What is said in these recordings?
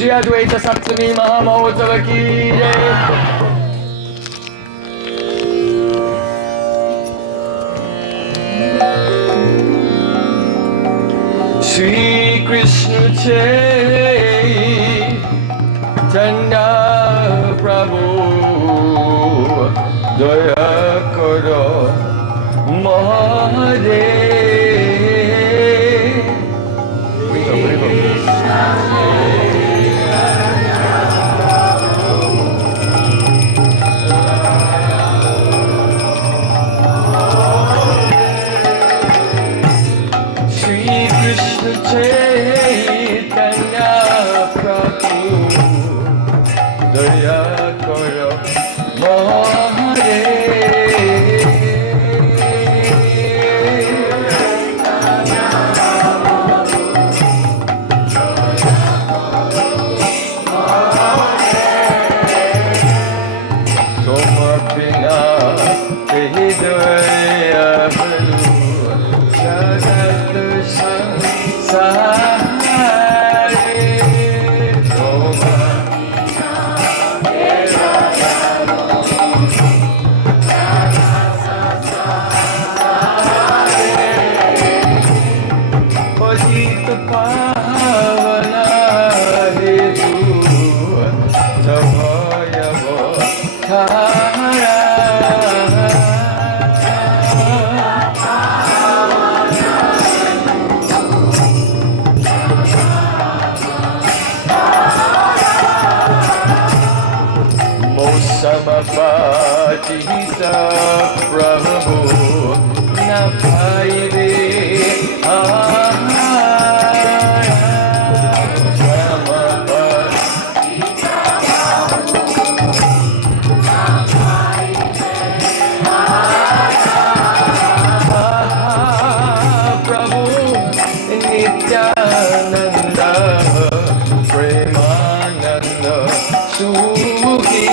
श्री अद्वैत सप्तमी महामहोत्सव की जय। श्री कृष्ण चैतन्य प्रभु दया करो महादेव। चैतन्य प्रभु दया करो महादेव। तुम बिना कहीं दया भरू जगत पावना हेतु सभयव थारा। समपातित प्रभु न पाइबे प्रभु नित्यानंद प्रेमानंद सुखी।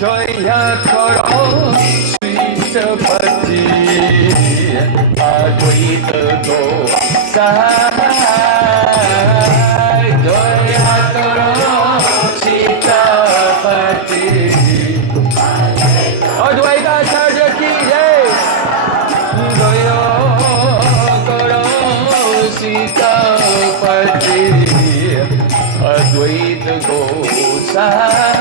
दया करो श्रीपति अद्वैत को सहाय। दया करो सीतापति अद्वैत आचार्य की जय। दया करो सीतापति अद्वैत को सहाय।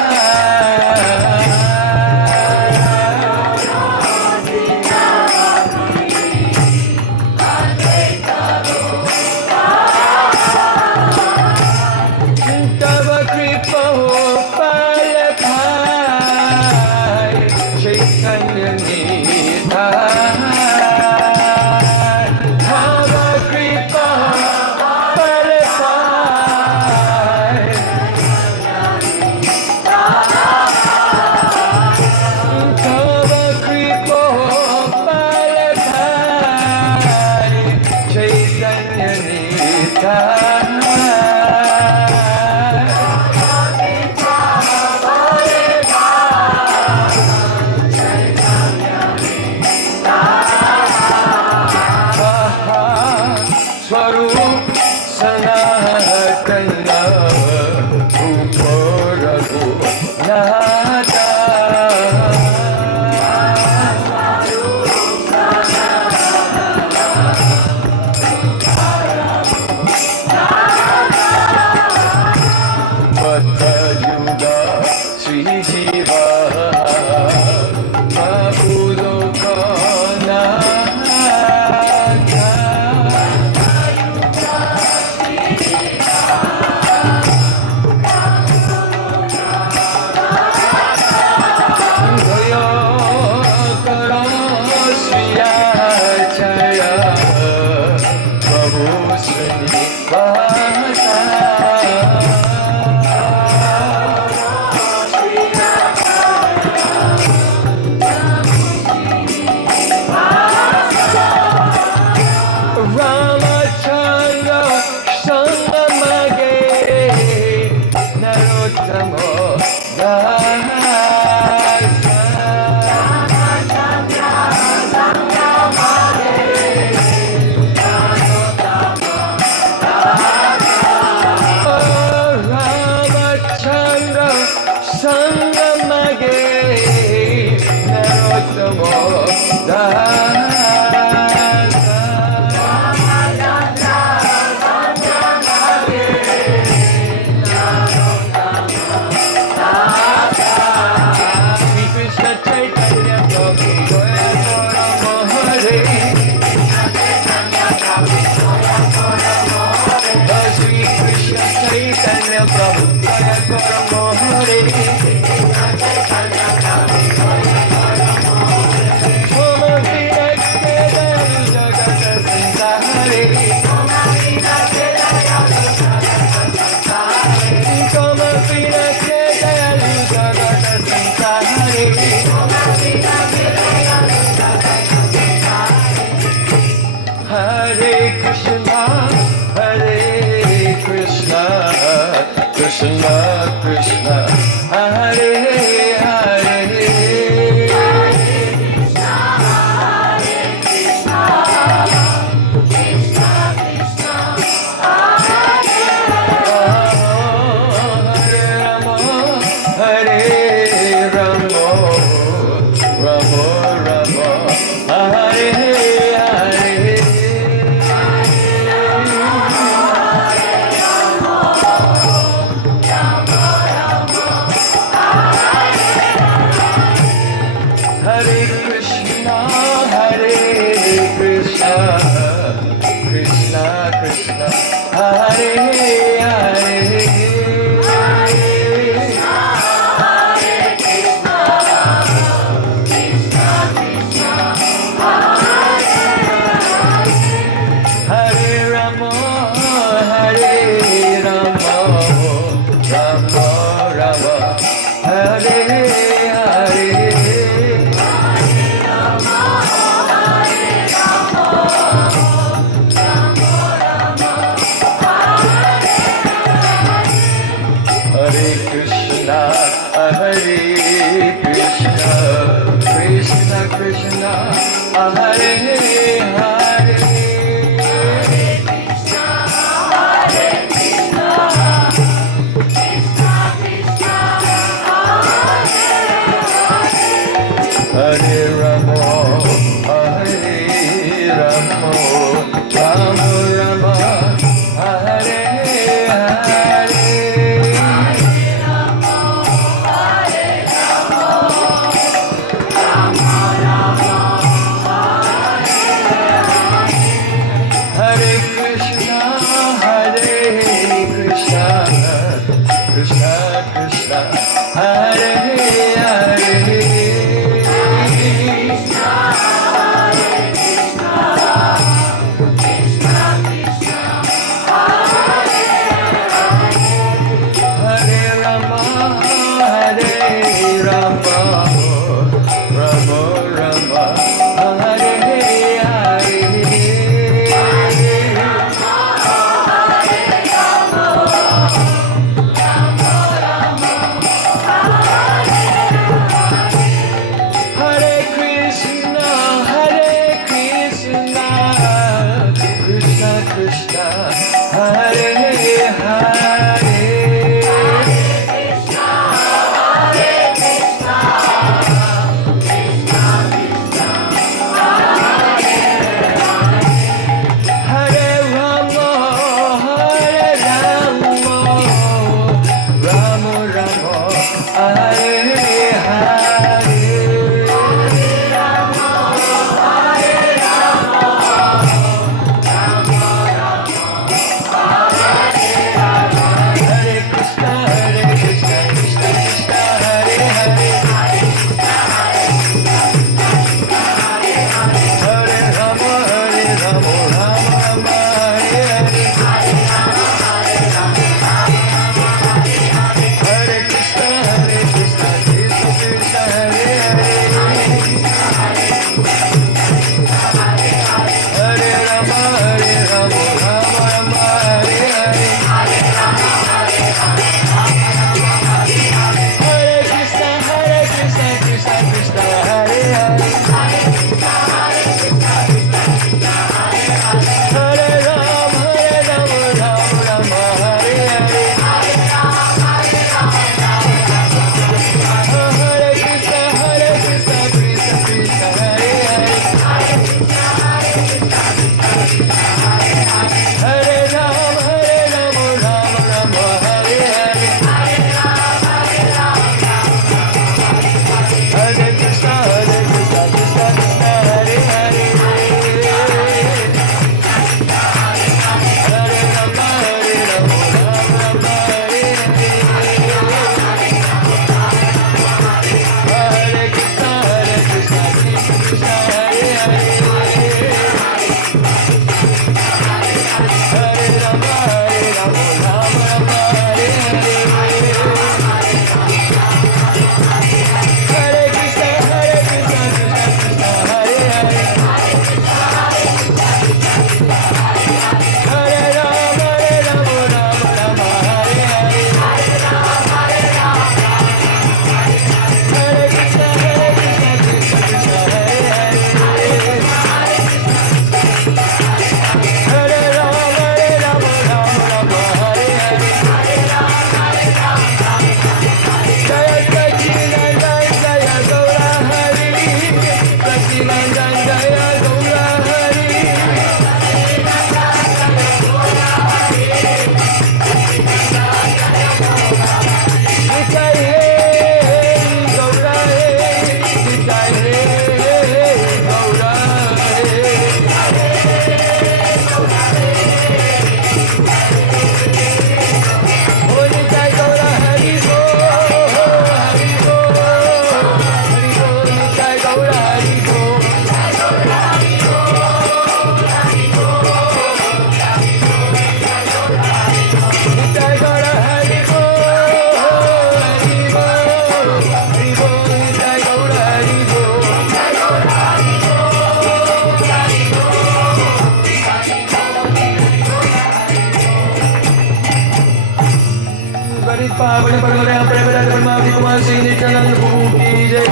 पावन परमदया प्रेमराज परमावधि कुमार श्री नित्यानंद प्रभु की जय।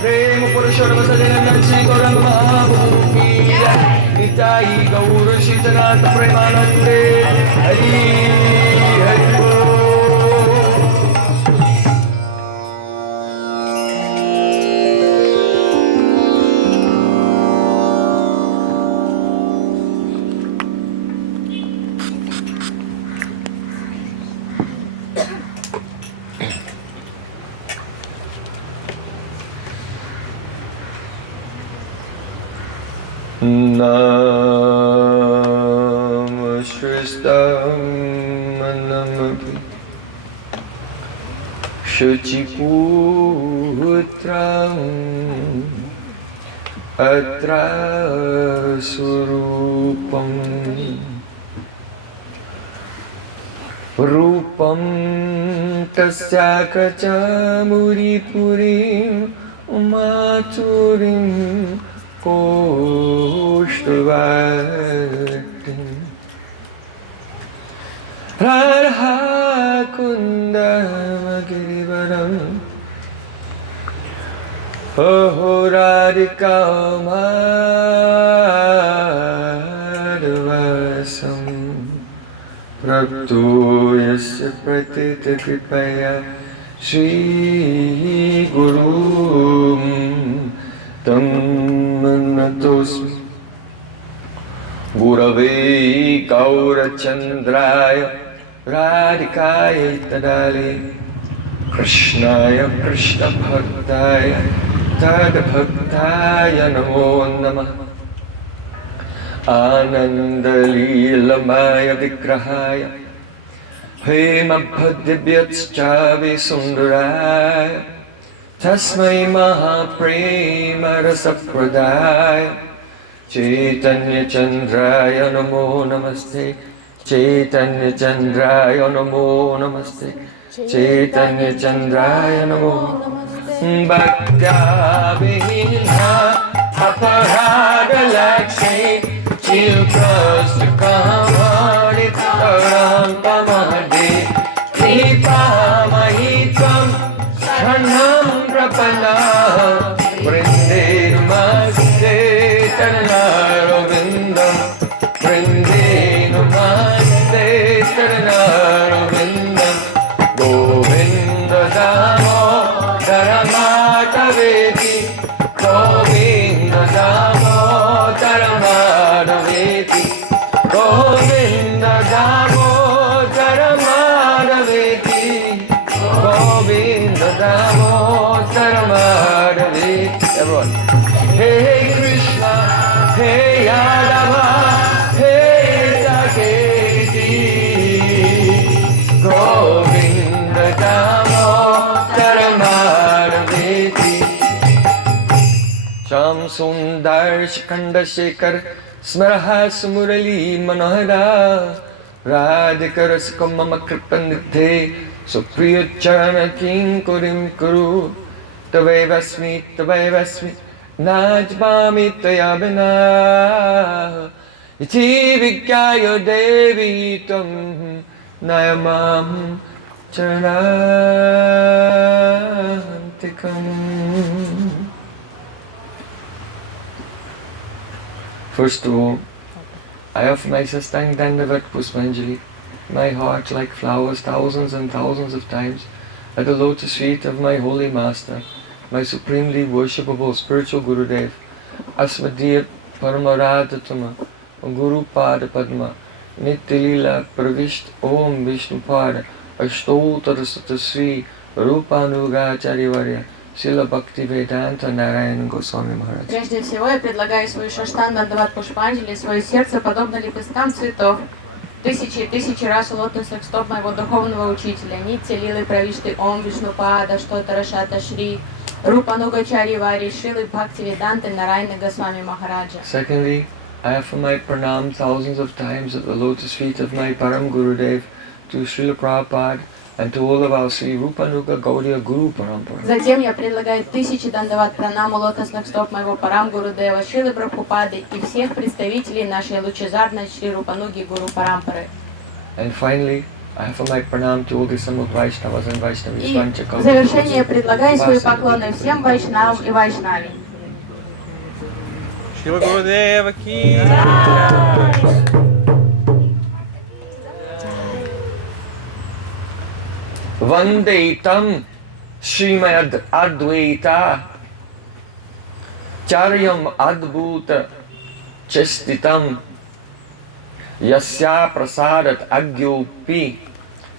प्रेम पुरुषोत्तम सज्जन श्री गौरंग महाप्रभु की जय। निताई गौर शीतनाथ प्रेमानंदे हरि हरि बोल। नाम श्रेष्ठमनमपि शुचिपुत्रम् अत्र स्वरूपं रूपं तस्याकचमुरिपुरीं माचुरीं कोष्ठवाटिं राधाकुन्दमगिरिवरम् अहोराधिकामाधवसं प्रक्तो यस्य प्रतितकृपया श्रीगुरुं तं नतोऽस्मि। गुरवे गौरचन्द्राय राधिकाय तदाले कृष्णाय कृष्णभक्ताय तद्भक्ताय नमो नमः। आनन्दलीलमय विग्रहाय हेमभद्रव्यच्चाविसुन्दराय तस्मै महाप्रेमरसप्रदाय चैतन्यचन्द्राय नमो नमस्ते। चैतन्यचन्द्राय नमो नमस्ते। चैतन्यचन्द्राय नमो भक्त्या विहीना अपराधलक्ष्मी चित्प्रस्तुकामणितराङ्कमहदे कृपामयि त्वं शरणं प्रपन्ना वृन्दे नमस्ते चरणारविन्दं वृन्दे नमस्ते चरणारविन्दं गोविन्द दामोदर माधवेति गोविन्द दामोदर माधवेति गोविन्द दामोदर माधवेति गोविन्द दामोदर माधवेति। Everyone. Hey Krishna, Hey Yadava, Hey Saketi, Govinda Damodar Madhaveti. Sham Sundar Shikanda Shekhar Smarahas Murali Manohara Radhika Rasika Mama Kripandithe Supriya Charana Kinkurim Kuru Tavaivasmi Najmami Taya Bina Iti Vikyaya Devi Tam Nayamam Charantikam. First of all, I offer my Sastang Dandavat Puspanjali, my heart like flowers thousands and thousands of times at the lotus feet of my holy master, my supremely worshipable spiritual Gurudev, Asmadiyat Paramaradhatama, Guru Pada Padma, Nityalila Pravisht Om Vishnu Pada, Ashtotarasata Sri Rupanuga Acārya Srila Bhaktivedanta Narayana Goswami Maharaj. Прежде всего я предлагаю свою шаштан Дандават Пушпанджали, свое сердце, подобно лепесткам цветов, тысячи и тысячи раз у лотосных стоп моего духовного учителя, Нитья Лилы Правишты Ом Вишнупада, Штота Рашата Шри, Рупанугачари Вари Шилы Бхактивиданты Нарайна Госвами Махараджа. Secondly, I offer my pranam thousands of times at the lotus feet of my Param Gurudev to Srila Prabhupada and to all of our Sri Rupanuga Gaudiya Guru Parampara. Затем я предлагаю тысячи дандават пранаму лотосных стоп моего Парам Гурудева, Шилы Прабхупады и всех представителей нашей лучезарной Шри Рупануги Гуру Парампары. And finally, I offer my pranam to all the Samud Vaishnavas and Vaishnavis. И в завершение я предлагаю свои поклоны всем вайшнавам и вайшнаве. Шрила Гурудева ки. Vandaitam Śrī Advaita Ācāryam Adbhuta Chestitam Yasya Prasadat Agyopi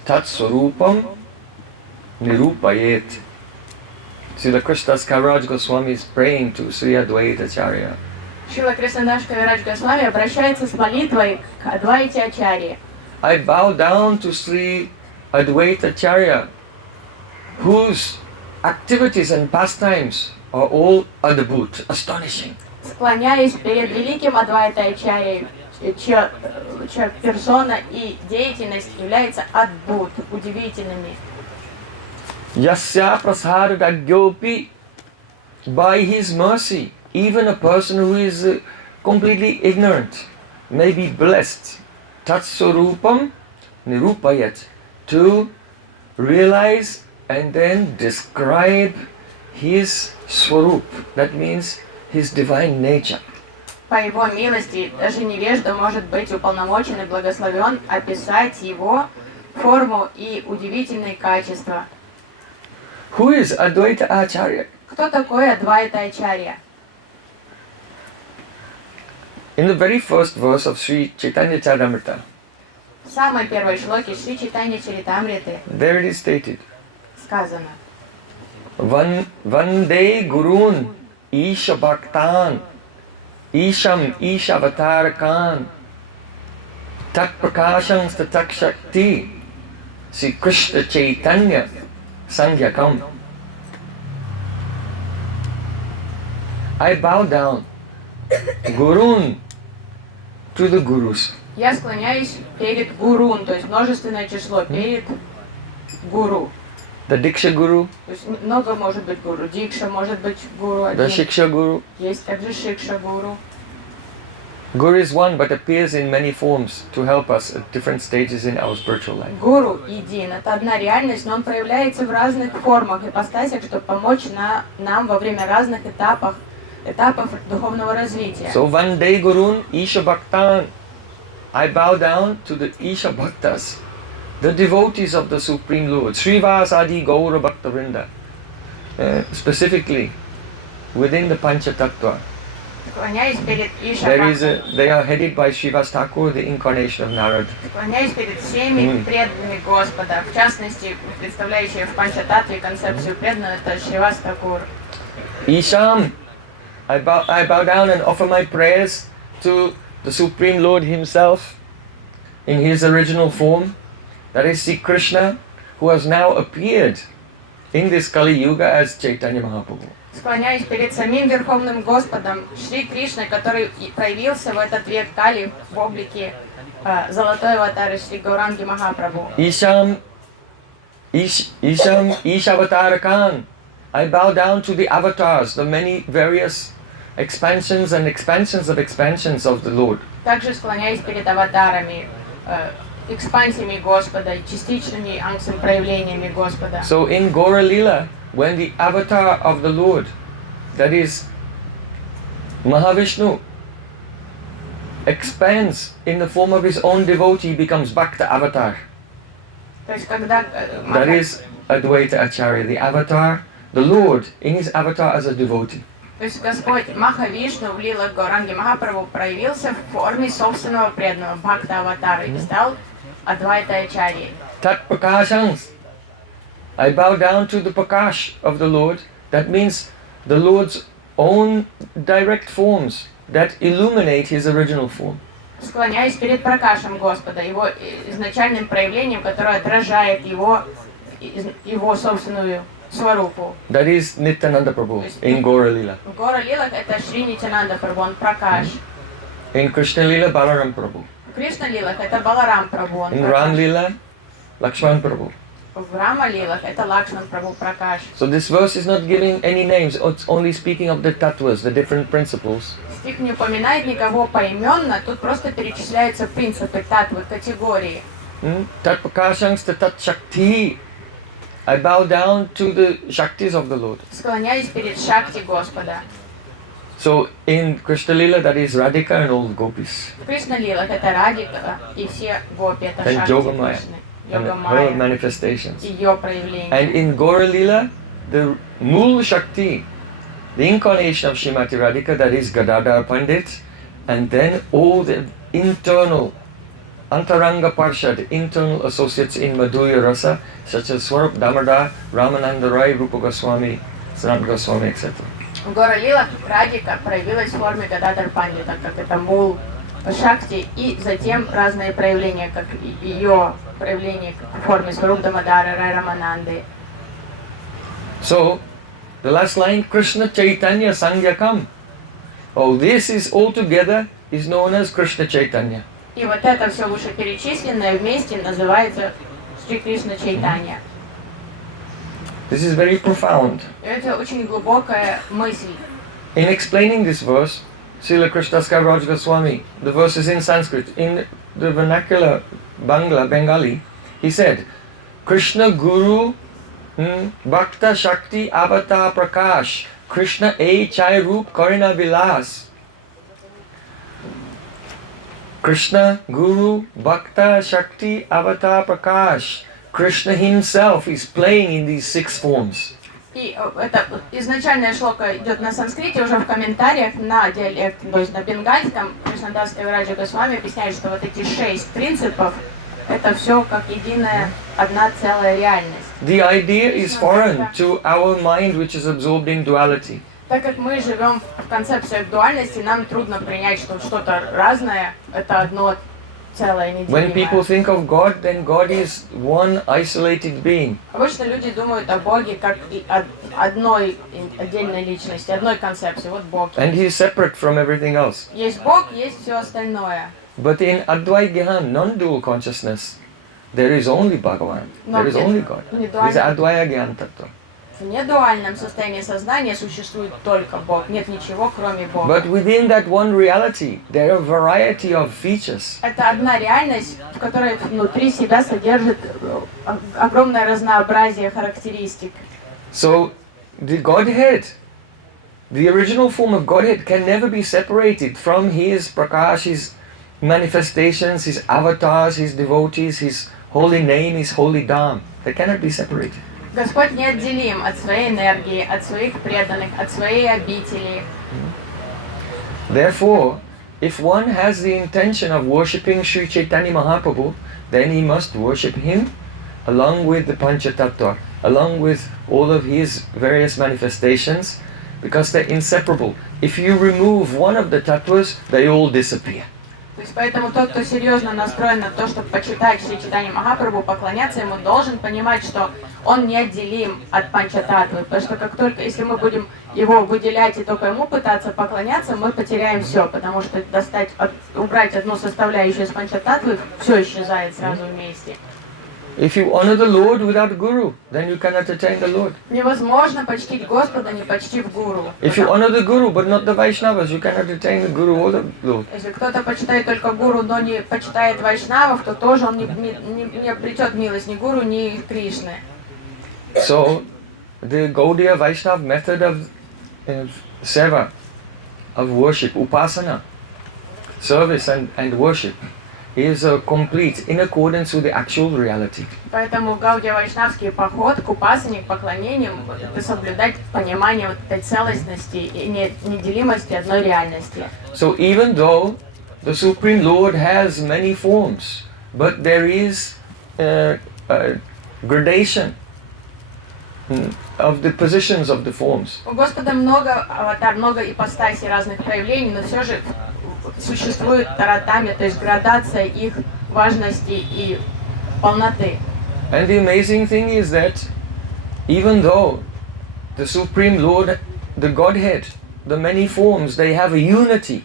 Tatsvarupam Nirupayet. Srila Krishnadas Kaviraj Goswami is praying to Śrī Advaita Ācārya. Шрила Кришнадас Кавирадж Госвами обращается с молитвой к Адвайте Ачарье. I bow down to Śrī Advaita Ācārya, whose activities and pastimes are all adbhut, astonishing. Склоняюсь перед великим Адвайта Ачарьей, чья персона и деятельность является адбут, удивительными. Yasya prasadagyopi, by his mercy, even a person who is completely ignorant may be blessed. Tatsurupam nirupayat, to realize and then describe his swarup, that means his divine nature. По его милости даже невежда может быть уполномочен и благословен описать его форму и удивительные качества. Who is Advaita Ācārya? Кто такой Адвайта Ачарья? In the very first verse of Sri Chaitanya Charitamrita, В самой первой шлоке Шри Чайтанья Чаритамриты there it is stated, сказано: Vande Gurun Isha Bhaktan Isham Ishavatarakan Tat Prakasham Statak Shakti Sri Krishna Chaitanya Sangyakam. I bow down, Gurun, to the Gurus. Я склоняюсь перед гурун, то есть множественное число, перед гуру. The Diksha Guru, То есть много может быть гуру. Дикша может быть гуру the один. Shiksha Guru. Есть также Шикша гуру. Guru is one but appears in many forms to help us at different stages in our spiritual life. Гуру един. Это одна реальность, но он проявляется в разных формах и ипостасях, чтобы помочь нам во время разных этапов духовного развития. So Vande Gurun Isha Bhaktan, I bow down to the Isha Bhaktas, the devotees of the Supreme Lord, Srivas Adi Gaura Bhakta Vrinda, specifically within the Pancha Tattva. Склоняюсь перед Иша They are headed by Srivas Thakur, the incarnation of Narad. Склоняюсь перед всеми преданными Господа, в частности, представляющие в Панчататтве концепцию преданного, это Шривас Такур. Isham, I bow down and offer my prayers to the Supreme Lord Himself in His original form, that is Sri Krishna, who has now appeared in this Kali Yuga as Chaitanya Mahaprabhu. Склоняюсь перед самим Верховным Господом, Шри Кришной, который проявился в этот век Кали в облике золотой аватары Шри Гауранги Махапрабху. Isham Ishavatarakan, I bow down to the avatars, the many various expansions and expansions of the Lord. Также склоняюсь перед аватарами, экспансиями Господа, частичными проявлениями Господа. So in Gaura Lila, when the avatar of the Lord, that is Mahavishnu, expands in the form of his own devotee, becomes Bhakta avatar. То есть, когда That is Advaita Ācārya, the avatar, the Lord in his avatar as a devotee. То есть Господь Махавишну в лилах Гауранги Махапрабху проявился в форме собственного преданного Бхакта аватара и стал Адвайта Ачарьей. Tat Prakashans, I bow down to the Prakash of the Lord. That means the Lord's own direct forms that illuminate his original form. Склоняюсь перед Пракашем Господа, его изначальным проявлением, которое отражает его собственную Сварупу. That is Nityananda Prabhu in Gaura Lila. В Гора Лилах это Шри Нитянанда Прабху, он Пракаш. In Krishna Lila, Balaram Prabhu. В Кришна Лилах это Баларам Прабху, он In Ram Пракаш. Lila, Lakshman Prabhu. В Рама Лилах это Лакшман Прабху Пракаш. So this verse is not giving any names, it's only speaking of the tattvas, the different principles. Стих не упоминает никого поименно, тут просто перечисляются принципы, татвы, категории. Tat Prakashang Tat Shakti. I bow down to the Shaktis of the Lord. Склоняюсь перед Шакти Господа. So in Krishna Lila, that is Radhika and all gopis. В Кришна Лилах это Радика и все гопи, это And Шакти Yogamaya. Кришны. And her Йогамая, manifestations. ее проявление. And in Gaura Lila, the Mool Shakti, the incarnation of Srimati Radhika, that is Gadadhar Pandit, and then all the internal Antaranga Parshad, internal associates in Madhurya Rasa, such as Swarup Damodar, Ramananda Rai, Rupa Goswami, Sanat Goswami, etc. В Гора Лилах Радика проявилась в форме Гададар Пандита, как это мул Шакти, и затем разные проявления, как ее проявление в форме Сваруп Дамодара, Рай Рамананды. So, the last line, Krishna Chaitanya Sangyakam. Oh, this is altogether is known as Krishna Chaitanya. И вот это все вышеперечисленное вместе называется Шри Кришна Чайтанья. This is very profound. Это очень глубокая мысль. In explaining this verse, Srila Krishnadas Kaviraj Goswami, the verse is in Sanskrit, in the vernacular Bengali, he said, Krishna Guru Bhakta Shakti Avatar Prakash, Krishna A Chai Roop Karina Vilas. Krishna Guru Bhakta Shakti Avatar Prakash. Krishna himself is playing in these 6 forms. И это изначальная шлока идет на санскрите, уже в комментариях на диалект, то есть на бенгальском, Кришнадас Кавираджа Госвами объясняет, что вот эти 6 принципов, это все как единая, одна целая реальность. The idea is foreign to our mind, which is absorbed in duality. Так как мы живем в концепциях дуальности, нам трудно принять, что что-то разное, это одно целое, When people неделимое. think of God, then God is one isolated being. Обычно люди думают о Боге как одной отдельной личности, одной концепции. Вот Бог. And he is separate from everything else. Есть Бог, есть все остальное. But in Advaita Gyan, non-dual consciousness, there is only Bhagavan. There is only God. There is Advaita Gyan Tattva. В недуальном состоянии сознания существует только Бог, нет ничего, кроме Бога. But within that one reality, there are a variety of features. Это одна реальность, в которой внутри себя содержит огромное разнообразие характеристик. So, the Godhead, the original form of Godhead can never be separated from his Prakash, his manifestations, his avatars, his devotees, his holy name, his holy Dham. They cannot be separated. Господь неотделим от своей энергии, от своих преданных, от своей обители. Therefore, if one has the intention of worshipping Sri Chaitanya Mahaprabhu, then he must worship him along with the Panchatattva, along with all of his various manifestations, because they're inseparable. If you remove one of the tattvas, they all disappear. То есть поэтому тот, кто серьезно настроен на то, чтобы почитать Шри Чайтанья Махапрабху, поклоняться ему, должен понимать, что он неотделим от Панчататтвы. Потому что как только, если мы будем его выделять и только ему пытаться поклоняться, мы потеряем все. Потому что убрать одну составляющую из Панчататтвы, все исчезает сразу вместе. If you honor the Lord without Guru, then you cannot attain the Lord. Невозможно почтить Господа, не почтив Гуру. If you honor the Guru but not the Vaishnavas, you cannot attain the Guru or the Lord. Если кто-то почитает только Гуру, но не почитает Вайшнавов, то тоже он не обретет милость ни Гуру, ни Кришны. So, the Gaudiya Vaishnav method of seva, of worship, upasana, service and worship, is complete in accordance with the actual reality. Поэтому Гаудия Вайшнавский поход к упасане, к поклонению, это соблюдать понимание вот этой целостности и неделимости одной реальности. So even though the Supreme Lord has many forms, but there is a gradation of the positions of the forms. У Господа много аватар, много ипостасей разных проявлений, но все же существует таратами, то есть градация их важности и полноты. And the amazing thing is that even though the Supreme Lord, the Godhead, the many forms, they have a unity.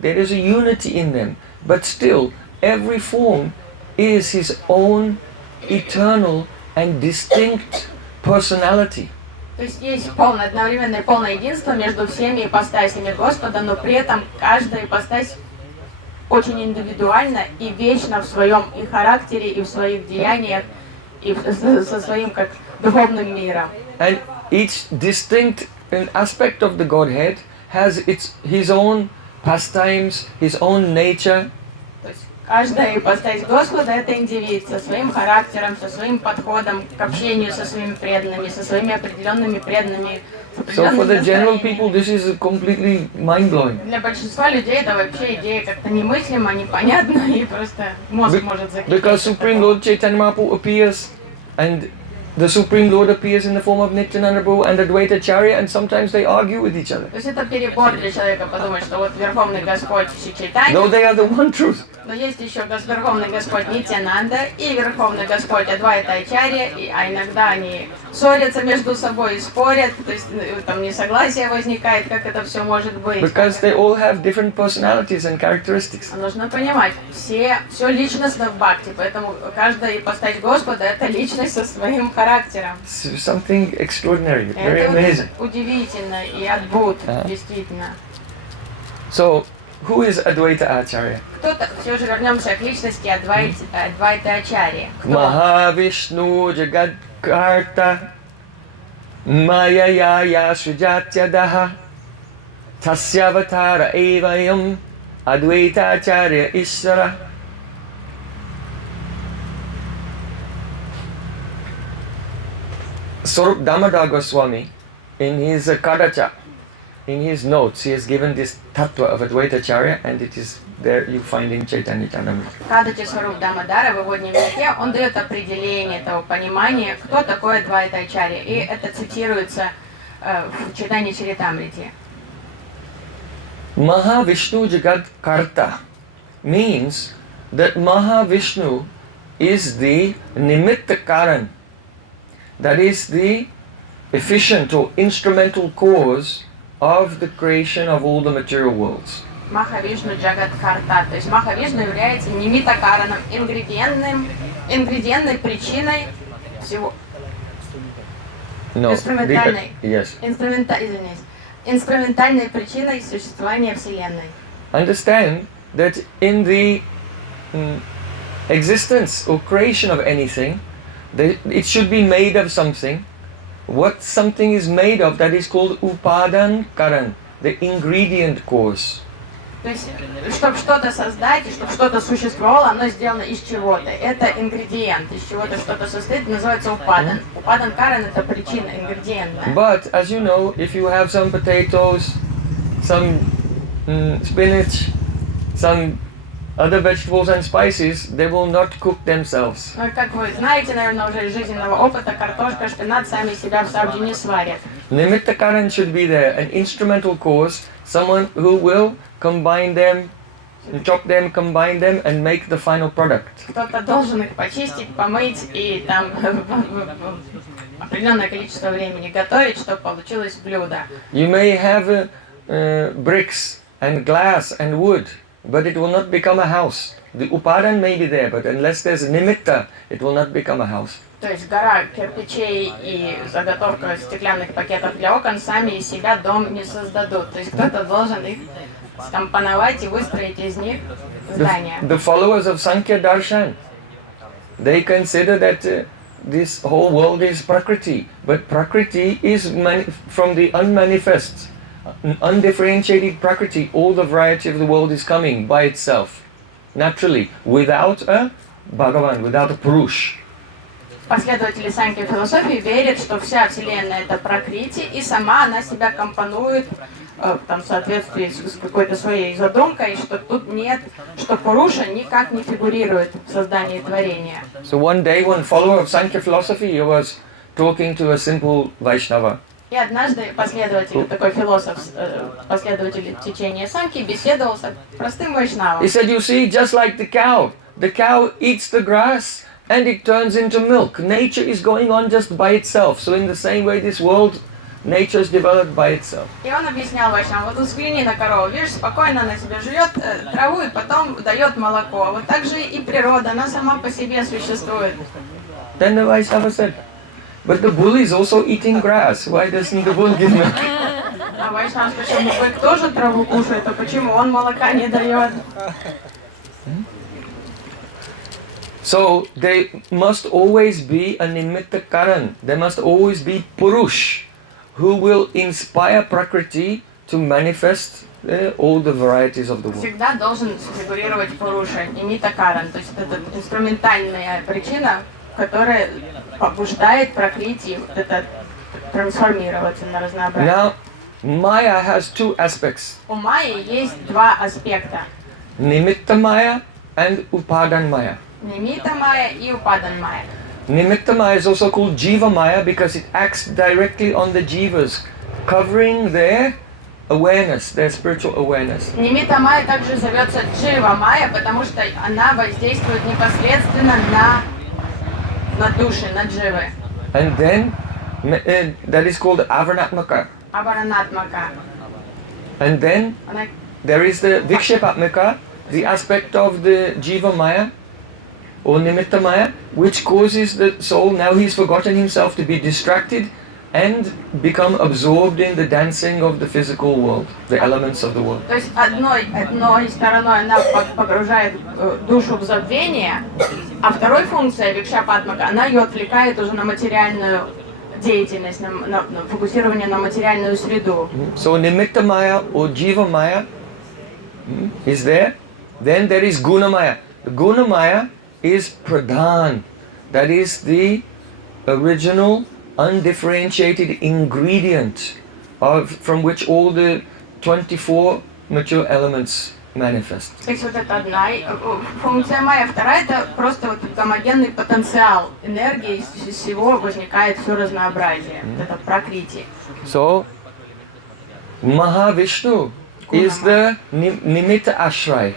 There is a unity in them. But still, every form is his own eternal and distinct personality. То есть есть полное, одновременное полное единство между всеми ипостасями Господа, но при этом каждая ипостась очень индивидуальна и вечна в своем и характере, и в своих деяниях, и со своим как духовным миром. And each distinct aspect of the Godhead has his own pastimes, his own nature. То есть каждая ипостась Господа — это индивид со своим характером, со своим подходом к общению со своими преданными, со своими определенными преданными. So for the general people, this is completely mind-blowing. Для большинства людей это вообще идея как-то немыслима, непонятна и просто мозг может закипеть. Because Supreme Lord Chaitanya Mahaprabhu appears, and the Supreme Lord appears in the form of Nityananda Prabhu and Advaita Ācārya, and sometimes they argue with each other. То есть это перебор для человека подумать, что вот Верховный Господь Шри Чайтанья, Though they are the one truth. но есть еще Верховный Господь Нитьянанда и Верховный Господь Адвайта Ācārya, а иногда они ссорятся между собой и спорят, то есть там несогласие возникает, как это все может быть. Because they all have different personalities and characteristics. Нужно понимать, все личностно в бхакти, поэтому каждая ипостась Господа — это личность со своим характером. Something extraordinary, very Это amazing. удивительно и адбут, действительно. So, who is Advaita Ācārya? Кто-то, все же вернемся к личности Адвайта Ācārya. Mahavishnu Jagadkarta Mayaya Srijatyadaha Tasyavatara Evayam Advaita Ācārya Ishvara. Swarup Damodar Goswami, in his Kadacha, in his notes, he has given this tattva of Advaita Ācārya, and it is there you find in Chaitanya Charitamrita. Кадача Сваруб Дамодара в его дневнике он дает определение этого понимания, кто такой Адвайта Ācārya, и это цитируется в Чайтанья Чаритамрите. Mahavishnu Jagat Karta means that Mahavishnu is the Nimitta Karan, that is the efficient or instrumental cause of the creation of all the material worlds. Махавишну Джагат Карта, то есть Махавишну является нимита караном, ингредиентной причиной всего. No, Инструментальной. yes. Инструментальной причиной существования Вселенной. Understand that in the existence or creation of anything, it should be made of something. What something is made of, that is called upadan karan, the ingredient cause. То есть, чтобы что-то создать, и чтобы что-то существовало, оно сделано из чего-то. Это ингредиент, из чего-то что-то состоит, называется упадан. Упадан каран — это причина, ингредиентная. But, as you know, if you have some potatoes, some spinach, some other vegetables and spices, they will not cook themselves. Ну и как вы знаете, наверное, уже из жизненного опыта, картошка, шпинат сами себя в сабже не сварят. Nimitta karan should be there, an instrumental cause, someone who will combine them, chop them, combine them, and make the final product. Кто-то должен их почистить, помыть и там определенное количество времени готовить, чтобы получилось блюдо. You may have bricks and glass and wood, but it will not become a house. The upadan may be there, but unless there's nimitta, it will not become a house. То есть гора кирпичей и заготовка стеклянных пакетов для окон сами из себя дом не создадут. То есть кто-то должен их скомпоновать и выстроить из них здание. The followers of Sankhya Darshan, they consider that this whole world is Prakriti, but Prakriti is from the unmanifest, undifferentiated Prakriti. All the variety of the world is coming by itself, naturally, without a Bhagavan, without a Purush. Последователи санкья философии верят, что вся Вселенная — это пракрити, и сама она себя компонует там, в соответствии с какой-то своей задумкой, что тут нет, что Пуруша никак не фигурирует в создании творения. So one day, one follower of Sankhya philosophy, he was talking to a simple Vaishnava. И однажды последователь, такой философ, последователь течения санки, беседовал с простым вайшнавом. He said, you see, just like the cow eats the grass and it turns into milk. Nature is going on just by itself. So in the same way, this world, nature is developed by itself. И он объяснял Вайшнавам, вот взгляни на корову, видишь, спокойно она себе жует траву и потом дает молоко. Вот так же и природа, она сама по себе существует. Then the Vaishnava said, but the bull is also eating grass. Why doesn't the bull give milk? А Вайшнав спросил, ну бык тоже траву кушает, а почему он молока не дает? So there must always be a nimitta karan. There must always be purush who will inspire Prakriti to manifest all the varieties of the world. Всегда должен фигурировать Пуруша, нимита каран, то есть это инструментальная причина, которая побуждает Пракрити вот это трансформироваться на разнообразие. Now, Maya has two aspects. У Майи есть два аспекта. Nimitta Maya and Upadan Maya. Нимита Майя и Упадан Майя. Nimitta Maya is also called Jiva Maya because it acts directly on the jivas, covering their awareness, their spiritual awareness. Нимита Майя также зовется Джива Майя, потому что она воздействует непосредственно на души, на дживы. And then that is called Avaranatmaka. Абаранатмака. And then Она there is the Vikshepatmaka, the aspect of the Jiva Maya or Nimitta Maya, which causes the soul, now he's forgotten himself, to be distracted and become absorbed in the dancing of the physical world, the elements of the world. То есть одной стороной она погружает душу в забвение, а второй функция Викшапатмака, она ее отвлекает уже на материальную деятельность, на фокусирование на материальную среду. So Nimitta Maya or Jiva Maya is there. Then there is Guna Maya. The Guna Maya is Pradhan. That is the original undifferentiated ingredient from which all the 24 mature elements manifest. То есть вот это одна функция Майя, вторая это просто вот гомогенный потенциал энергии, из всего возникает все разнообразие, вот это пракрити. So Mahavishnu is the Nimitta Ashray.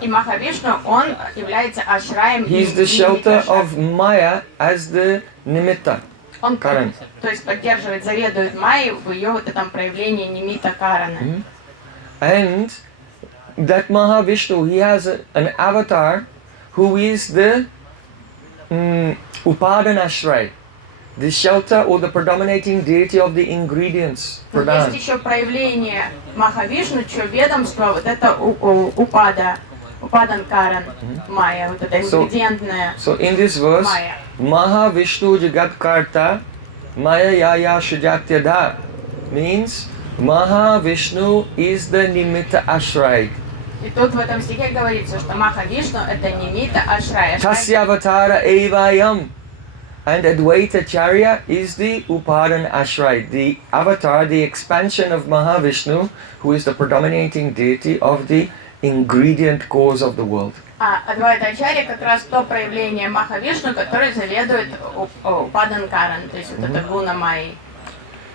И Махавишну, он является ашраем. He is the shelter of Maya as the Nimitta. Он, Каран. то есть поддерживает, заведует Майю в ее вот этом проявлении нимита карана. And that Mahavishnu, he has an avatar who is the Upadana Ashray, the shelter or the predominating deity of the ingredients. Но есть еще проявление Махавишну, чье ведомство, вот это Упадан Каран, Майя, вот это ингредиентная So in this verse, Майя. Mahavishnu Jagat Karta Maya Yaya Shujatyada means Mahavishnu is the Nimitta Ashray. И тут в этом стихе говорится, что Махавишну это нимита ашрай. Tasya Avatara Evayam. And Advaita Ācārya is the Upadan Ashray, the avatar, the expansion of Mahavishnu, who is the predominating deity of the ingredient cause of the world. А Адвайта Ачарья как раз то проявление Махавишну, который заведует Упадан Каран, то есть вот это гуна Майи.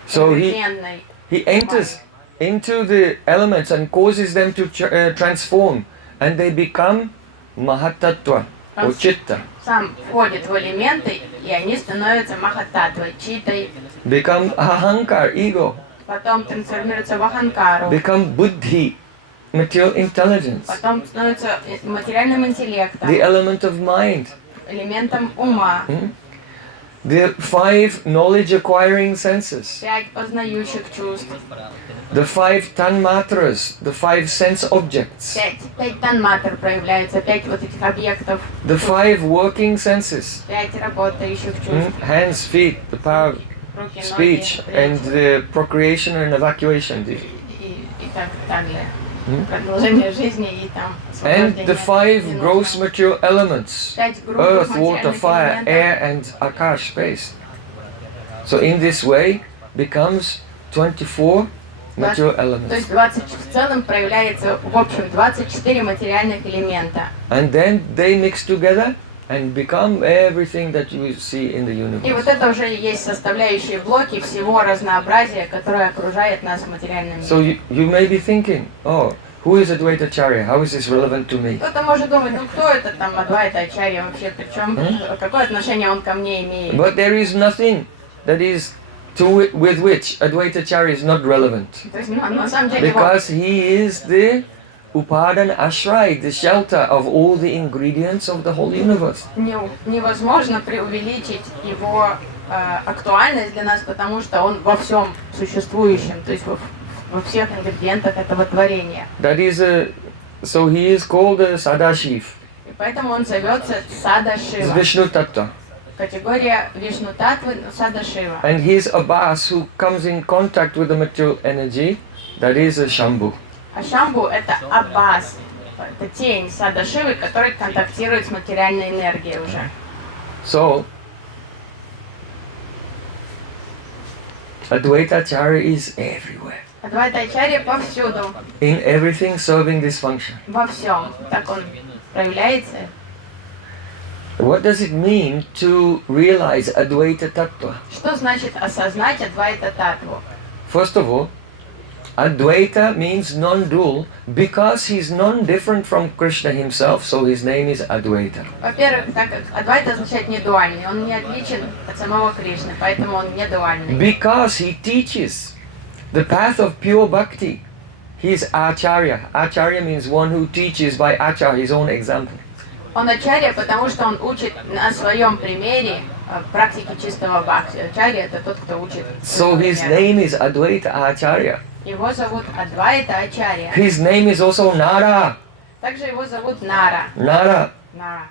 So he enters into the elements and causes them to transform, and they become Mahatattva or Chitta. Сам входит в элементы, и они становятся Махататвой, Читой, Become Ahankar, ego. потом трансформируются в Аханкару, Become Buddhi, material intelligence. потом становятся материальным интеллектом, The element of mind. элементом ума, The 5 knowledge acquiring senses. 5 познающих чувств, The 5 tanmatras, the 5 sense objects. 5 танматр проявляется, 5 вот этих объектов, The 5 working senses. 5 работающих чувств, Hands, feet, the power of руки, speech, ноги, and the procreation and evacuation. и так далее. Продолжение жизни и там And the 5 gross material elements. 5 групп Earth, water, материальных fire, элементов. air, and akash, space. So in this way becomes 24 material То elements. есть 20 в целом проявляется, в общем, 24 материальных элемента. And then they mix together and become everything that you see in the И universe. вот это уже есть составляющие блоки всего разнообразия, которое окружает нас в материальном мире. So you may be thinking, oh, Who is Advaita Ācārya? How is this relevant to me? Кто-то может думать, ну кто это там Адвайта Ачарья вообще, причем какое отношение он ко мне имеет? But there is nothing that is with which Advaita Ācārya is not relevant. То есть, на самом деле, Because he is the Upadan Ashray, the shelter of all the ingredients of the whole universe. невозможно преувеличить его актуальность для нас, потому что он во всем существующем, то есть во всех ингредиентах этого творения. That is so he is called Sadashiv. И поэтому он зовется Садашива. Vishnu Tattva. Категория Вишну Татвы Садашива. And he is a Bas who comes in contact with the material energy, that is a Shambhu. А Шамбу это Аббас, это тень Садашивы, который контактирует с материальной энергией уже. So, Advaita Ācārya is everywhere. Адвайта Ачарья повсюду, In everything serving this function. во всем. Так он проявляется. What does it mean to realize Advaita Tattva? Что значит осознать Адвайта Татву? First of all, Advaita means non-dual because he's non-different from Krishna himself, so his name is Advaita. Во-первых, так как Адвайта означает не дуальный, он не отличен от самого Кришны, поэтому он не дуальный. Because he teaches the path of pure bhakti. He is Ācārya. Ācārya means one who teaches by Ācārya, his own example. Он Ачарья, потому что он учит на своем примере практики чистого бхакти. Ачарья это тот, кто учит. So his name is Advaita Ācārya. Его зовут Адвайта Ачарья. His name is also Nara. Также его зовут Нара. Nara. Нара.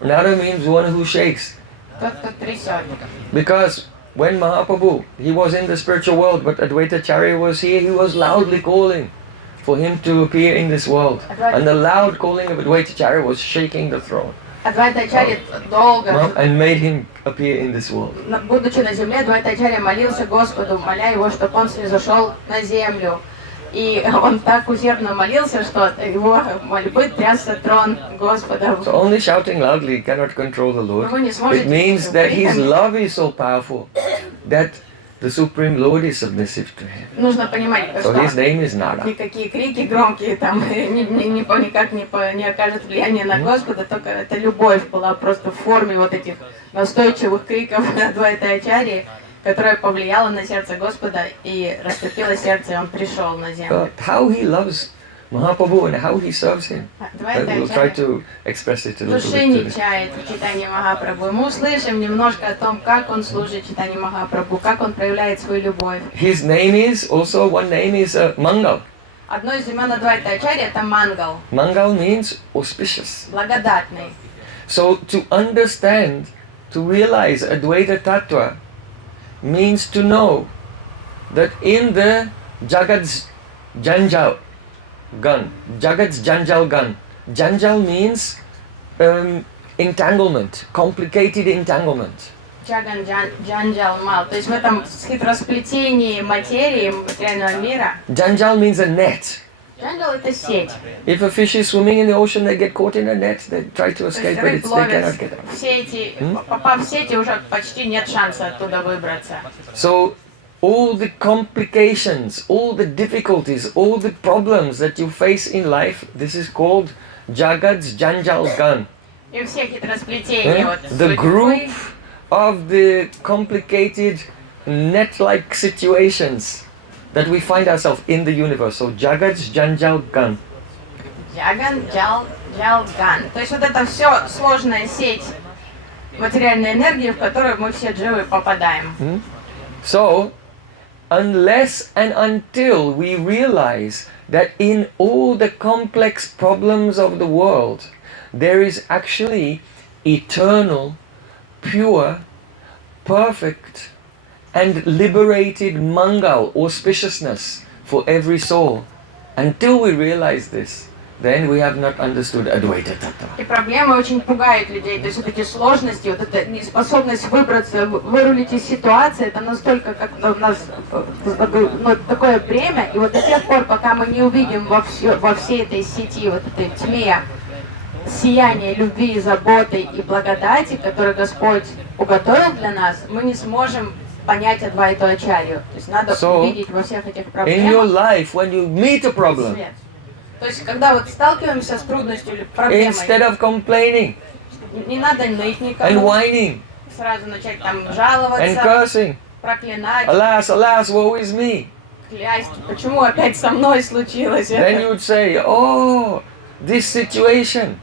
Nara means one who shakes. Тот, кто трясет. Because when Mahaprabhu, he was in the spiritual world, but Advaita Ācārya was here, he was loudly calling for him to appear in this world. And the loud calling of Advaita Ācārya was shaking the throne. Адвайта Ачарья долго, And made him appear in this world. будучи на земле, Адвайта Ачарья молился Господу, моля его, чтобы он снизошел на землю. И он так усердно молился, что от его мольбы трясся трон Господа. So only shouting loudly cannot control the Lord. Вы не сможете It means that His криками. love is so powerful that the Supreme Lord is submissive to Him. Нужно понимать, So что His name is Nara. никакие крики громкие там никак не окажут влияния на Господа, только эта любовь была просто в форме вот этих настойчивых криков Адвайта Ачарьи, которая повлияла на сердце Господа и растопила сердце, и он пришел на землю. But how He loves Mahaprabhu and how He serves Him. Адвайта We'll try Ачарья to express it a little души не bit today. чает в читании Махапрабху. Мы услышим немножко о том, как он служит читанию Махапрабху, как он проявляет свою любовь. His name is also, one name is Mangal. Одно из имен Адвайта Ачарьи это Мангал, Mangal means auspicious. благодатный. So to understand, to realize Advaita Tattva means to know that in the Jagad's Janjal Gun, Jagad's Janjal Gun, Janjal means entanglement, complicated entanglement. Джаган Джанджал Мал. То есть в этом хитросплетении материи материального мира. Janjal means a net. Джанджал это сеть. If a fish is swimming in the ocean, they get caught in a net, they try to То есть escape, but рыб they ловят cannot get out. в сети, попав в сети, уже почти нет шанса оттуда выбраться. So all the complications, all the difficulties, all the problems that you face in life, this is called Jagad's Janjal Gun. И все хитросплетения вот The group судьбы, of the complicated net-like situations that we find ourselves in the universe. So Jagad's Janjal Gun. Джаган Джалган. То есть вот это все сложная сеть материальной энергии, в которую мы все дживы попадаем. So, unless and until we realize that in all the complex problems of the world, there is actually eternal, pure, perfect, and liberated mangal, auspiciousness for every soul. Until we realize this, then we have not understood Advaita Tattva. И проблемы очень пугают людей, то есть вот эти сложности, вот эта неспособность выбраться, вырулить из ситуации, это настолько как у нас такое бремя, и вот до тех пор, пока мы не увидим во всей этой сети, вот этой тьме, сияние любви, заботы и благодати, которую Господь уготовил для нас, мы не сможем понять Адвайту Ачарью. То есть надо увидеть во всех этих In your проблемах life, when you meet a problem, свет. То есть, когда вот сталкиваемся с трудностью или проблемой, instead of complaining не надо ныть and никому, whining сразу начать там and жаловаться, cursing, проклинать, alas, alas, woe is me, клясть, почему опять со мной случилось then это. you'd say, oh, this situation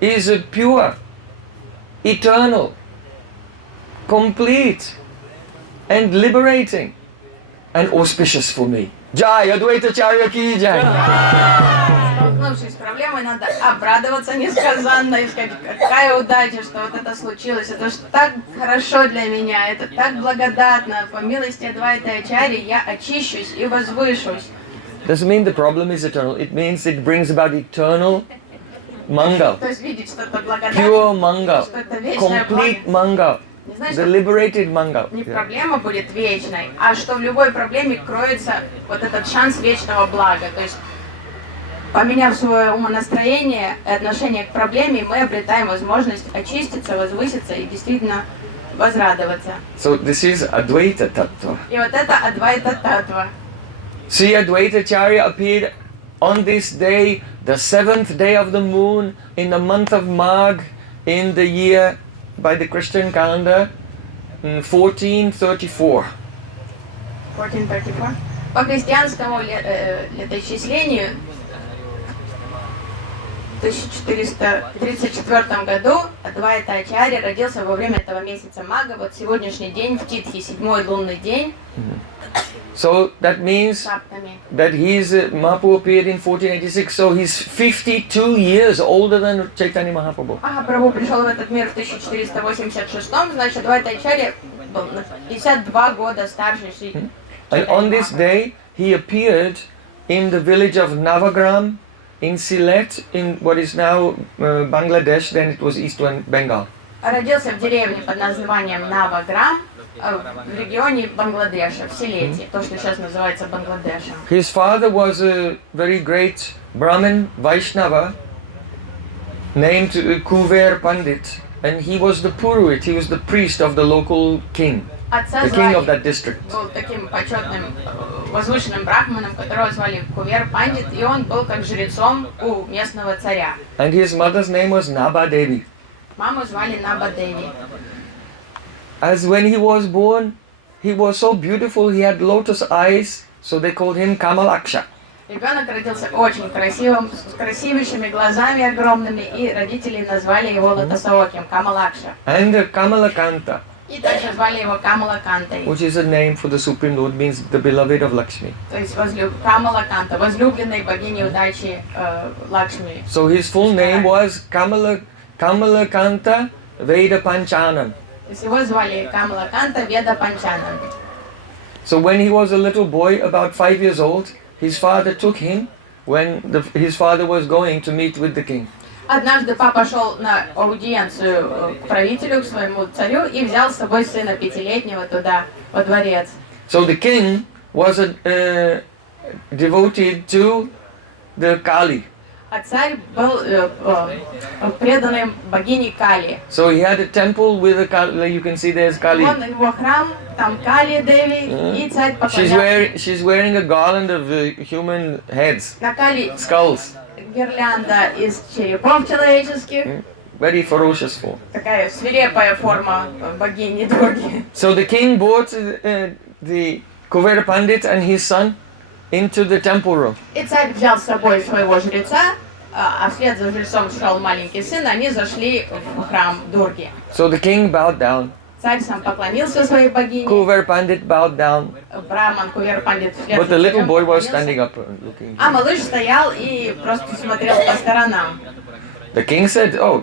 is pure, eternal, complete, and liberating, and auspicious for me. Jai Advaita Ācārya ki jai. Столкнувшись с проблемой, надо обрадоваться несказанно и сказать, какая удача, что вот это случилось, это ж так хорошо для меня, это так благодатно, по милости Адвайта Ācārya я очищусь и возвышусь. Doesn't mean the problem is eternal. It means it brings about eternal mangal, То есть видеть, что это благодатно, pure mangal, что это вечное complete благо. mangal, Не знаешь, the что liberated mangal. не Yeah. проблема будет вечной, а что в любой проблеме кроется вот этот шанс вечного блага. То есть, поменяв свое умонастроение и отношение к проблеме, мы обретаем возможность очиститься, возвыситься и действительно возрадоваться. So this is Advaita Tattva. И вот это Адвайта Таттва. Śrī Advaita Ācārya appeared on this day, the 7th day of the moon, in the month of Magh, in the year, by the Christian calendar, 1434. 1434. По христианскому летоисчислению в 1434 году Адвайта Ācārya родился во время этого месяца Мага, вот сегодняшний день, в Титхи, 7-й лунный день, So that means Саптами. that Mahaprabhu appeared in 1486, so he's 52 years older than Chaitanya Mahaprabhu. Прабху пришел в этот мир в 1486, значит, Адвайта Ācārya был на 52 года старше Шри. And on this day, he appeared in the village of Navagram, in Sylhet, in what is now Bangladesh, then it was Eastern Bengal. Родился в деревне под названием Наваграм, в регионе Бангладеша, в Силете, то, что сейчас называется Бангладешем. His father was a very great Brahmin Vaishnava named Kuver Pandit, and he was the Purohit, he was the priest of the local king, Отца the king of звали, that district. был таким почетным, возвышенным брахманом, которого звали Кувер Пандит, и он был как жрецом у местного царя. And his mother's name was Naba Devi. Маму звали Наба Деви. As when he was born, he was so beautiful, he had lotus eyes, so they called him Kamalaksha. Ребенок родился очень красивым, с красивейшими глазами огромными, и родители назвали его Лотосооким, Камалакша. And Kamalakanta, И также звали его Камалакантой, which is a name for the Supreme Lord, means the beloved of Lakshmi. то есть Камалаканта, возлюбленной богини удачи Лакшми. So his full name was Kamalakanta Veda Panchanam. То есть его звали Камалаканта Веда Панчанан. So when he was a little boy, about 5 years old, his father took him when his father was going to meet with the king. Однажды папа шел на аудиенцию к правителю, к своему царю, и взял с собой сына 5-летнего туда, во дворец. So the king was devoted to the Kali. А царь был преданным богине Кали. So he had a temple with a Kali, like you can see there's Kali. Вон его храм, там Кали Деви, и царь поклонялся. She's wearing a garland of human heads, На Кали skulls, гирлянда из черепов человеческих, very ferocious form. такая свирепая форма богини Дурги. So the king brought the Kuvera Pandit and his son into the temple room. И царь взял с собой своего жреца, а вслед за жрецом шел маленький сын, они зашли в храм Дурги. So the king bowed down, Царь сам поклонился своей богине, Kuvera Pandit bowed down, Браман, Кувер Пандит вслед but за the little царем boy was поклонился. standing up and looking. А малыш стоял и просто смотрел по сторонам. The king said, "Oh,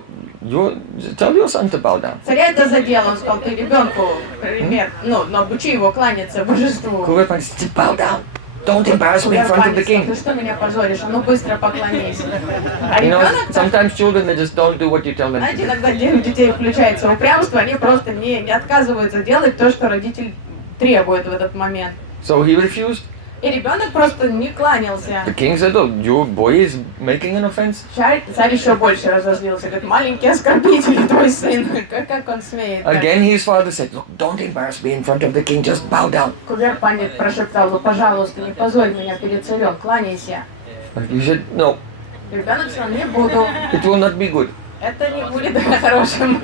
tell your son to bow down." Царя это задело, он сказал, ты ребенку пример, научи его кланяться божеству. Kuvera Pandit said, "Bow down. Don't embarrass me in front of the king." Ты что меня позоришь? А ну быстро поклонись. А You know, ребенок, sometimes children they just don't do what you tell them to знаете, do. иногда у детей включается упрямство, они просто не отказываются делать то, что родитель требует в этот момент. So he refused. И ребенок просто не кланялся. The king said, "Oh, your boy is making an offense." Царь еще больше разозлился, говорит, маленький оскорбитель твой сын, как он смеет. Again, his father said, "Look, don't embarrass me in front of the king. Just bow down." Кувер Пандит прошептал, ну пожалуйста, не позорь меня перед царем, кланяйся. But you said, no, Ребенок сказал, не буду, it will not be good. это не будет хорошим.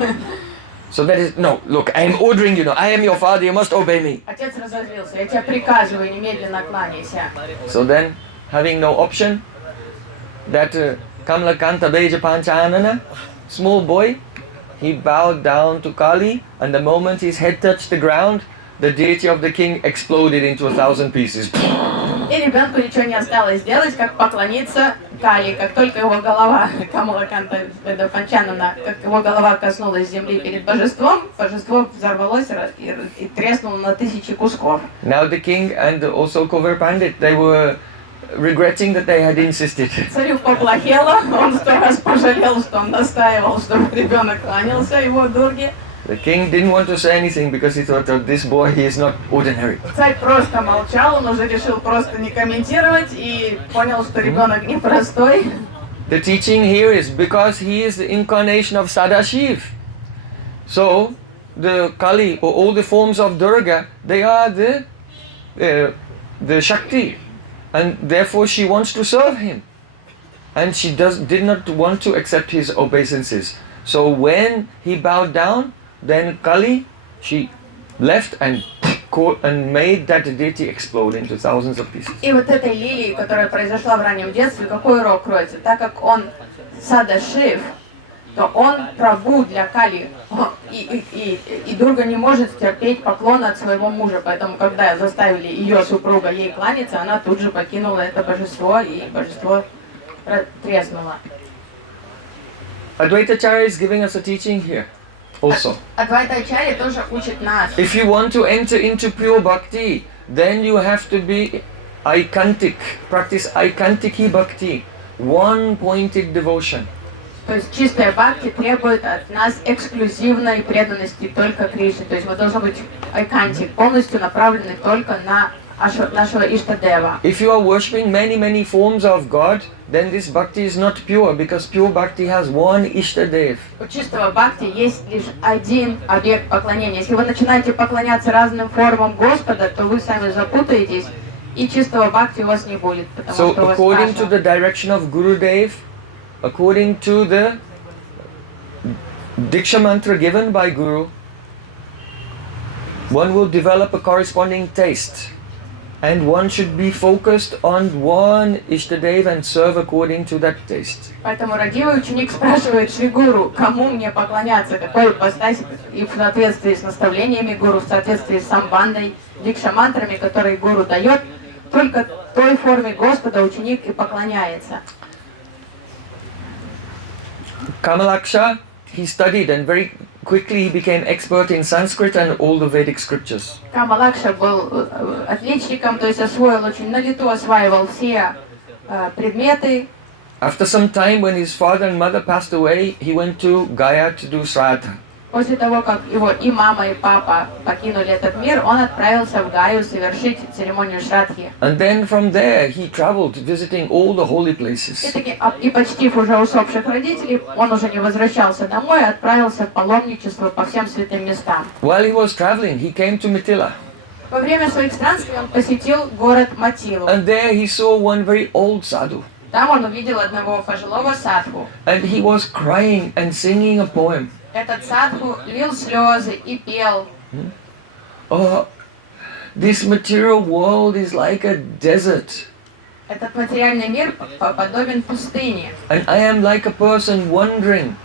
So that is, no, look, I am ordering you now. I am your father, you must obey me. Отец разозлился, я тебе приказываю, немедленно кланяйся. So then, having no option, that Kamalakanta Beja Panchanana, small boy, he bowed down to Kali, and the moment his head touched the ground, the deity of the king exploded into 1,000 pieces. И ребенку ничего не осталось делать, как поклониться Кали. Как только его голова, Камалаканта Панчанана, как его голова коснулась земли перед божеством, божество взорвалось и треснуло на 1000 кусков. Now the king and also Kovar Pandit, they were regretting that they had insisted. Царю поплохело, он 100 раз пожалел, что он настаивал, чтобы ребенок кланялся его Дурге. The king didn't want to say anything because he thought that this boy, he is not ordinary. Царь просто молчал, он уже решил просто не комментировать и понял, что ребенок непростой. The teaching here is because he is the incarnation of Sadashiv. So, the Kali or all the forms of Durga, they are the Shakti. And therefore she wants to serve him. And she did not want to accept his obeisances. So when he bowed down, then Kali, she left and made that deity explode into thousands of pieces. И вот этой лилии, которая произошла в раннем детстве, какой урок кроется? Так как он Садашив, то он прабу для Кали. И Дурга не может терпеть поклона от своего мужа, поэтому когда заставили ее супруга ей кланяться, она тут же покинула это божество, и божество треснуло. Advaita Ācārya is giving us a teaching here also. Адвайта Ācārya тоже учит нас. If you want to enter into pure bhakti, then you have to be aikantic, practice aikantiki bhakti, one-pointed devotion. То есть чистая бхакти требует от нас эксклюзивной преданности только Кришне. То есть мы должны быть айкантик, полностью направлены только на нашего Иштадева. If you are worshipping many forms of God, then this bhakti is not pure, because pure bhakti has one Ishtadev. У чистого бхакти есть лишь один объект поклонения. Если вы начинаете поклоняться разным формам Господа, то вы сами запутаетесь, и чистого бхакти у вас не будет, потому So что у вас according to каша. the direction of Gurudev, according to the Diksha mantra given by Guru, one will develop a corresponding taste. And one should be focused on one Ishtadev and serve according to that taste. Поэтому родивый ученик спрашивает Шри Гуру, кому мне поклоняться, какой ипостаси, и в соответствии с наставлениями Гуру, в соответствии с самбандой, дикша-мантрами, которые Гуру дает, только той форме Господа ученик и поклоняется. Kamalaksha, he studied and very quickly he became expert in Sanskrit and all the Vedic scriptures. Камалакша был отличником, то есть освоил очень на лету, осваивал все предметы. After some time, when his father and mother passed away, he went to Gaya to do Shraddha. После того, как его и мама, и папа покинули этот мир, он отправился в Гаю совершить церемонию Шрадхи. And then from there, he traveled, visiting all the holy places. И почтив уже усопших родителей, он уже не возвращался домой, а отправился в паломничество по всем святым местам. While he was traveling, he came to Mithila. Во время своих странствий он посетил город Матилу. And there he saw one very old sadhu. Там он увидел одного пожилого садху. And he was crying and singing a poem. Этот садху лил слезы и пел. Oh, this material world is like a desert. Этот материальный мир подобен пустыне. And I am like a person wandering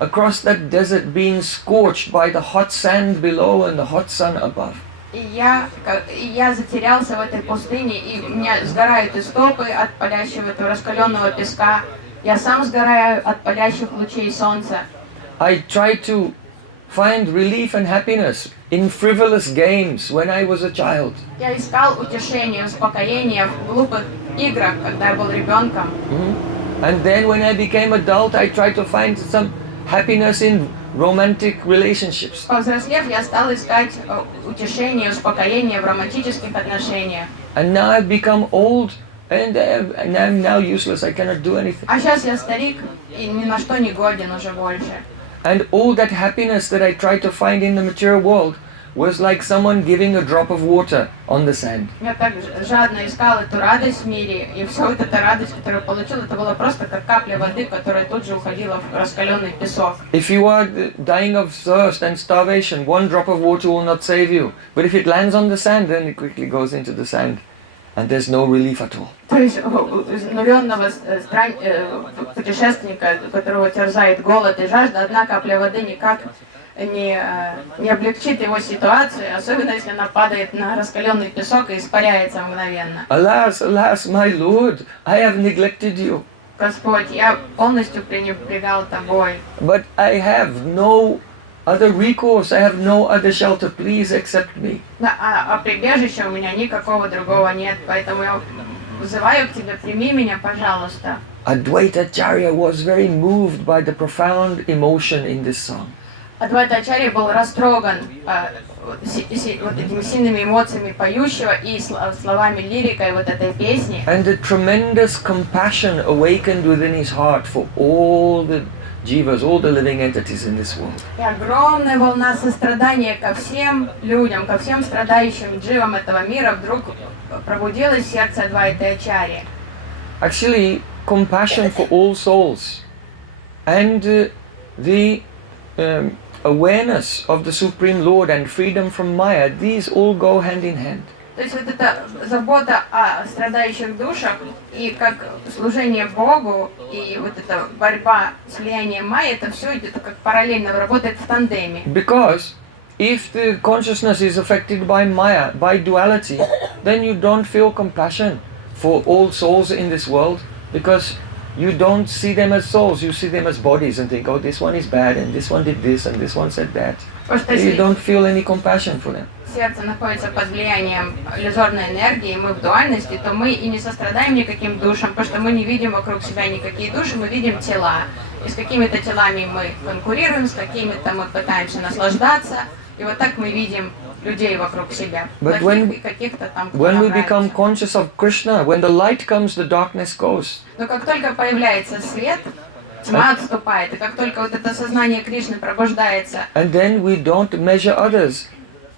across that desert, being scorched by the hot sand below and the hot sun above. И я затерялся в этой пустыне, и у меня сгорают и стопы от палящего этого раскаленного песка. Я сам сгораю от палящих лучей солнца. I tried to find relief and happiness in frivolous games when I was a child. Я искал утешение, успокоение в глупых играх, когда я был ребенком. And then when I became adult, I tried to find some happiness in romantic relationships. Повзрослев, я стал искать утешение, успокоение в романтических отношениях. And now I've become old and I'm now useless. I cannot do anything. А сейчас я старик и ни на что не годен уже больше. And all that happiness that I tried to find in the material world was like someone giving a drop of water on the sand. Я так жадно искал эту радость в мире, и все вот эта радость, которую получил, это была просто как капля воды, которая тут же уходила в раскаленный песок. If you are dying of thirst and starvation, one drop of water will not save you. But if it lands on the sand, then it quickly goes into the sand. And there's no relief at all. То есть у изнуренного путешественника, которого терзает голод и жажда, одна капля воды никак не облегчит его ситуацию, особенно если она падает на раскаленный песок и испаряется мгновенно. Alas, alas, my Lord, I have neglected you. Господь, я полностью пренебрегал тобой. But I have no other recourse, I have no other shelter, please accept me. Да, а прибежища у меня никакого другого нет, поэтому я вызываю к тебе, прими меня, пожалуйста. Advaita Ācārya was very moved by the profound emotion in this song. Адвайта Ācārya был растроган вот этими сильными эмоциями поющего и словами лирикой вот этой песни. And a tremendous compassion awakened within his heart for all the jivas, all the living entities in this world. И огромная волна сострадания ко всем людям, ко всем страдающим дживам этого мира вдруг пробудилось в сердце Адвайты Ācārya. Actually, compassion for all souls and the awareness of the Supreme Lord and freedom from Maya, these all go hand in hand. То есть вот эта забота о страдающих душах и как служение Богу и вот эта борьба с влиянием майя, это все идет как параллельно, работает в тандеме. Because if the consciousness is affected by Maya, by duality, then you don't feel compassion for all souls in this world, because you don't see them as souls, you see them as bodies and think, oh, this one is bad and this one did this and this one said that. You don't feel any compassion for them. Сердце находится под влиянием иллюзорной энергии, мы в дуальности, то мы и не сострадаем никаким душам, потому что мы не видим вокруг себя никакие души, мы видим тела. И с какими-то телами мы конкурируем, с какими-то мы пытаемся наслаждаться, и вот так мы видим людей вокруг себя. But when we become conscious of Krishna, when the light comes, the darkness goes. Но как только появляется свет, тьма отступает, и как только вот это сознание Кришны пробуждается. And then we don't measure others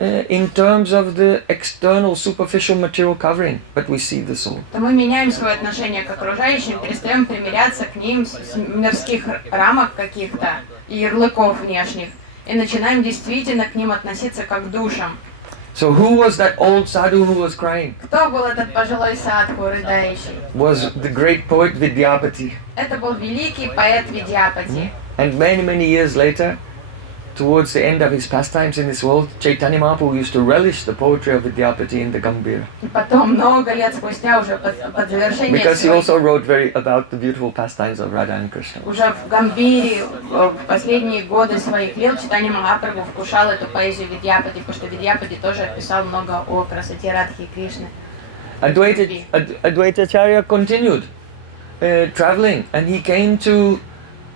in terms of the external superficial material covering, but we see the soul. То мы меняем свое отношение к окружающим, перестаем примиряться к ним с мирских рамок каких-то и ярлыков внешних, и начинаем действительно к ним относиться как к душам. So who was that old sadhu who was crying? Кто был этот пожилой садху, рыдающий? Was the great poet Vidyapati. Это был великий поэт Видьяпати. And many years later, towards the end of his pastimes in this world, Chaitanya Mahaprabhu used to relish the poetry of Vidyapati in the Gambhira. И потом, много лет спустя, уже под завершение Because he also wrote about the beautiful pastimes of Radha and Krishna. Уже в Гамбире, в последние годы своих лет, Чайтанья Махапрабху вкушал эту поэзию Видьяпати, потому что Видьяпати тоже описал много о красоте Радхи и Кришны. Advaita Ācārya continued traveling, and he came to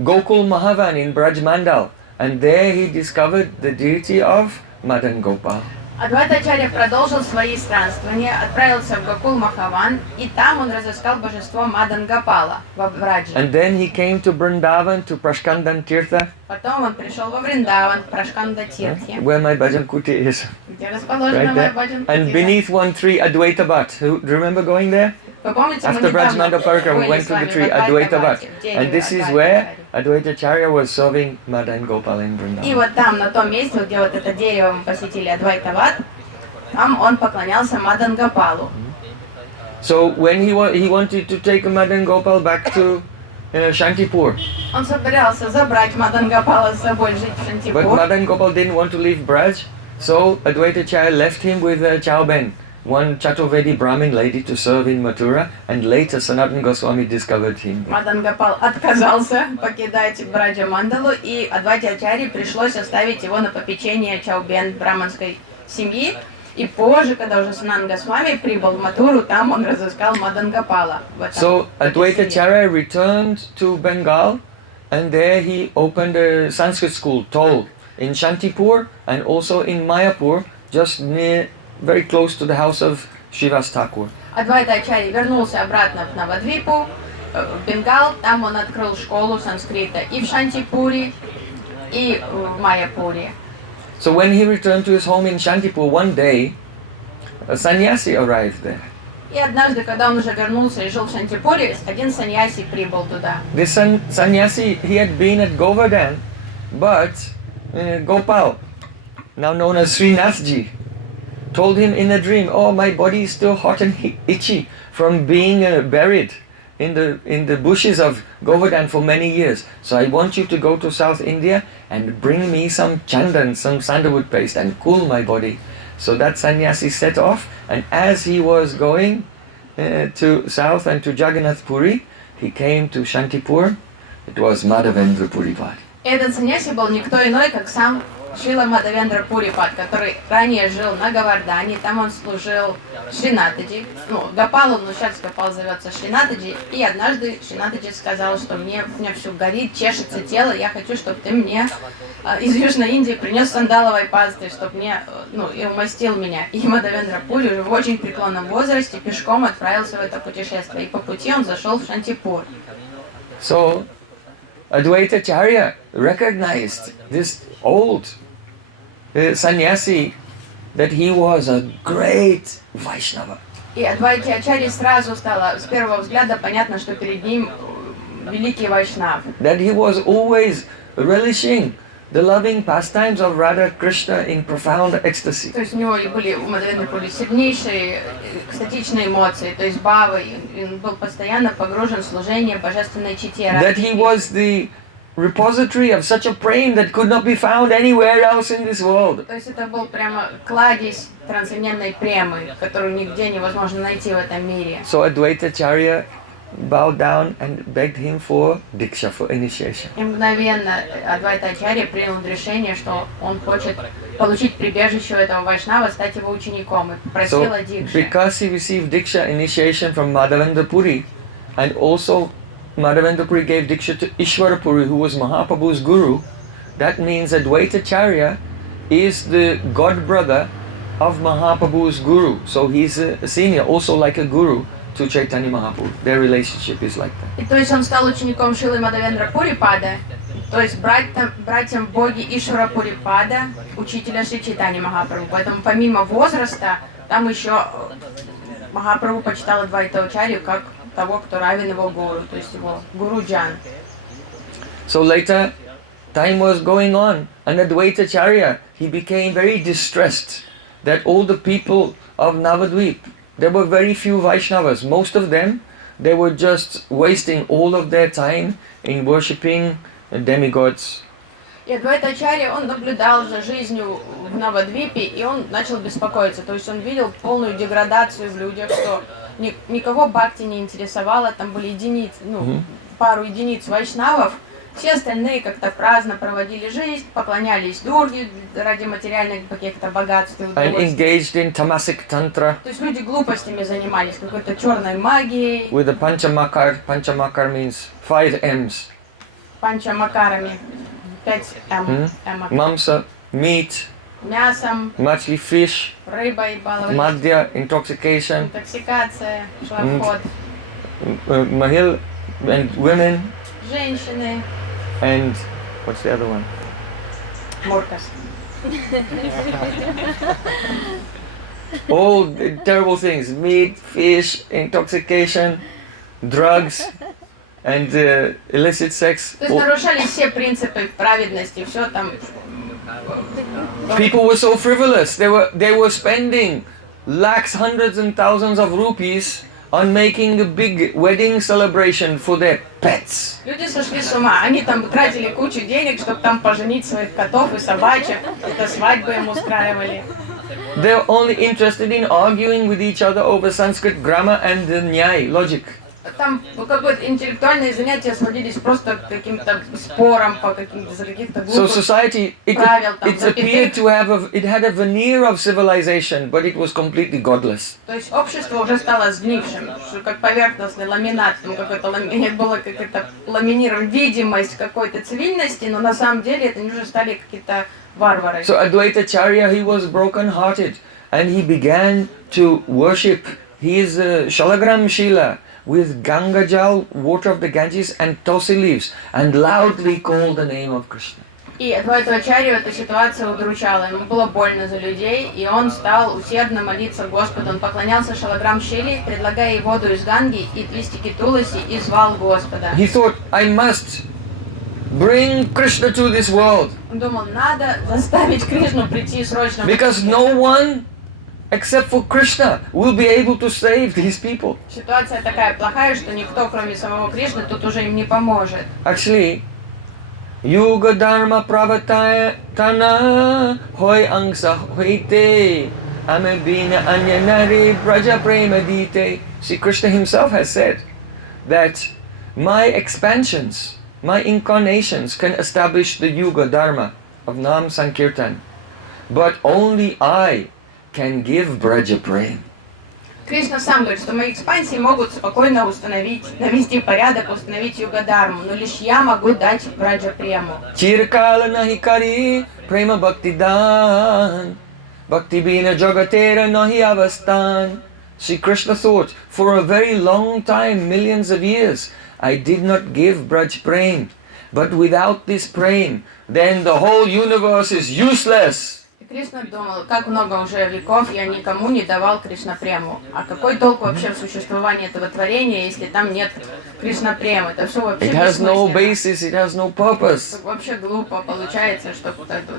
Gokul Mahavan in Braj Mandal. And there he discovered the deity of Madan Gopal. Адвайта Ācārya продолжил свои странствования, отправился в Гокул Махаван, и там он разыскал божество Мадан Гопала в Браджи. And then he came to Vrindavan, to Prashkandan Tirtha. Потом он пришел во Вриндаван, к Прашканда Тиртхе, Where my Bhajan Kuti is. где расположена моя Баджан And Кутира. beneath one tree, Advaita Bhat. Do you remember going there? Вы помните, мы After Braj недавно Mandal Parikram, we были went с to the вами tree, в Advaita Bhat. Адвайта-Бхате, в дереве And this is Адвайта-Бхате. where Advaita Ācārya was serving Madan Gopal in И Vrindavan. вот там, на том месте, где вот это дерево мы посетили, Адвайта-Бхат, там он поклонялся Мадан Гопалу. So when he wanted to take Madan Gopal back to Shantipur. Он собирался забрать Мадан Гопала с собой жить в But Шантипур. Madan Gopal didn't want to leave Braj, so Advaita Ācārya left him with Chauben, one Chaturvedi Brahmin lady, to serve in Mathura, and later Sanatana Goswami discovered him. Мадан Гопал отказался покидать Браджа Мандалу, и Адвайте Ācārya пришлось оставить его на попечение Чаубен браманской семьи. И позже, когда уже Санатана Госвами прибыл в Матуру, там он разыскал Мадан Гопала. So Advaita Ācārya returned to Bengal, and there he opened a Sanskrit school, Tol, in Shantipur and also in Mayapur, just near, very close to the house of Srivas Thakur. Адвайта Ācārya вернулся обратно в Навадвипу, в Бенгал, там он открыл школу санскрита и в Шантипуре, и в Майяпуре. So when he returned to his home in Shantipur, one day, a sannyasi arrived there. И однажды, когда он уже вернулся и жил в Шантипуре, один саньяси прибыл туда. This sannyasi, he had been at Govardhan, but Gopal, now known as Srinathji, told him in a dream, "Oh, my body is still hot and itchy from being buried in the bushes of Govardhan for many years. So I want you to go to South India and bring me some chandan, some sandalwood paste, and cool my body." So that sannyasi set off, and as he was going to south and to Jagannath Puri, he came to Shantipur. It was Madhavendra Puripad. Этот саньяси был никто иной, как сам Шрила Мадхавендра Пурипад, который ранее жил на Говардхане, там он служил Шринатаджи, Гопалу, но сейчас Гопал зовется Шринатаджи, и однажды Шринатаджи сказал, что у меня все горит, чешется тело, я хочу, чтобы ты мне из Южной Индии принес сандаловой пасты, чтобы мне, и умастил меня. И Мадхавендра Пури уже в очень преклонном возрасте пешком отправился в это путешествие, и по пути он зашел в Шантипур. So, Advaita Ācārya recognized this old sannyasi that he was a great Vaishnava. И Адвайте Ачарье сразу стало с первого взгляда понятно, что перед ним великий Вайшнав. That he was always relishing the loving pastimes of Radha Krishna in profound ecstasy. То есть у него и были у Мадхавендры Пури сильнейшие экстатичные эмоции, то есть бхавы, и он был постоянно погружен в служение божественной чите. That he was the repository of such a prem that could not be found anywhere else in this world. То есть это был прямо кладезь трансцендентной премы, которую нигде невозможно найти в этом мире. So Advaita Ācārya bowed down and begged him for diksha, for initiation. И мгновенно Адвайта Ачарья принял решение, что он хочет получить прибежище у этого Вайшнава, стать его учеником, и просил о So дикше. because he received diksha initiation from Madhavendra Puri, and also Madhavendra Puri gave diksha to Ishwara Puri, who was Mahaprabhu's guru, that means Advaita Ācārya is the god brother of Mahaprabhu's guru. So he's a senior, also like a guru to Chaitanya Mahaprabhu. Their relationship is like that. И то есть он стал учеником Шрилы Мадхавендра Пурипада, то есть братьям боги Ишвара Пурипада, учителя Шри Чайтаньи Махапрабху. Поэтому помимо возраста, там еще Махапрабху почитал Адвайту Ачарью как того, кто равен его гуру, то есть его гуру Джан. So later, time was going on, and Advaita Ācārya, he became very distressed that all the people of Navadvip, there were very few Vaishnavas. Most of them, they were just wasting all of their time in worshipping demigods. И Адвайта Ачарья, он наблюдал за жизнью в Навадвипе, и он начал беспокоиться. То есть он видел полную деградацию в людях, что никого бхакти не интересовало, там были единицы, пару единиц вайшнавов. Все остальные как-то праздно проводили жизнь, поклонялись Дурге ради материальных каких-то богатств и And удовольствий. engaged in tamasic tantra То есть люди глупостями занимались, какой-то черной магией, with the panchamakar. Panchamakar means 5 M's. панчамакарами, 5 эмок, Mamsa, meat, мясом, machli, fish, рыбой баловались, madhya, intoxication, интоксикация, шла в ход, mahil, and women, женщины, and what's the other one? муркас. All the terrible things: meat, fish, intoxication, drugs, and illicit sex. То есть нарушали все принципы праведности, все там. People were so frivolous. They were spending lakhs, hundreds and thousands of rupees on making a big wedding celebration for their pets. Люди сошли с ума, они там тратили кучу денег, чтобы там поженить своих котов и собачек, это свадьбы им устраивали. They're only interested in arguing with each other over Sanskrit grammar and nyai, logic. Там какое-то интеллектуальные занятия сводились просто к каким-то спорам по за каких-то So глупых society, правил, там, it appeared to have it had a veneer of civilization, but it was completely godless. То есть общество уже стало сгнившим, что как поверхностный ламинат, там какой-то было как-то ламинирован видимость какой-то цивильности, но на самом деле это уже стали какие-то варвары. So Advaita Ācārya, he was broken-hearted, and he began to worship his Shalagram Shila with Gangajal, water of the Ganges, and Tulsi leaves, and loudly called the name of Krishna. И Адвайту Ачарью эта ситуация удручала, ему было больно за людей, и он стал усердно молиться Господу. Он поклонялся Шалаграм Шили, предлагая ей воду из Ганги и листики Туласи, и звал Господа. He thought, I must bring Krishna to this world. Он думал, надо заставить Кришну прийти срочно. Because no one except for Krishna will be able to save these people. Ситуация такая плохая, что никто, кроме самого Кришны, тут уже им не поможет. Actually, Yuga Dharma Pravatana Hoy Angsa Hoite Amabina Anyanari Braja Prema Dite. See, Krishna himself has said that my expansions, my incarnations can establish the Yuga Dharma of Nam Sankirtan. But only I can give Braja Prem. Кришна сам говорит, что мои экспансии могут спокойно навести порядок, установить юга-дharmu, но лишь я могу дать Браджа Прему. Chirkala nahi kari prema bhakti dan bhakti bina jagatera nahi avastan. Sri Krishna thought, for a very long time, millions of years, I did not give Braj Prem. But without this Prem, then the whole universe is useless. Кришна думал, как много уже веков я никому не давал Кришна Прему. А какой толк вообще в существовании этого творения, если там нет Кришна Премы? Это все вообще It has no бессмысленно. basis, it has no purpose. Вообще глупо получается, что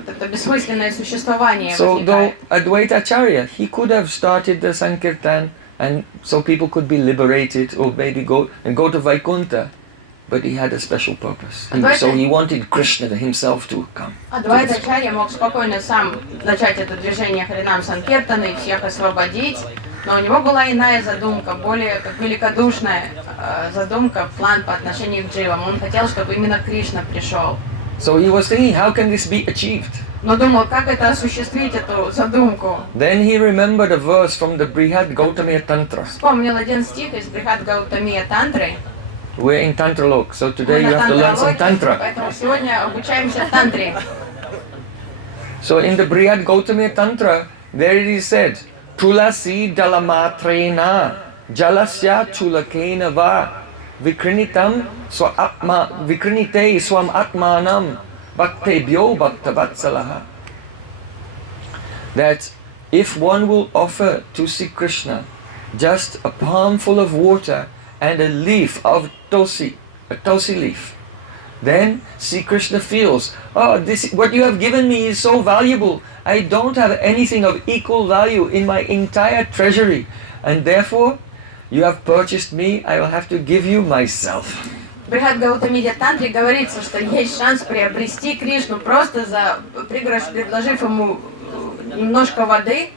это бессмысленное существование So though возникает. Advaita Ācārya, he could have started the Sankirtan and so people could be liberated or maybe go to Vaikuntha. But he had a special purpose. So he wanted Krishna himself to come. Адвайта Ачарья мог спокойно сам начать это движение Харинам Санкиртана и всех освободить, но у него была иная задумка, более как великодушная задумка, план по отношению к дживам. Он хотел, чтобы именно Кришна пришел. So he was thinking, how can this be achieved? Но думал, как это осуществить, эту задумку. Then he remembered a verse from the Brihad Gautamiya Tantra. Вспомнил один стих из Брихат Гаутамия Тантры. We're in Tantra Lok, so today you have to learn some Tantra. Поэтому сегодня обучаемся Тантре. So in the Brihad Gautamiya Tantra, there it is said, Tulasi dalamatrena jalasya chulakena va vikrinitam vikrinite swam atmanam bhaktebhyo bhaktavatsalaha. That if one will offer to Sri Krishna just a palmful of water and a leaf of tulsi, a tulsi leaf, then Sri Krishna feels, oh, this what you have given me is so valuable. I don't have anything of equal value in my entire treasury, and therefore you have purchased me, I will have to give you myself. В Брихат Гаутамия Тантре говорится, что есть шанс приобрести Кришну просто предложив ему немножко воды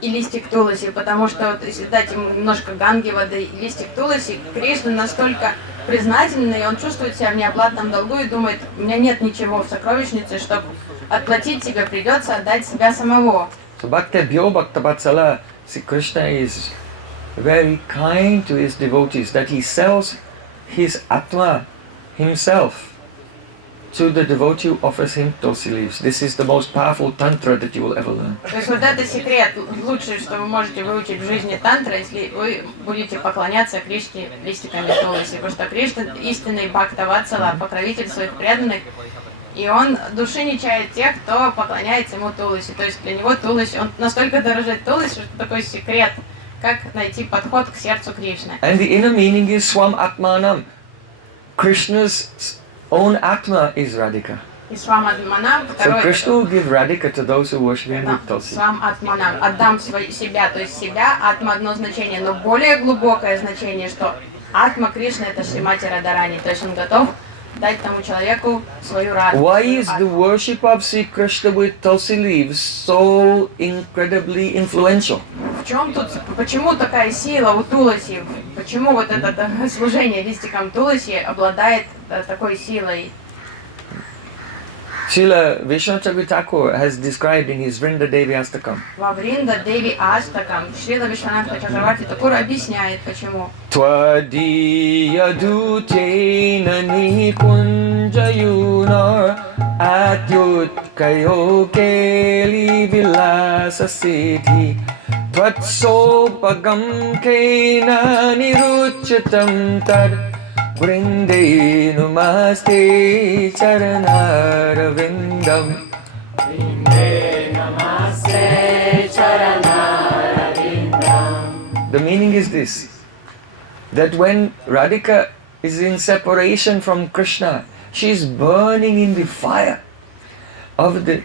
и листик туласи, потому что вот, если дать ему немножко ганги воды и листик туласи, Кришна настолько признательный, и он чувствует себя в неоплатном долгу и думает, у меня нет ничего в сокровищнице, чтобы отплатить тебе, придется отдать себя самого. So Bhaktebhyo Bhaktavatsala, Sri Krishna is very kind to his devotees, that he sells his Atma himself to the devotee who offers him tulsi leaves. This is the most powerful tantra that you will ever learn. То есть вот это секрет лучшее, что вы можете выучить в жизни тантра, если вы будете поклоняться Кришне листиками туласи, потому что Кришна истинный бхактаватсала, покровитель своих преданных, и он души не чает тех, кто поклоняется ему туласи. То есть для него туласи, он настолько дорожит туласи, что такой секрет, как найти подход к сердцу Кришны. And the inner meaning is Swam Atmanam. Krishna's own Atma is Radhika. И Свам Атманам, So второй, Krishna will give Radhika to those who worship him да, with tulsi. Свам Атманам, отдам себя, то есть себя, Атма одно значение, но более глубокое значение, что Атма Кришна это Шримати Радарани, то есть он готов дать тому человеку свою радость. Why свою is атму. the worship of Sri Krishna with tulsi leaves so incredibly influential? В чем тут, почему такая сила у Туласи? Почему вот это служение листиком Туласи обладает такой силой? Srila Vishnu Thakur has described in his Vrinda Devi Astakam. Во Вринда Деви Аштакам Шрила Вишванатха Чакраварти Такур объясняет, почему. Tvadiya dutena nipunjayunar atyut kayo keli vilasa siddhi Tvatsobhagam kena niruchatam tad Vrinde namaste charanarvindam. The meaning is this, that when Radhika is in separation from Krishna, she is burning in the fire of the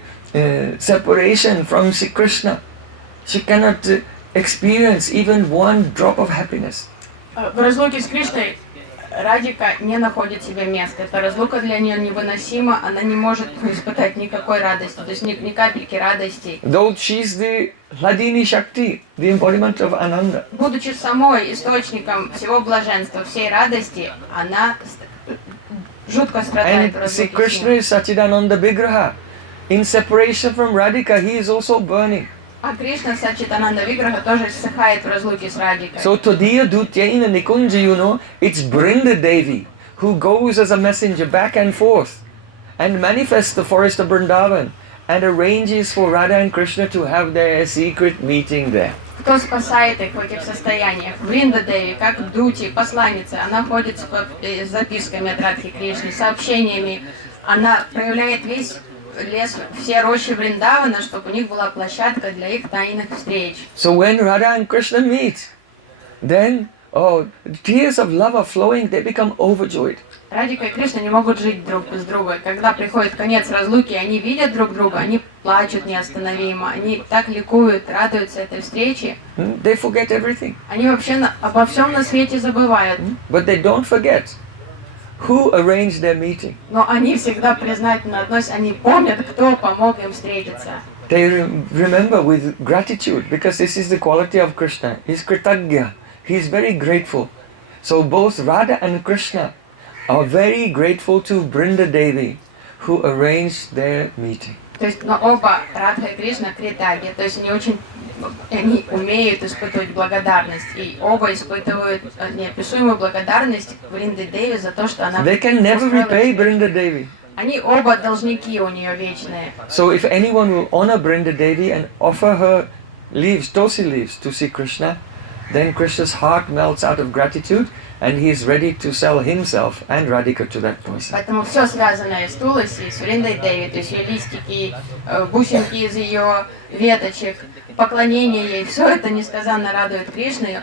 separation from Sri Krishna. She cannot experience even one drop of happiness. В разлуке с Кришной Радика не находит себе места. Эта разлука для нее невыносима, она не может испытать никакой радости, то есть ни капельки радости. Though she is the Hladini Shakti, the embodiment of Ananda. Будучи самой источником всего блаженства, всей радости, она жутко страдает в And Sri разлуке Krishna с ним. is Sachidananda Vigraha. In separation from Radhika, he is also burning. А Кришна Сачитананда Виграха тоже ссыхает в разлуке с Радикой. So Todiya Dutyaina Nikunja, you know, it's Brinda Devi who goes as a messenger back and forth and manifests the forest of Vrindavan and arranges for Radha and Krishna to have their secret meeting there. Кто спасает их в этих состояниях? Вринда Деви, как Дути, посланница, она ходит с записками от Радхи Кришны, сообщениями, она проявляет весь лес, все рощи Вриндавана, чтобы у них была площадка для их тайных встреч. So when Radha and Krishna meet, then, tears of love are flowing, they become overjoyed. Радика и Кришна не могут жить друг без друга. Когда приходит конец разлуки, они видят друг друга, они плачут неостановимо, они так ликуют, радуются этой встрече. They forget everything. Они вообще обо всем на свете забывают. But they don't forget who arranged their meeting. Но они всегда признательно относятся, они помнят, кто помог им встретиться. They remember with gratitude, because this is the quality of Krishna. He's Kritagya. He's very grateful. So both Radha and Krishna are very grateful to Brinda Devi, who arranged their meeting. То есть, но оба Радха и Кришна критаги, то есть они умеют испытывать благодарность, и оба испытывают неописуемую благодарность Бринде Деви за то, что она They can never repay Brinda Devi. Они оба должники у нее вечные. So if anyone will honor Brinda Devi and offer her leaves, tulsi leaves, to see Krishna, then Krishna's heart melts out of gratitude and he is ready to sell himself and Radhika to that person. Поэтому все связанное с Туласи, с Вриндой Деви, то есть ее листики, бусинки из ее веточек, поклонение ей, все это несказанно радует Кришну, и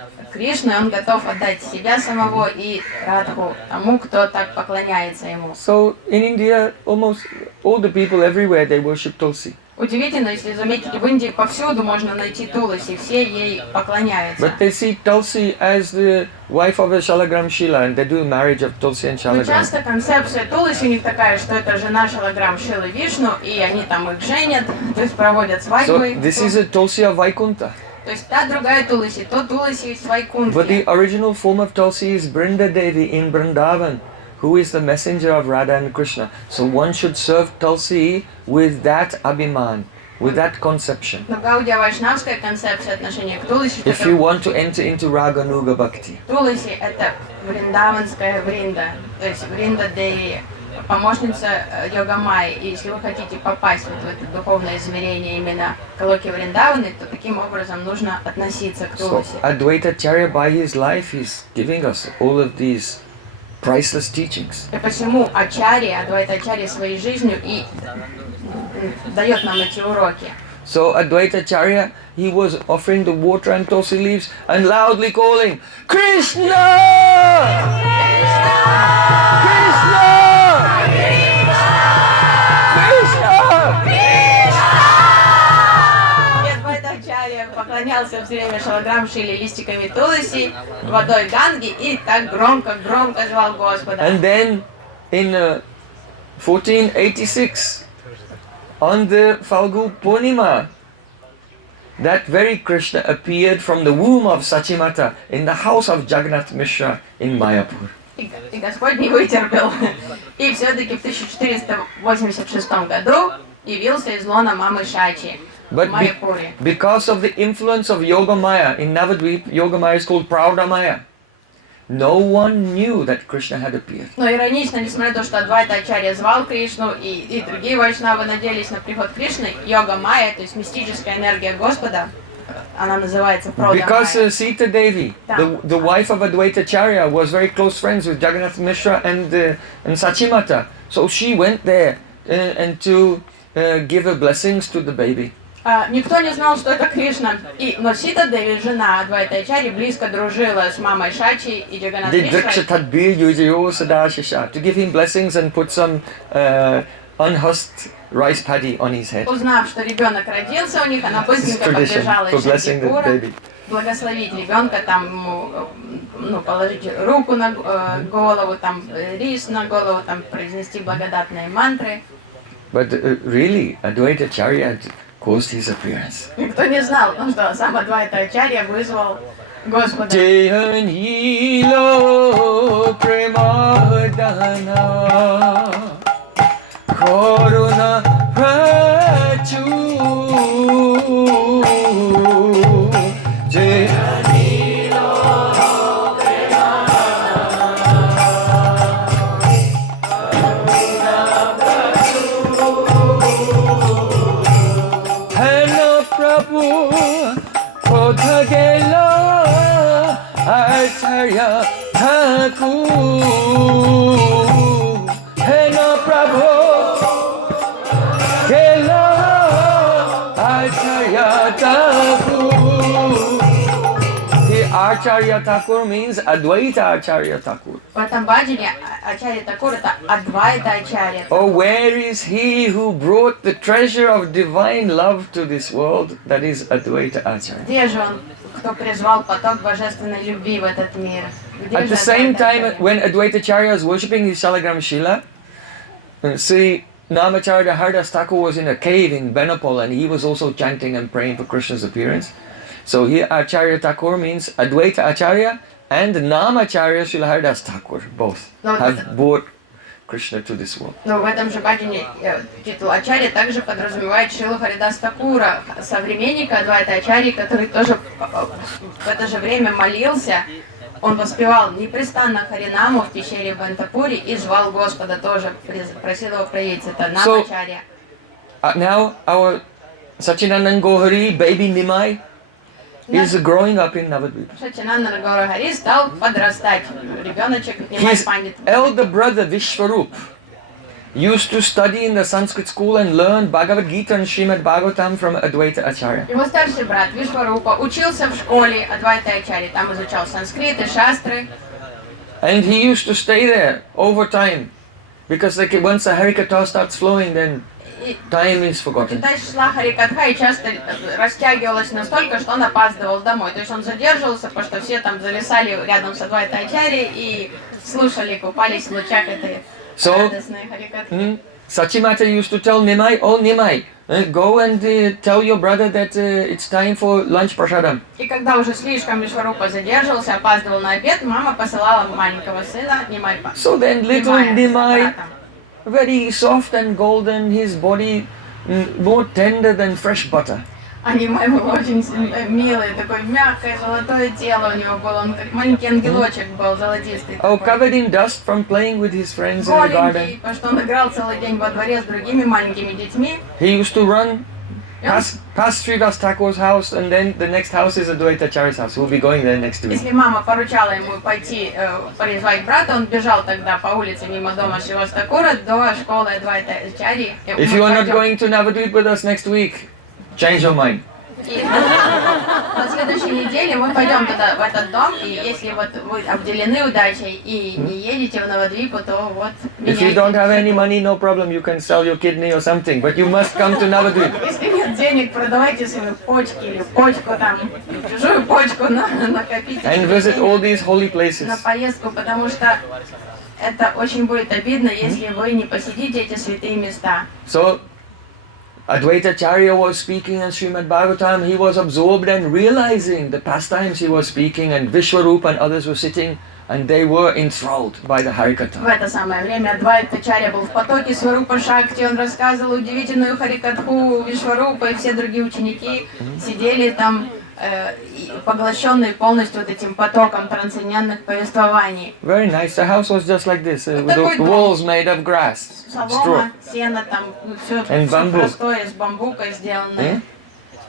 он готов отдать себя самого и Радху тому, кто так поклоняется ему. So in India, almost all the people everywhere, they worship Tulsi. Удивительно, если заметите, в Индии повсюду можно найти Туласи, все ей поклоняются. But they see Tulsi as the wife of a Shalagram Shila and they do a marriage of Tulsi and Но Shalagram. часто концепция Туласи у них такая, что это жена Шалаграм Шилы Вишну, и они там их женят, то есть проводят свадьбы. So this is a Tulsi of Vaikuntha. То есть та другая Туласи, то Туласи из Вайкунтхи. But the original form of Tulsi is Brinda Devi in Vrindavan, who is the messenger of Radha and Krishna. So one should serve Tulsi with that abhiman, with that conception. Но Гаудия вайшнавская концепция отношения к Туласи, If you want to enter into Raga Nuga Bhakti. Туласи это вриндаванская Вринда, то есть Вринда Деви, помощница Йога-майи. И если вы хотите попасть вот в это духовное измерение именно Калоки Вриндаваны, то таким образом нужно относиться к So Туласи. Advaita Ācārya by his life is giving us all of these priceless teachings. И посему Ачарья, Адвайта Ачарья своей жизнью и дает нам эти уроки. So Advaita Ācārya, he was offering the water and tulsi leaves and loudly calling, Krishna! Krishna! И Адвайта Ачарья поклонялся все время Шалаграм Шиле листиками Туласи, водой Ганги и так громко звал Господа. And then in 1486, on the Falgu Purnima, that very Krishna appeared from the womb of Sachimata in the house of Jagannath Mishra in Mayapur. И Господь не вытерпел. И все-таки в 1486 году явился из лона мамы Шачи в But Майяпуре. because of the influence of Yoga Maya, in Navadvip, Yoga Maya is called Prauda Maya. No one knew that Krishna had appeared. Но иронично, несмотря на то, что Адвайта Ачарья звал Кришну, и другие вайшнавы надеялись на приход Кришны, йога Майя, то есть мистическая энергия Господа, она называется проданная. Because Sita Devi, Да. the wife of Advaita Ācārya, was very close friends with Jagannath Mishra and Sachimata. So she went there and to give her blessings to the baby. Никто не знал, что это Кришна. Но Сита Деви, жена Адвайта Ачарьи, близко дружила с мамой Шачи и Джаганнат Мишрой. To give him blessings and put some unhusked rice paddy on his head. Узнав, что ребенок родился у них, она быстренько побежала из Шантипура благословить ребенка, там, положить руку на голову, там, рис на голову, там, произнести благодатные мантры. But really, Advaita Ācārya caused his appearance. Никто не знал, что сам Адвайта Ачарья вызвал Господа. Jehanilo Premadana Koruna Prachu Jehanilo Prabhu Kotha Gela Ācārya Thakur Hena Prabhu Gela Ācārya Thakur. The Ācārya Thakur means Advaita Ācārya Thakur. В этом баджане Ачарья Такур это Адвайта Ачарья. Oh, where is he who brought the treasure of divine love to this world? That is Advaita Ācārya. Где же он, кто призвал поток божественной любви в этот мир? At the same time, when Advaita Ācārya was worshipping his Salagram Shila, Śrī Namacharya Haridas Thakur was in a cave in Benapol and he was also chanting and praying for Krishna's appearance. So here Ācārya Thakur means Advaita Ācārya and Namacharya Śrīla Haridas Thakur, both have brought Krishna to this world. Но в этом же баджане титул Ачарья также подразумевает Шрилу Харидас Такура, современника Адвайта Ачарьи, который тоже в это же время молился. Он воспевал непрестанно Харинаму в пещере в Бентапуре и звал Господа тоже, просил его проявить. Это Намачарья. Now our Sachinandan Gohari, baby Nimai, is growing up in Navadvip. Сачинандан Гаурагари стал подрастать. Ребеночек Нимай His Пандит. elder brother Vishwarup used to study in the Sanskrit school and learn Bhagavad Gita and Srimad Bhagavatam from Advaita Ācārya. Его старший брат Вишварупа учился в школе Адвайта Ачарьи, там изучал санскрит и шастры. And he used to stay there over time because like once the Harikatha starts flowing, then time is И forgotten. дальше шла Харикатха и часто растягивалась настолько, что он опаздывал домой. То есть он задерживался, потому что все там зависали рядом с Адвайта Ачарьей и слушали, купались в лучах этой радостной Харикатхи. Sachimata used to tell Nimai, oh Nimai, go and tell your brother that it's time for lunch prasadam. И когда уже слишком Вишварупа задерживался, опаздывал на обед, мама посылала маленького сына Нимайпа. So then little Nimai, very soft and golden, his body more tender than fresh butter. А Нимай был очень милый, такой мягкое золотое тело у него было, он как маленький ангелочек был, золотистый. Oh, такой. covered in dust from playing with his friends in the garden. Голенький, потому что он играл целый день во дворе с другими маленькими детьми. He used to run past Srivas Thakur's house, and then the next house is Advaita Ācārya's house. We'll be going there next week. Если мама поручала ему пойти призвать брата, он бежал тогда по улице мимо дома Шривас Такура до школы Адвайта Ачарьи. If you are not going to Navadvip with us next week, change your mind. И на следующей неделе мы пойдем туда, в этот дом, и если вот вы обделены удачей и не едете в Навадвипу, то вот If you don't have any money, no problem. You can sell your kidney or something, but you must come to Navadvip. Если нет денег, продавайте свои почки или почку там, чужую почку накопите. And visit all these holy На places. поездку, потому что это очень будет обидно, если вы не посетите эти святые места. So, Advaita Ācārya was speaking in Srimad Bhagavatam. He was absorbed and realizing the pastimes he was speaking, and Vishwarupa and others were sitting, and they were enthralled by the В Harikatha. это самое время Адвайта Ачарья был в потоке Сварупа Шакти, он рассказывал удивительную Харикатху, Вишварупа и все другие ученики сидели там, поглощенные полностью вот этим потоком трансцендентных повествований. Very nice. The house was just like this, with the walls made of grass, straw. Солома, сено там, все And bamboo. простое, с бамбука сделано.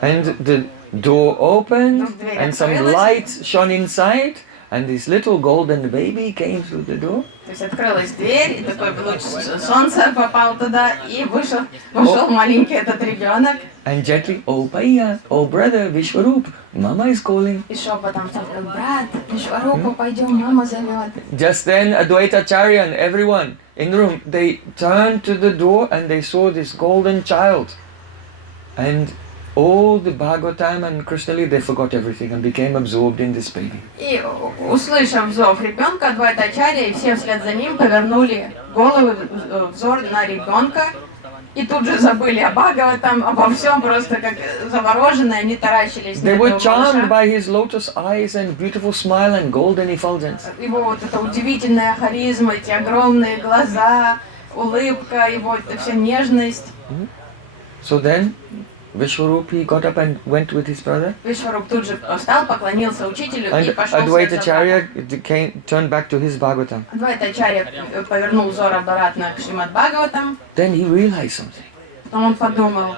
And the door opened, Вдруг дверь and some открылась. light shone inside, and this little golden baby came through the door. То есть открылась дверь, и такой луч солнца попал туда, и вошел маленький этот ребенок. And gently, oh Bhaiya, oh brother, Vishwarup, Mama is calling. И шепотом сказал: брат, Вишварупа, пойдем, мама зовет. Just then, Advaita Ācārya and everyone in the room, they turned to the door and they saw this golden child. And all the Bhagavatam and Krishna Lila, they forgot everything and became absorbed in this baby. И, услышав зов ребенка, Адвайта Ācārya, все вслед за ним повернули головы, взор на ребенка, и тут же забыли о Бхагаватам, обо всем, просто как завороженные, они таращились на They were этого charmed малыша. by his lotus eyes and beautiful smile and golden effulgence. Его вот эта удивительная харизма, эти огромные глаза, улыбка, его эта вся нежность. So then, Vishwarup, he got up and went with his brother. Вишваруп тут же встал, поклонился учителю и And пошел Advaita вслед за братом. Ācārya turned back to his Bhagavatam. Адвайта Ācārya повернул взор обратно к Шримад Бхагаватам. Then he realized something. Потом он подумал,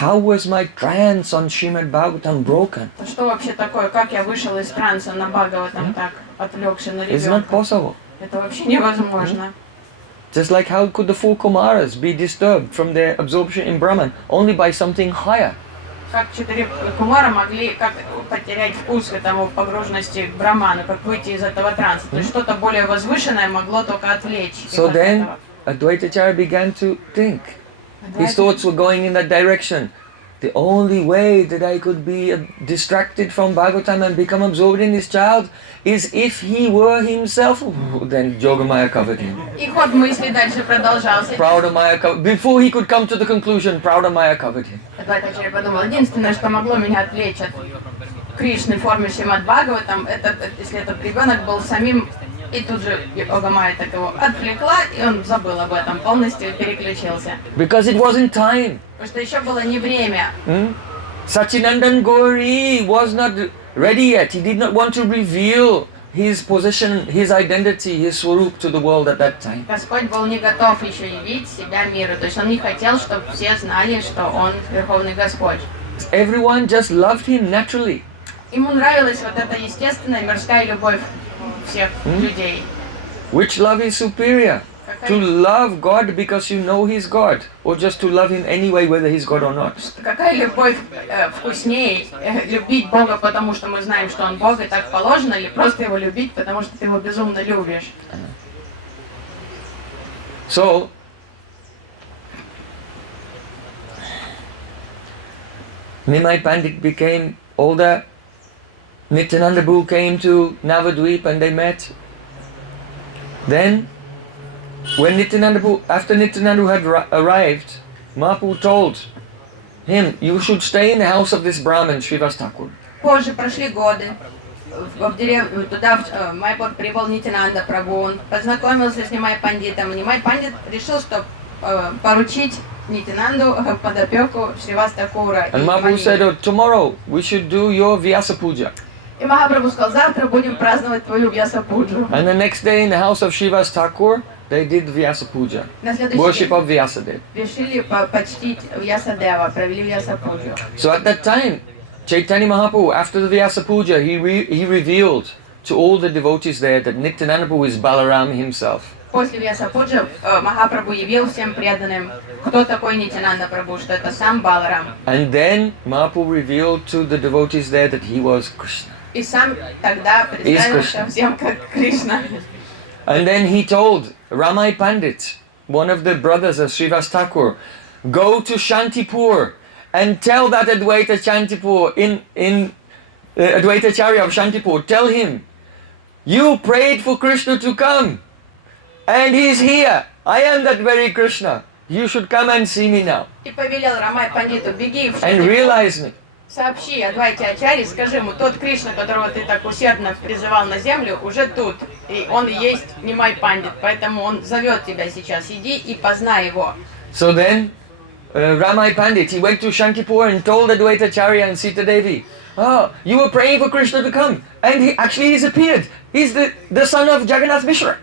How was my trance on Srimad Bhagavatam broken? что вообще такое, как я вышел из транса на Бхагаватам так, отвлекший на It's not ребенка. possible. Это вообще невозможно. Just like how could the four Kumaras be disturbed from their absorption in Brahman only by something higher? Как 4 кумара могли как потерять вкус к этому погруженности к Браману, как выйти из этого транса. То есть что-то более возвышенное могло только отвлечь их So от then этого. Advaita Ācārya began to think. His thoughts were going in that direction. The only way that I could be distracted from Bhagavatam and become absorbed in this child is if he were himself. Then Yogamaya covered him. И ход мысли дальше продолжался. Praudamaya covered. Before he could come to the conclusion, Praudamaya covered him. Адвайта Ācārya подумал, единственное, что могло меня отвлечь от Кришны в форме Шримад Бхагаватам, это если этот ребенок был самим, и тут же Йогамая так его отвлекла, и он забыл об этом, полностью переключился. Because it wasn't time. Потому что еще было не время. Sachinandan Gauri was not ready yet. He did not want to reveal his position, his identity, his swarup to the world at that time. Господь был не готов еще явить себя миру, то есть он не хотел, чтобы все знали, что он Верховный Господь. Everyone just loved him naturally. Ему нравилась вот эта естественная мирская любовь всех людей. Which love is superior? To love God because you know He's God, or just to love Him anyway, whether He's God or not. Какая любовь вкуснее? Любить Бога, потому что мы знаем, что Он Бог, и так положено, или просто Его любить, потому что ты Его безумно любишь? So, Nimai Pandit became older. Nityananda Prabhu came to Navadvip and they met. Then, when after Nityananda had arrived, Mahaprabhu told him, you should stay in the house of this Brahmin, Srivas Thakur. Позже прошли годы. В деревню туда Майпур прибыл Нитянанда Прабху, он познакомился с Нимай Пандитом. Нимай Пандит решил, что поручить Нитянанду под опеку Шривас Такура. And Mahaprabhu said, oh, tomorrow we should do your Vyasa Puja. И Махапрабху сказал, завтра будем праздновать твою Вьяса-пуджу. And the next day in the house of Srivas Thakur, they did Vyasa Puja. На следующий Worship день of Vyasadeva. решили почтить Вьясадева, провели Вьяса-пуджу. So at that time, Chaitanya Mahaprabhu, after the Vyasa Puja, he revealed to all the devotees there that Nityananda Prabhu is Balaram himself. После Вьяса-пуджи Махапрабху явил всем преданным, кто такой Нитянанда Прабху, что это сам Баларам. And then Mahaprabhu revealed to the devotees there that he was Krishna. И сам тогда представился всем как Кришна. And then he told Ramai Pandit, one of the brothers of Srivas Thakur, go to Shantipur and tell that Advaita Shantipur Advaita Ācārya of Shantipur, tell him, you prayed for Krishna to come, and he's here. I am that very Krishna. You should come and see me now. И повелел Рамай Пандиту, беги в And Шантипур, realize me. сообщи Адвайте Ācārya, скажи ему, тот Кришна, которого ты так усердно призывал на землю, уже тут. И он и есть Нимай Пандит, поэтому он зовет тебя сейчас. Иди и познай его. So then, Ramai Pandit, he went to Shantipur and told Advaita Ācārya and Sita Devi, oh, you were praying for Krishna to come. And he's appeared. He's the son of Jagannath Mishra.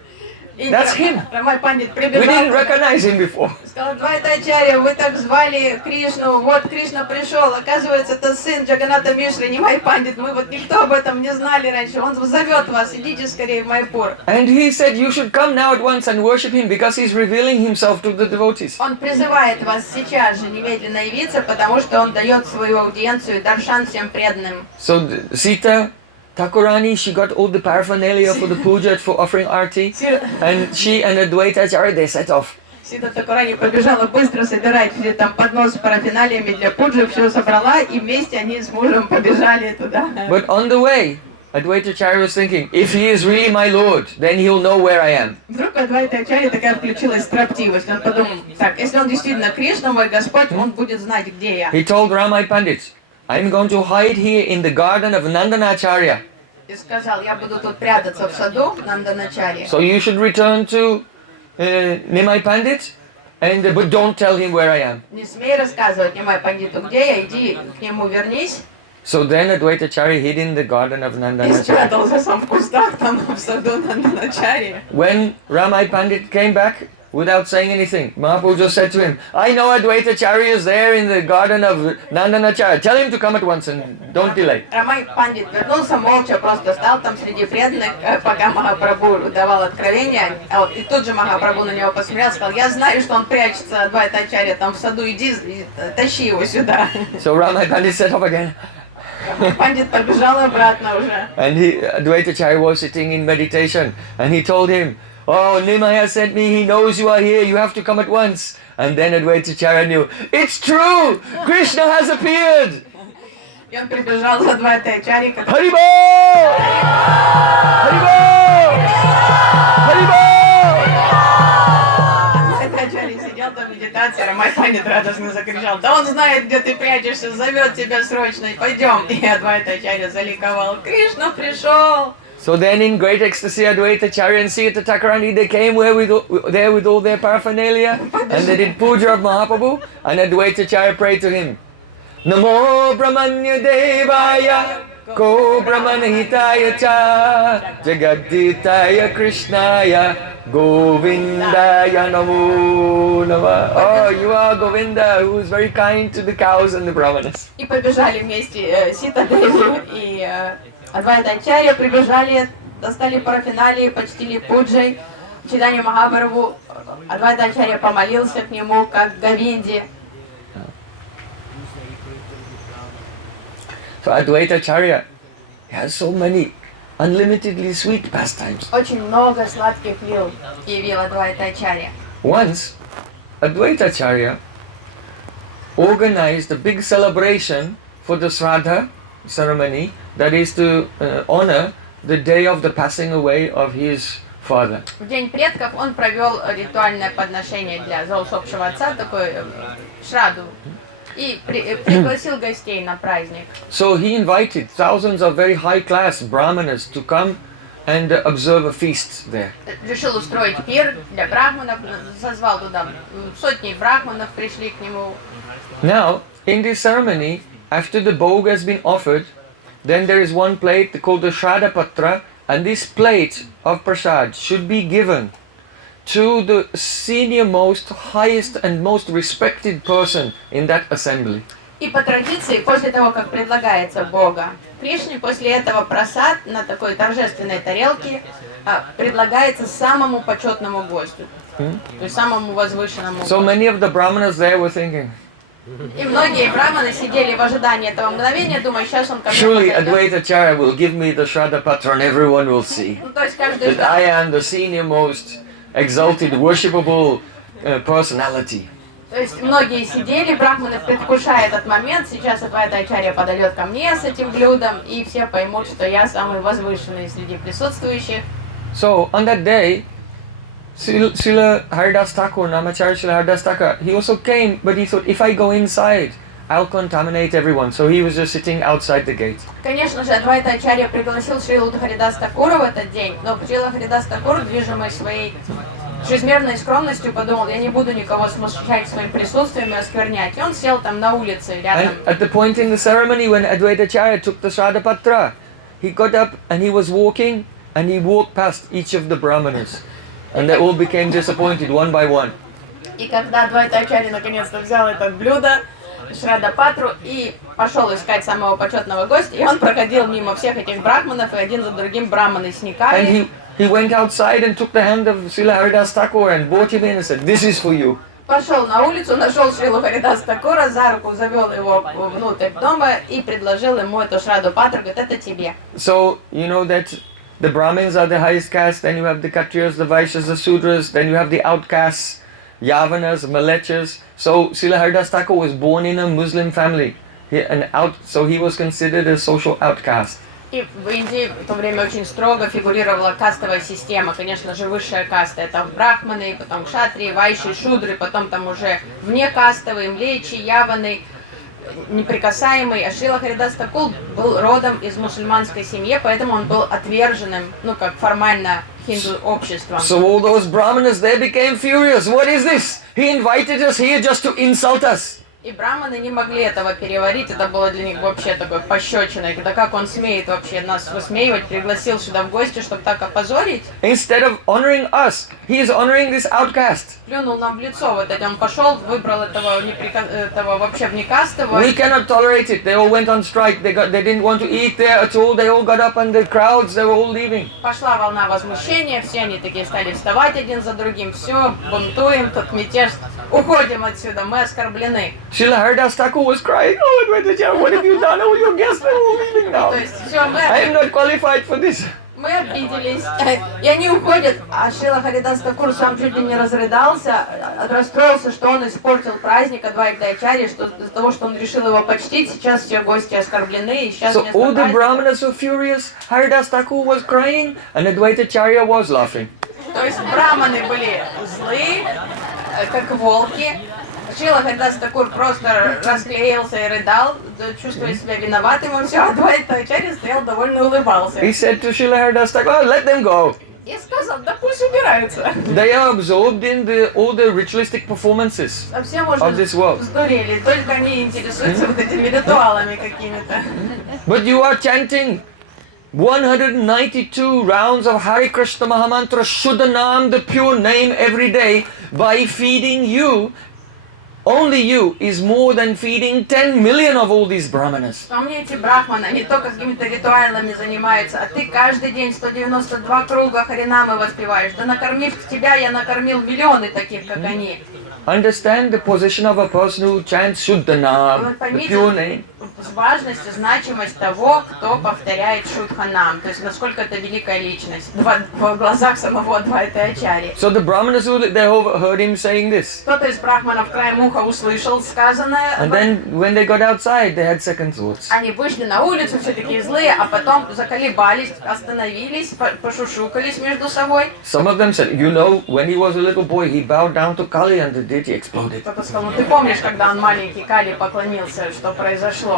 И That's him. Рамай Пандит We didn't прибежал, recognize him before. сказал: Адвайта Ачарья, вы так звали Кришну, вот Кришна пришел, оказывается, это сын Джаганата Мишры, Нимай Пандит, мы вот никто об этом не знали раньше, он зовет вас, идите скорее в Майпур. And he said, you should come now at once and worship him because he's revealing himself to the devotees. Он призывает вас сейчас же немедленно явиться, потому что он дает свою аудиенцию, даршан всем преданным. So Sita Thakurani, she got all the paraphernalia for the puja, for offering arti, and she and Advaita Ācārya, they set off. Сита Такурани побежала быстро собирать все там поднос с парафиналиями для пуджи, все собрала, и вместе они с мужем побежали туда. But on the way, Advaita Ācārya was thinking, if he is really my Lord, then he'll know where I am. Вдруг у Адвайта Ачарьи такая включилась строптивость. Он подумал: так, если он действительно Кришна, мой Господь, он будет знать, где я. He told Ramai Pandit, I'm going to hide here in the garden of Nandanacharya. И сказал: я буду тут прятаться в саду Нанданачарьи. So you should return to Nimai Pandit, but don't tell him where I am. Не смей рассказывать Нимай Пандиту, где я, иди к нему вернись. So then Advaita Ācārya hid in the garden of И Nandanacharya. спрятался сам в кустах там в саду Нанданачарьи. When Ramai Pandit came back, without saying anything, Mahaprabhu just said to him, I know Advaita Ācārya is there in the garden of Nandanacharya. Tell him to come at once and don't delay. Рамай Пандит вернулся молча, просто стал там среди преданных, пока Махапрабху давал откровения. И тут же Махапрабху на него посмотрел, сказал: я знаю, что он прячется, Адвайта Ачарья, там в саду, иди, тащи его сюда. So Ramai Pandit set off again. Пандит побежал обратно уже. And Advaita Ācārya was sitting in meditation, and he told him, oh, Nimaya sent me, he knows you are here, you have to come at once. And then Advaita Ācārya knew, it's true, Krishna has appeared. И он прибежал за Адвайтой Ачарьей, Haribol! Haribol! Haribol! Адвайта Ачарья сидел там в медитации, Рамай Пандит радостно закричал: да он знает, где ты прячешься, зовет тебя срочно, пойдем. И Адвайта Ачарья заликовал: Кришна пришел. So then in great ecstasy, Advaita Ācārya and Sita Thakurani, they came there with all their paraphernalia, and they did puja of Mahaprabhu, and Advaita Ācārya prayed to him. Namo Brahmanya Devaya Ko Brahmanahitaya Cha Jagaditaya Krishnaya Govindaya Namo Nama. Oh, you are Govinda, who is very kind to the cows and the brahmanas. И побежали вместе Сита Деви и Адвайта Ачарья, прибежали, достали парафиналии, почтили пуджей, читание Махапрабху. Адвайта Ачарья помолился к нему, как к Говинде. So Advaita Ācārya has so many unlimitedly sweet pastimes. Очень много сладких лил явил Адвайта Ачарья. Once, Advaita Ācārya organized a big celebration for the Shraddha ceremony, that is to honor the day of the passing away of his father. В день предков он провел ритуальное подношение за усопшего отца, такой шраду, и пригласил гостей на праздник. So he invited thousands of very high-class brahmanas to come and observe a feast there. Решил устроить пир для брахманов, созвал туда сотни брахманов, пришли к нему. Now, in this ceremony, after the bhog has been offered, then there is one plate called the Shraddha Patra, and this plate of prasad should be given to the senior most, highest and most respected person in that assembly. И по традиции, после того, как предлагается Бога Кришне, после этого прасад на такой торжественной тарелке предлагается самому почетному гостю, то есть самому возвышенному So гостю. many of the brahmanas there were thinking, И многие браманы сидели в ожидании этого мгновения, думая: сейчас он ко мне surely подойдет. Advaita Ācārya will give me the Shraddha Patra and everyone will see Ну, то есть каждый that I ждал. am the senior most exalted, worshipable personality. То есть многие сидели, брахманы, предвкушая этот момент. Сейчас Адвайта Ачарья подойдет ко мне с этим блюдом, и все поймут, что я самый возвышенный среди присутствующих. So on that day, Srila Haridas Thakur, Namacharya Srila Haridas Thakur, he also came, but he thought, if I go inside, I'll contaminate everyone. So he was just sitting outside the gate. Конечно же, Адвайта Ачарья пригласил Шрилу Харидас Такура в этот день, но Шрила Харидас Такур, движимый своей чрезмерной скромностью, подумал: я не буду никого смущать своим присутствием и осквернять. И он сел там на улице рядом. And at the point in the ceremony when Advaita Ācārya took the Shraddha Patra, he got up and he was walking and he walked past each of the brahmanas. And they all became disappointed one by one. И когда Адвайта Ācārya наконец-то взял это блюдо, Шрада Патру, и пошел искать самого почетного гостя, и он проходил мимо всех этих брахманов, и один за другим брахманы сникали. And he went outside and took the hand of Śrīla Haridas Thakur and brought him in and said, "This is for you." Пошел на улицу, нашел Шрилу Харидас Такура, за руку завел его внутрь дома и предложил ему эту Шраду Патру, говорит, это тебе. So, you know that the Brahmins are the highest caste, then you have the Kshatriyas, the Vaishyas, the Sudras, then you have the outcasts, Yavanas, Malechas. So, Śrīla Haridas Thakur was born in a Muslim family, so he was considered a social outcast. И в Индии в то время очень строго фигурировала кастовая система. Конечно же, высшая каста — это брахманы, потом кшатрии, вайши, шудры, потом там уже внекастовые, млечи, яваны, неприкасаемый. А Шрила Харидас Такур был родом из мусульманской семьи, поэтому он был отверженным, ну как формально, хинду обществом. So all those brahmanas, they became furious. What is this? He invited us here just to insult us. И браманы не могли этого переварить, это было для них вообще такой пощечиной. Да как он смеет вообще нас высмеивать, пригласил сюда в гости, чтобы так опозорить? Instead of honoring us, he is honoring this outcast. Плюнул нам в лицо вот это, он пошел, выбрал этого вообще внекастового. We cannot tolerate it. They all went on strike. They didn't want to eat there at all. They all got up and the crowds, they were all leaving. Пошла волна возмущения, все они такие стали вставать один за другим. Все, бунтуем, тут мятеж, уходим отсюда, мы оскорблены. Śrīla Haridas Thakur was crying, "Oh, Advaita Ācārya, what have you done? All your guests are all leaving now. То есть все, I am not qualified for this." мы обиделись, и они уходят, а Шрила Харидас Такур сам чуть ли не разрыдался, расстроился, что он испортил праздник Адвайта Ācārya, что из-за того, что он решил его почтить, сейчас все гости оскорблены, и сейчас So вместо all the праздника... brahmanas were furious, Haridas Thakur was crying, and Advaita Ācārya was laughing. То есть браманы были злые, как волки. Шрила Харидас Такур просто расклеился и рыдал, чувствуя себя виноватым, и все, Адвайта Ācārya стоял довольно и улыбался. He said to Śrīla Haridas Thakur, "Oh, let them go. И сказал, да пусть убираются. They are absorbed in all the ritualistic performances А все, of может, this world. сдурели, только они интересуются вот этими ритуалами какими-то. But you are chanting 192 rounds of Hare Krishna Mahamantra Shuddhanam, the pure name, every day by feeding you. Only you is more than feeding 10 million of all these brahmanas. А мне эти брахманы, они только какими-то ритуалами занимаются, а ты каждый день 192 круга харинамы воспеваешь. Да накормив тебя, я накормил миллионы таких, как они. Understand the position of a person who chants Shuddhanam, the pure name. Важность и значимость того, кто повторяет Шудханам, то есть насколько это великая личность в глазах самого Адвайта Ācārya. So the brahmanas, they heard him saying this. Кто-то из брахманов краем уха услышал сказанное. And then when they got outside, they had second thoughts. Они вышли на улицу, все такие злые, а потом заколебались, остановились, пошушукались между собой. Some of them said, you know, when he was a little boy, he bowed down to Kali and the deity exploded. Кто-то сказал, ну ты помнишь, когда он маленький Кали поклонился, что произошло?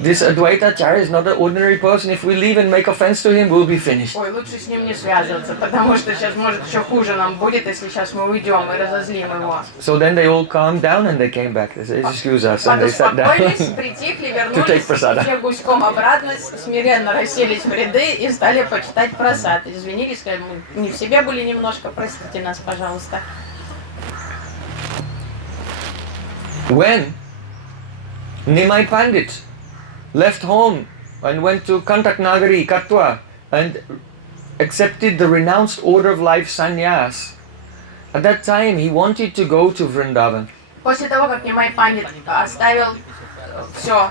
This Advaita Ācārya is not an ordinary person. If we leave and make offense to him, we'll be finished. Ой, лучше с ним не связываться, потому что сейчас, может, еще хуже нам будет, если сейчас мы уйдем и разозлим его. So then they all calmed down and they came back. They said, excuse us, and they sat down. Подуспокоились, притихли, вернулись, все гуськом обратно, смиренно расселись в ряды и стали почитать просад. Извинились, сказали, мы не в себе были немножко, простите нас, пожалуйста. When Nimai Pandit left home and went to Kantak Nagari, Katwa, and accepted the renounced order of life sannyas, at that time he wanted to go to Vrindavan. После того, как Нимай Пандит оставил все,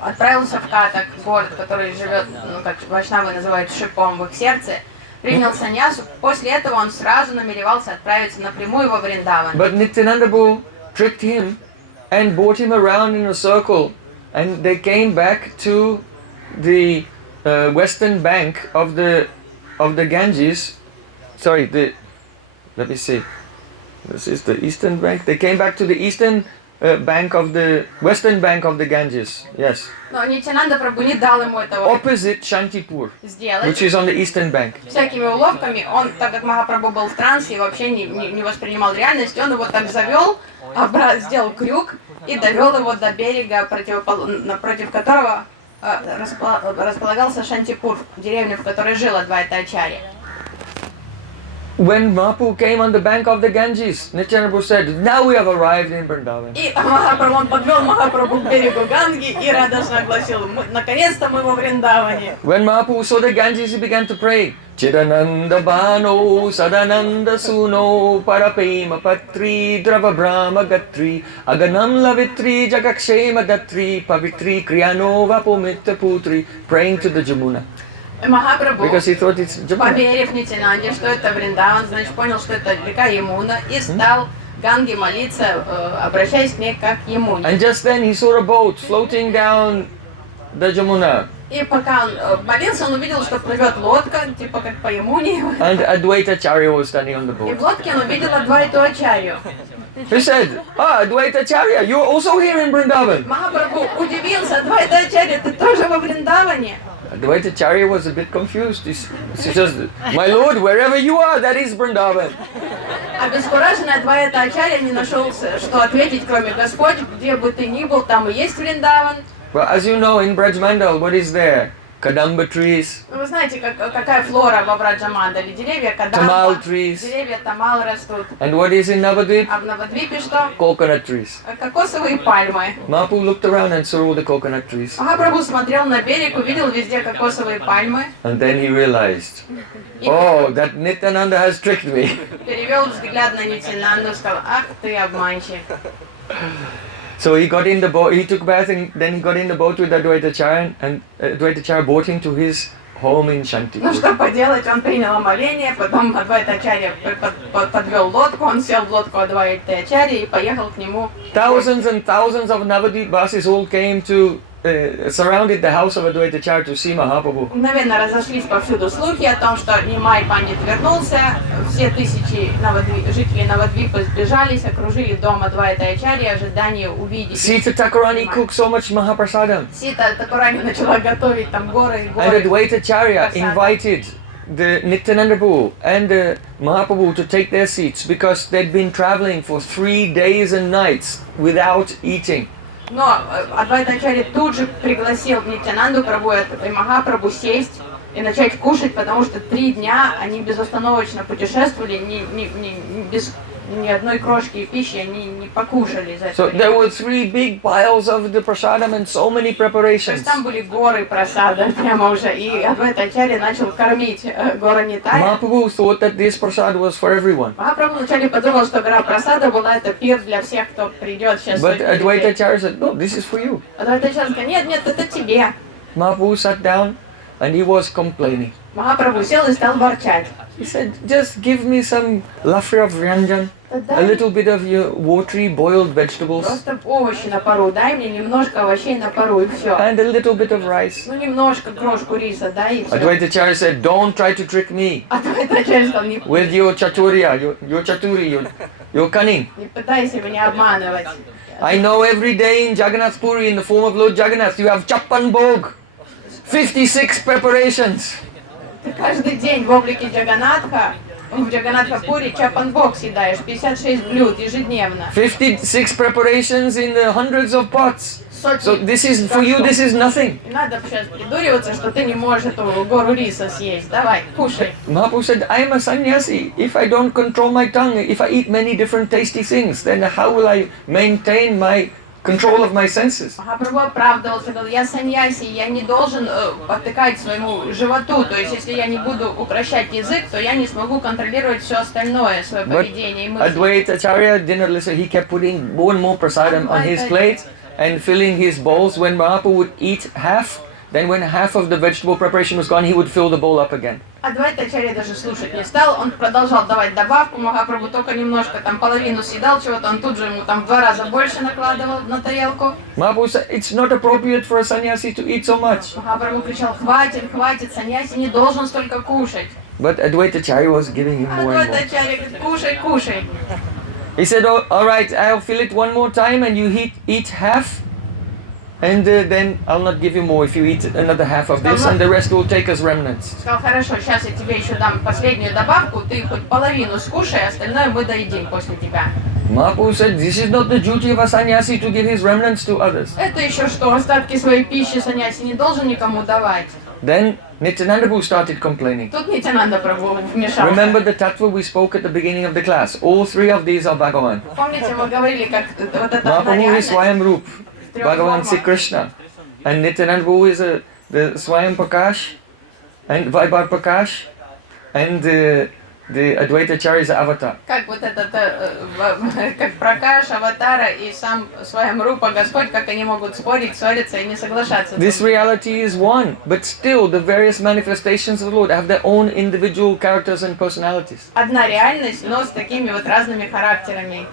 отправился в Катак, город, который живет, ну, как вайшнавы называют, шипом в их сердце, принял саньясу. После этого он сразу намеревался отправиться напрямую во Вриндаван. But Nityananda Prabhu tricked him and brought him around in a circle, and they came back to the western bank of the Ganges. Sorry, let me see. This is the eastern bank. They came back to the eastern western bank of the Ganges. Yes. Но Нитянанда Прабху не дал ему этого Opposite Shantipur, сделать. which is on the eastern bank. Всякими уловками, он, так как Махапрабху был в трансе и вообще не воспринимал реальность, он его так завел, сделал крюк и довел его до берега, напротив которого располагался Шантипур, деревня, в которой жил Адвайта Ācārya. when Mahaprabhu came on the bank of the Ganges, Nityananda Prabhu said, now we have arrived in Vrindavan. И Махапрабху, он подвел Махапрабху к берегу Ганги и радостно огласил: наконец-то мы во Вриндаване. When Mahaprabhu saw the Ganges, he began to pray. Chidananda Bhano Sadananda Suno Parapema Patri Drava Brahma Gatri Aganam Lavitri Jagakshema Datri Pavitri Kriyanova Pumita Putri, praying to the Jamuna. Махапрабху, Because he thought it's Jamuna. поверив Нитянанде, что это Вриндаван, значит, понял, что это река Ямуна, и стал Ганге молиться, обращаясь к ней как Ямуне. And just then he saw a boat floating down the Jamuna. И пока он молился, он увидел, что плывет лодка, типа как по Ямуне. And Advaita Ācārya was standing on the И boat. в лодке он увидел Адвайту Ачарью. He said, Advaita Ācārya, you're also here in Vrindavan. Махапрабху удивился: Адвайта Ачарья, ты тоже во Вриндаване? Advaita Ācārya was a bit confused. He says, my lord, wherever you are, that is Vrindavan. Обескураженный Адвайта Ачарья не нашел, что ответить, кроме Господь, где бы ты ни был, там и есть Вриндаван. Well, as you know, in Brajmandal, what is there? Kadamba trees, Вы знаете, какая флора во Браджамандале? Деревья Tamal кадамба, trees. деревья тамал растут. And what is in Navadvip? А в Навадвипе что? Coconut trees. Кокосовые пальмы. Mahaprabhu looked around and saw all the coconut trees. Махапрабху смотрел на берег, увидел везде кокосовые пальмы. And then he realized, oh, that Nityananda has tricked me. Перевел взгляд на Нитянанду и сказал: ах ты обманщик. So he got in the boat, he took bath, and then he got in the boat with Advaita Ācārya, and Advaita Ācārya brought him to his home in Ну Shantipur. что поделать, он принял омовение, потом Адвайта Ачарья подвел лодку, он сел в лодку Адвайты Ачарьи и поехал к нему. Thousands and thousands of Navadvip Vasis all came to, surrounded the house of Advaita Ācārya to see Mahaprabhu. Мгновенно разошлись повсюду слухи о том, что Нимай Пандит вернулся, все тысячи жителей Навадвипа сбежались, окружили дом Адвайта Ачарьи, ожидание увидеть. Sita Thakurani cooked so much Mahaprasadam. Сита Такурани начала готовить там горы и And горы. Advaita Ācārya invited the Nityananda Prabhu and the Mahaprabhu to take their seats because they'd been traveling for 3 days and nights without eating. Но Адвайта Ачарья тут же пригласил Нитянанду Прабху и Махапрабху сесть и начать кушать, потому что 3 дня они безостановочно путешествовали, без ни одной крошки пищи они не покушали за это So время. there were 3 big piles of the prasadam and so many То preparations. есть там были горы просада прямо уже, и Адвайта Ачарья начал кормить гора Нитая. Mahaprabhu thought that this prasad was for everyone. Махапрабху вначале подумал, что гора просада была это пир для всех, кто придет сейчас. But Advaita Ācārya said, no, this is for you. Адвайта Ачарья сказал: нет, нет, это тебе. Mahaprabhu sat down and he was complaining. Махапрабху сел и стал ворчать. He said, just give me some lafri of vyanjan, a little bit of your watery boiled vegetables, Просто овощи на пару, дай мне немножко овощей на пару и все. and a little bit of rice. Ну немножко крошку риса, да, и все. Advaita Ācārya said, don't try to trick me Адвайта Ачарья сказал: не with your chaturya, your chaturi, your cunning. пытайся меня обманывать. I know every day in Jagannath Puri, in the form of Lord Jagannath, you have chappan bhog, 56 preparations. Ты каждый день в облике Джаганатха, в Джаганатха-пури чапанбок съедаешь, 56 блюд ежедневно. 56 preparations in the hundreds of pots. So Сотни. this is, for you, this is nothing. Не надо сейчас придуриваться, что ты не можешь эту гору риса съесть. Давай, кушай. Mahaprabhu said, I am a sannyasi. If I don't control my tongue, if I eat many different tasty things, then how will I maintain my control of my senses? Махапрабху оправдывался, говорил: я саньяси, я не должен подтыкать своему животу. То есть, если я не буду укращать язык, то я не смогу контролировать все остальное, свое But поведение и мысли. Advaita Ācārya didn't listen. He kept putting more and more prasadam on his plate and filling his bowls. When Mahaprabhu would eat half, then when half of the vegetable preparation was gone, he would fill the bowl up again. Адвайта Ачарья даже слушать не стал, он продолжал давать добавку, Махапрабху только немножко, там половину съедал чего-то, он тут же ему там в 2 раза больше накладывал на тарелку. Mahaprabhu said, it's not appropriate for a sannyasi to eat so much. Махапрабху кричал: хватит, хватит, саньяси не должен столько кушать. But Advaita Ācārya was giving him more and Адвайта more. Ачарья говорит: кушай, кушай. He said, oh, all right, I'll fill it one more time and you eat half. And then I'll not give you more if you eat another half of this, and the rest will take as remnants. Сказал: хорошо, сейчас я тебе еще дам последнюю добавку, ты хоть половину скушай, остальное мы доедим после тебя. Mahaprabhu said, this is not the duty of a sannyasi to give his remnants to others. Это еще что, остатки своей пищи саньяси не должен никому давать. Then Nityananda Prabhu started complaining. Тут Нитянанда Прабху вмешался. Remember the tattva we spoke at the beginning of the class. All three of these are Bhagavan. Помните, мы говорили, как вот эта одна Mahaprabhu is реальность. Swayam Roop, Bhagavan Sri Krishna. And Nityananda Prabhu is the Swayam Prakash and Vaibhav Prakash and the Advaita Ācārya is the avatar. Как вот этот, как Пракаш, Аватара и сам Своям Рупа Господь, как они могут спорить, ссориться и не соглашаться. This reality is one, but still the various manifestations of the Lord have their own individual characters and personalities. Одна реальность, но с такими вот разными характерами.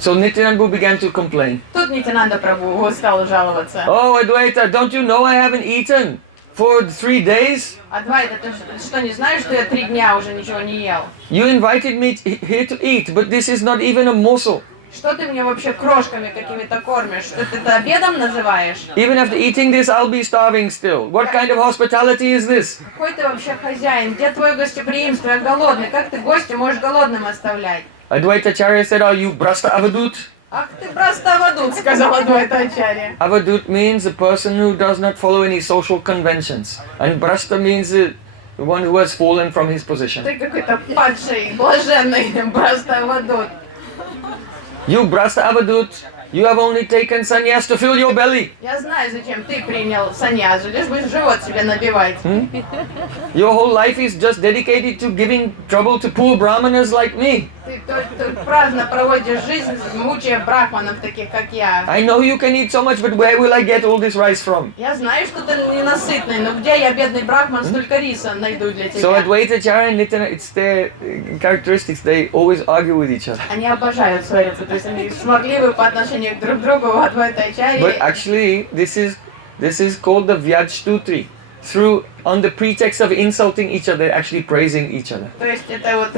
So Nityananda Prabhu began to complain. Тут Нитянанда Прабху стал жаловаться. Oh Advaita, don't you know I haven't eaten for 3 days? Адвайта, ты что, не знаешь, что я 3 дня уже ничего не ел? You invited me here to eat, but this is not even a morsel. Что ты мне вообще крошками какими-то кормишь? Что ты это обедом называешь? Even after eating this, I'll be starving still. What kind of hospitality is this? Какой ты вообще хозяин? Где твое гостеприимство? Я голодный. Как ты гостя можешь голодным оставлять? Advaita Ācārya said, are you Brasta Avadut? Ах ты просто Авадут, сказал Адвайта Ācārya. Avadut means a person who does not follow any social conventions. And Brasta means the one who has fallen from his position. Ты какой-то падший, блаженный, просто Авадут. You Brasta Avadut, you have only taken sannyas to fill your belly. Я знаю, зачем ты принял саньязу, лишь бы живот себе набивать. Your whole life is just dedicated to giving trouble to poor brahmanas like me. Ты праздно проводишь жизнь, мучая брахманов, таких как я. I know you can eat so much, but where will I get all this rice from? Я знаю, что ты ненасытный, но где я, бедный брахман, столько риса найду для So тебя? Advaita Ācārya and Nityananda, it's their characteristics. They always argue with each other. Они обожают ссориться, то есть они смогливы по отношению к друг другу, Адвайта But Ācārya. actually, this is called the Vyajstutri. Through, on the pretext of insulting each other, actually praising each other. То есть это вот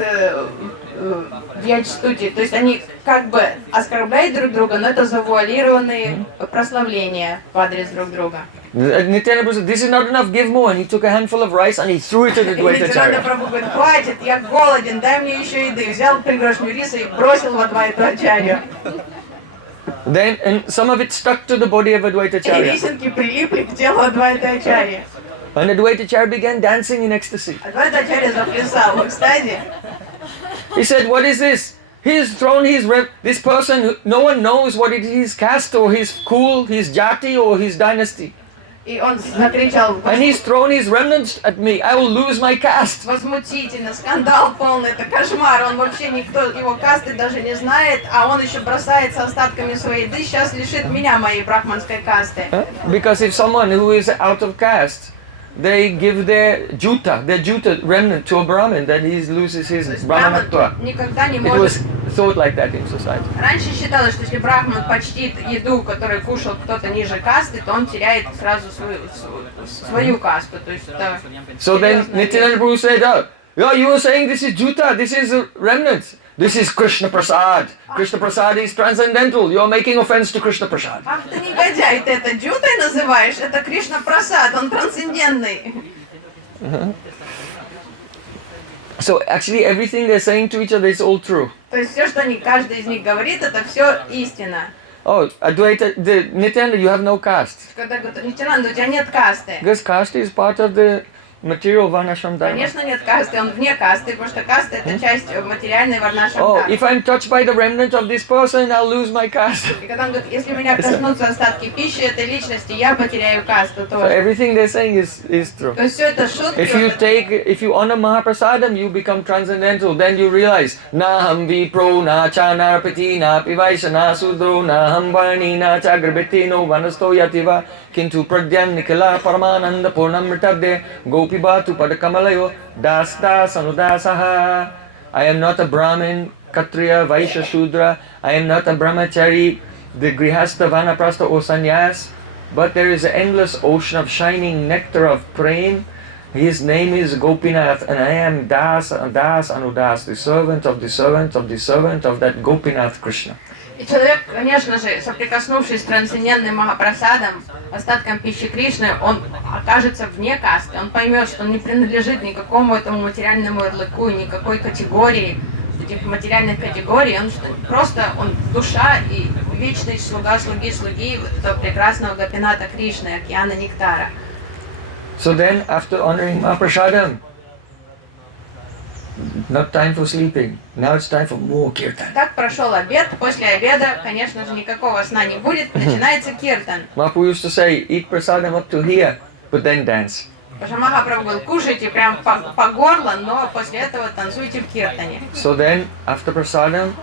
вьячстути, то есть они как бы оскорбляют друг друга, но это завуалированные прославления в адрес друг друга. Nityananda said, this is not enough, give more. And he took a handful of rice and he threw it at И Advaita Нитянанда Ācārya. Прабху говорит, хватит, я голоден, дай мне еще еды. Взял пригоршню риса и бросил в Адвайту Ācārya. Then, and some of it stuck to the body of Advaita И Ācārya. рисинки прилипли к телу Адвайта Ācārya. And Advaita Ācārya began dancing in ecstasy. Адвайта Ācārya заплясал в экстазе. He said, what is this? He's thrown this person, no one knows what it is, his caste or his kull, his jati or his dynasty. И он закричал, And he's thrown his remnants at me. I will lose my caste. возмутительно, скандал полный, это кошмар. Он вообще никто, его касты даже не знает, а он еще бросается остатками своей еды, сейчас лишит меня моей брахманской касты. Because if someone who is out of caste, they give their juta remnant to a Brahmin, then he loses his Brahmanatva. Никогда не It может... was thought like that in society. Раньше считалось, что если брахман почтит еду, которую кушал кто-то ниже касты, то он теряет сразу свою касту. То есть это So then серьезная Nityananda вещь. Prabhu said, oh, you were saying this is juta, this is a remnant. This is Krishna Prasad. Krishna Prasad is transcendental. You are making offense to Krishna Prasad. Ах ты негодяй, ты это джутой называешь? Это Кришна Прасад, он трансцендентный. So actually everything they're saying to each other is all true. То есть все, что каждый из них говорит, это все истина. Oh, Advaita, Nityananda, you have no caste. Когда говорят, Нитянанда, у тебя нет касты. Because caste is part of the material varnashram dharma. Конечно, нет касты, он вне касты, потому что каста это часть материальной варнашрам Oh, дхармы. if I'm touched by the remnant of this person, I'll lose my caste. И когда он говорит, если меня коснутся остатки пищи этой личности, я потеряю касту So тоже. everything they're saying is true. То есть все это шутки. If you honor Mahaprasadam, you become transcendental. Then you realize, Naham vipro, na cha narpati, na pivaisha, na sudro, na hambarni, na cha grabiti, no vanasto yativa, kintu pradyam nikala paramananda purnam mritabde, gopibatu padakamalayo, das anudasaha. I am not a Brahmin, Kshatriya, Vaishya, Shudra. I am not a Brahmachari, the Grihastha, Vanaprastha or Sannyas. But there is an endless ocean of shining nectar of prem. His name is Gopinath, and I am Das Anudas, the servant of the servant of the servant of that Gopinath Krishna. И человек, конечно же, соприкоснувшись с трансцендентным Махапрасадом, остатком пищи Кришны, он окажется вне касты. Он поймет, что он не принадлежит никакому этому материальному ярлыку, никакой категории, этих материальных категорий. Он душа и вечный слуга слуги вот этого прекрасного Гопината Кришны, океана нектара. So then, after honoring Mahaprasadam, not time for sleeping. Now it's time for more kirtan. Так прошел обед, после обеда, конечно же, никакого сна не будет, начинается киртан. Mahaprabhu used to say, eat prasadam up to here, but then dance. Потому что Махапрабху говорил, кушайте прям по горло, но после этого танцуйте в киртане. So then, after prasadam,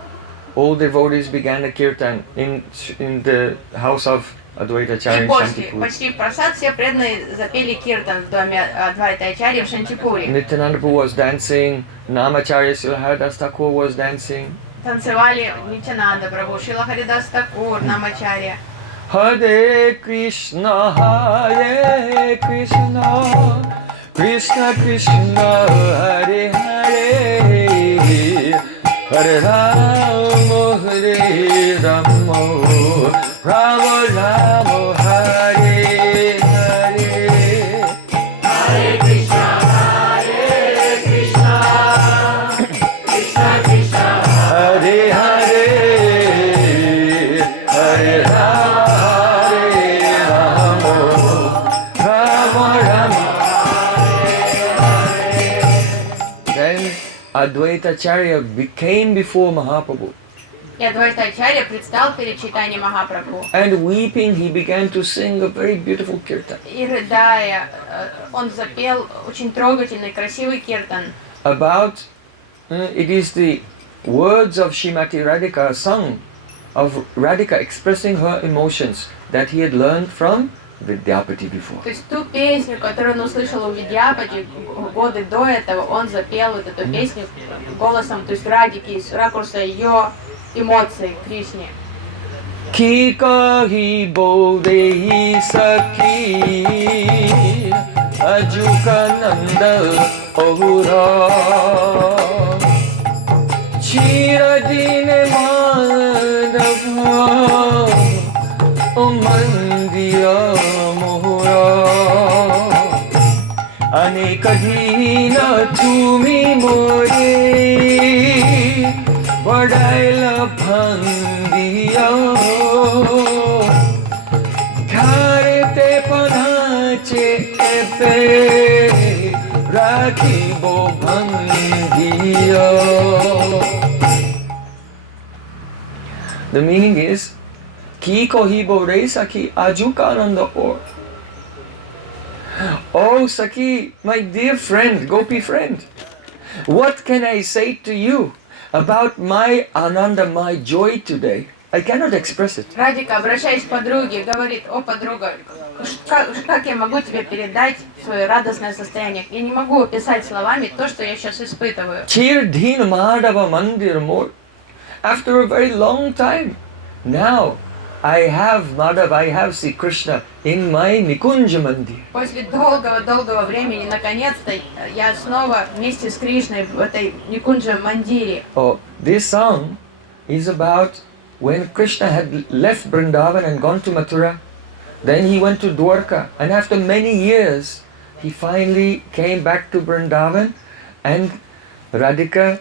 all devotees began the kirtan in the house of Advaita Ācārya И in после, Shantipur. почти в просад, все преданные запели киртан в доме Адвайта Ācārya в Шантипуре. Nityananda Prabhu was dancing, Namacharya Srila Thakur was dancing. Танцевали Нитянанда Прабху, Шрила Харидас Такур, Намачарья. Hare Krishna, Krishna Krishna, Hare Hare, Hare Rama, Hare Rama, Rama Rama, Hare Hare. Hare Krishna, Krishna Krishna, Hare Hare, Hare Rama, Rama Rama. Then Advaita Ācārya became before Mahaprabhu. И Адвайта Ācārya предстал перед Чайтаньей Махапрабху. And weeping, he began to sing a very beautiful kirtan И рыдая, он запел очень трогательный, красивый киртан. about, it is the words of Srimati Radhika, a song of Radhika expressing her emotions that he had learned from Vidyapati before. То есть ту песню, которую он услышал у Видьяпати годы до этого, он запел вот эту песню голосом, то есть Радики, с ракурса ее эмоций к Кришне. Ki kahi bodhi sakhi ajukananda ohura chiradine madhava mandiya mohura anekadhina tumi more vadaila bhandiya dharete panache epe rakhibo bhandiya. The meaning is, Ki kohibo re sakhi ajukananda or. Oh Sakhi, my dear friend, Gopi friend, what can I say to you about my ananda, my joy today? I cannot express it. Радика, обращаясь к подруге, говорит: о, подруга, как я могу тебе передать свое радостное состояние? Я не могу описать словами то, что я сейчас испытываю. Chirdhin Madhava Mandir Mor. After a very long time, now I have Madhava, I have Sri Krishna in my Nikunja Mandir. После долгого времени, наконец-то, я снова вместе с Кришной в этой Никунджа Мандире. Oh, this song is about when Krishna had left Vrindavan and gone to Mathura. Then he went to Dwarka, and after many years, he finally came back to Vrindavan, and Radhika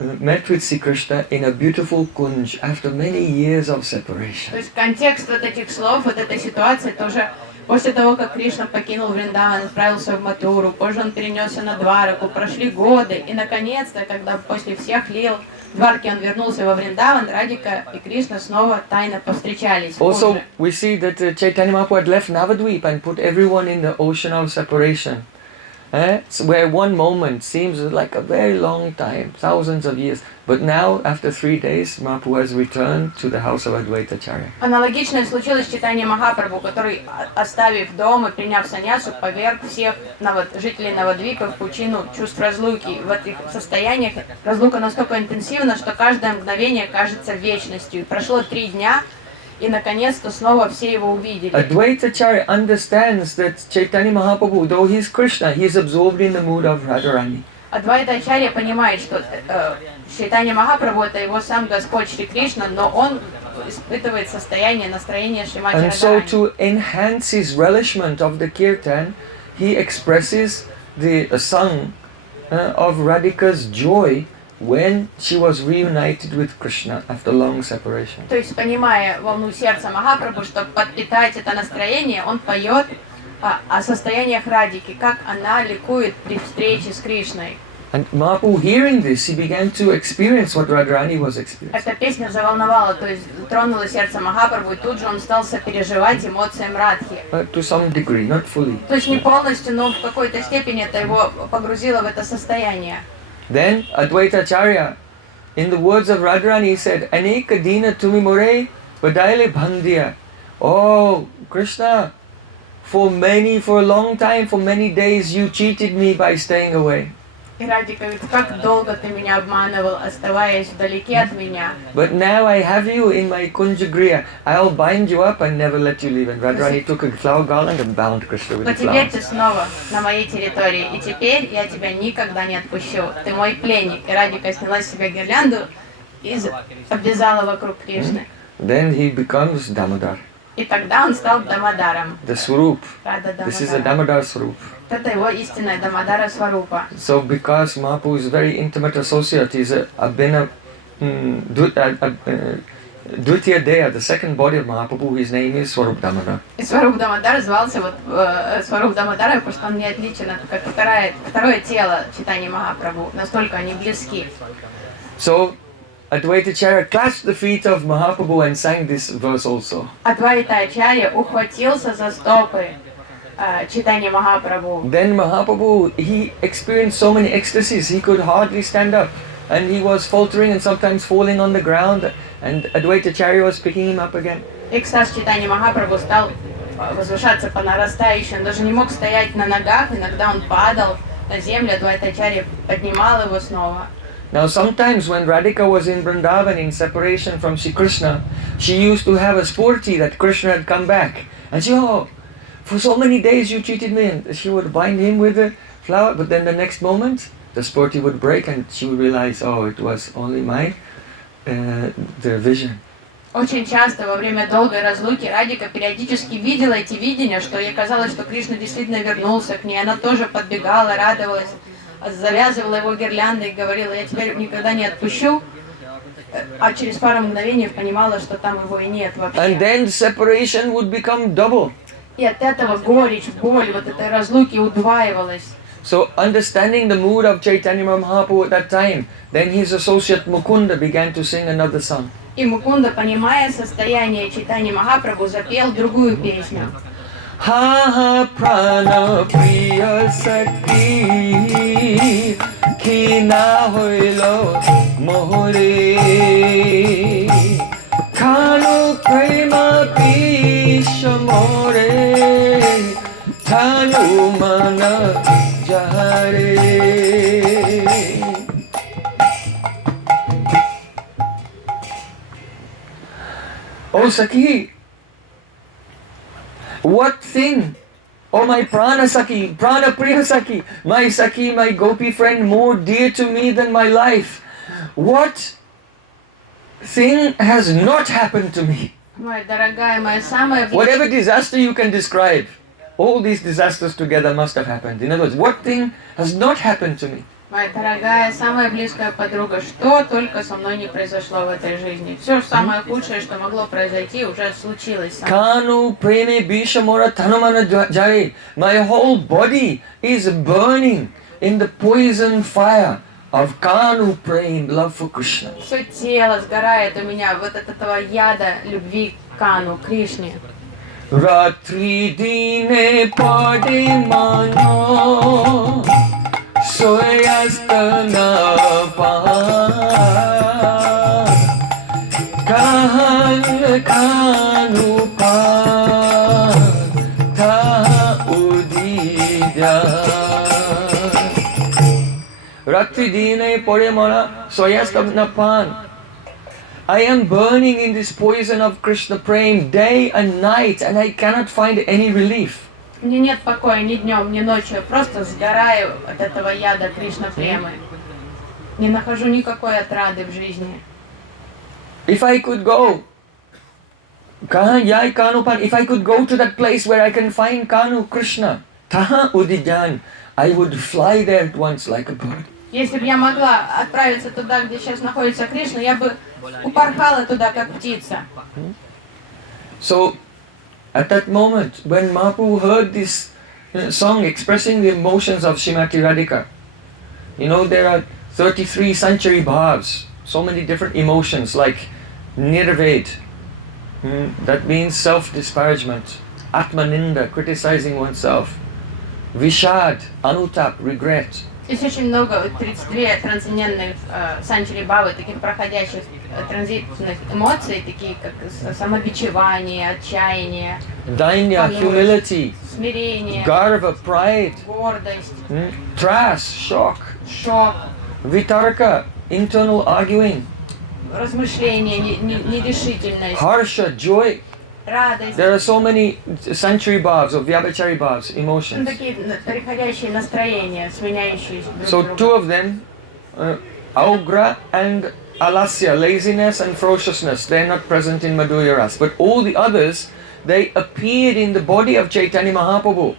met with Sri Krishna in a beautiful kunj after many years of separation. То есть контекст вот этих слов, вот этой ситуации, это уже после того, как Кришна покинул Вриндаван, отправился в Матуру, позже он перенесся на Двараку, прошли годы, и наконец-то, когда после всех лил Дварки он вернулся во Вриндаван, Радика и Кришна снова тайно повстречались. Also, we see that Chaitanya Mahaprabhu had left Navadvip and put everyone in the ocean of separation. So where one moment seems like a very long time, thousands of years. But now, after 3 days, Mahaprabhu has returned to the house of Advaita Ācārya. Аналогичное случилось с Чайтаньей Махапрабху, который, оставив дом и приняв саньясу, поверг всех жителей Навадвипа в пучину чувств разлуки. В этих состояниях разлука настолько интенсивна, что каждое мгновение кажется вечностью. И прошло 3 дня, и наконец-то снова все его увидели. Advaita Ācārya understands that Chaitanya Mahaprabhu, though he is Krishna, he is absorbed in the mood of Radharani. Адвайта Ācārya понимает, что Чайтанья Махапрабху это его сам Господь Шри Кришна, но он испытывает состояние, настроение Шримати And so Радхарани. to enhance his relishment of the kirtan, he expresses the song of Radhika's joy when she was reunited with Krishna after long separation. То есть, понимая волну сердца Махапрабху, чтобы подпитать это настроение, он поет о состояниях Радики, как она ликует при встрече с Кришной. And Mahaprabhu, hearing this, he began to experience what Radharani was experiencing. Эта песня заволновала, то есть тронула сердце Махапрабху, и тут же он стал сопереживать эмоциям Радхи. To some degree, not fully. То есть не полностью, но в какой-то степени это его погрузило в это состояние. Then Advaita Ācārya, in the words of Radharani, he said, Aneka dina tumi more vadaile bhandiya. Oh, Krishna, for a long time, for many days, you cheated me by staying away. И Радика говорит, как долго ты меня обманывал, оставаясь вдалеке от меня. But now I have you in my kunjagriya. I'll bind you up and never let you leave. And Radharani took a flower garland and bound Krishna with Но the теперь flowers. ты снова на моей территории, и теперь я тебя никогда не отпущу. Ты мой пленник. И Радика сняла с себя гирлянду и обвязала вокруг Кришны. Then he becomes Damodar, И тогда он стал Дамодаром. the Swarup. Рада This is a Дамодара. Damodar Swarup. Это его истинная Дамодара Сварупа. So because Mahaprabhu is a very intimate associate, he's a Dvitiya Deya, the second body of Mahaprabhu, his name is Swarup Damodar. И Сваруп Дамодар звался Сваруп Дамодара, потому что он неотличен, как второе тело читания Махапрабху. Настолько они близки. So Advaita Ācārya clasped the feet of Mahaprabhu and sang this verse also. Адвайта Ачарья ухватился за стопы читания Махапрабху. Then Mahaprabhu, he experienced so many ecstasies, he could hardly stand up. And he was faltering and sometimes falling on the ground. And Advaita Ācārya was picking him up again. Экстаз читания Махапрабху стал возвышаться по нарастающей. Он даже не мог стоять на ногах, иногда он падал на землю, Адвайта Ачарья поднимал его снова. Now sometimes when Radhika was in Vrindavan in separation from Sri Krishna, she used to have a sporty that Krishna had come back. And she, oh, for so many days you cheated me. And she would bind him with the flower, but then the next moment, the sporty would break and she would realize, oh, it was only the vision. Очень часто во время долгой разлуки Радика периодически видела эти видения, что ей казалось, что Кришна действительно вернулся к ней. Она тоже подбегала, радовалась, завязывала его гирлянды и говорила, я тебя никогда не отпущу. А через пару мгновений понимала, что там его и нет вообще. And then separation would become double. И от этого горечь, боль, вот этой разлуки удваивалась. So understanding the mood of Chaitanya Mahaprabhu at that time, then his associate Mukunda began to sing another song. И Мукунда, понимая состояние читания Махапрабху, запел другую песню. Ha prana priya sakhi khina hoilo mohore khano prema pishamore thanu mana jahare. Oh Sakhi, what thing, oh my prana Sakhi, prana priya Sakhi, my Sakhi, my gopi friend, more dear to me than my life, what thing has not happened to me? Моя дорогая, моя самая Whatever disaster you can describe, all these disasters together must have happened. In other words, what thing has not happened to me? Моя дорогая, самая близкая подруга, что только со мной не произошло в этой жизни. Все самое худшее, что могло произойти, уже случилось со мной. Kanu preme bishamora tanumana jare. My whole body is burning in the poison fire of Kanu prem, love for Krishna. Все тело сгорает у меня вот от этого яда любви к Кану, Кришне. Ratri dine pade mano soyastana pa kahan Kanu pa tha udija. Ratri dine pade mano soyastana pan. I am burning in this poison of Krishna Prem day and night, and I cannot find any relief. Мне нет покоя ни днем, ни ночью, я просто сгораю от этого яда Кришна Премы. Не нахожу никакой отрады в жизни. If I could go, if I could go to that place where I can find Kanu Krishna, Taha Udijan, I would fly there at once like a bird. Если бы я могла отправиться туда, где сейчас находится Кришна, я бы упорхала туда, как птица. So, At that moment, when Mahaprabhu heard this song expressing the emotions of Srimati Radhika, you know, there are 33 Sanchari Bhavs, so many different emotions like Nirved, that means self-disparagement, Atmaninda, criticizing oneself, Vishad, Anutap, regret. Здесь очень много, 32 трансцендентных санчари бхавы, таких проходящих транзитных эмоций, такие как самобичевание, отчаяние, Dainya, humility, смирение, Garva, pride, гордость, Tras, shock, шок, Vitarka, internal arguing, размышление, нерешительность, Harsha, joy. радость. There are so many Sanchari Bhavs or Vyabhachari Bhavs, emotions. Такие переходящие настроения, сменяющиеся друг So друга. two of them, Augra and Alasya, laziness and ferociousness, they're not present in Madhurya Ras. But all the others, they appeared in the body of Chaitanya Mahaprabhu.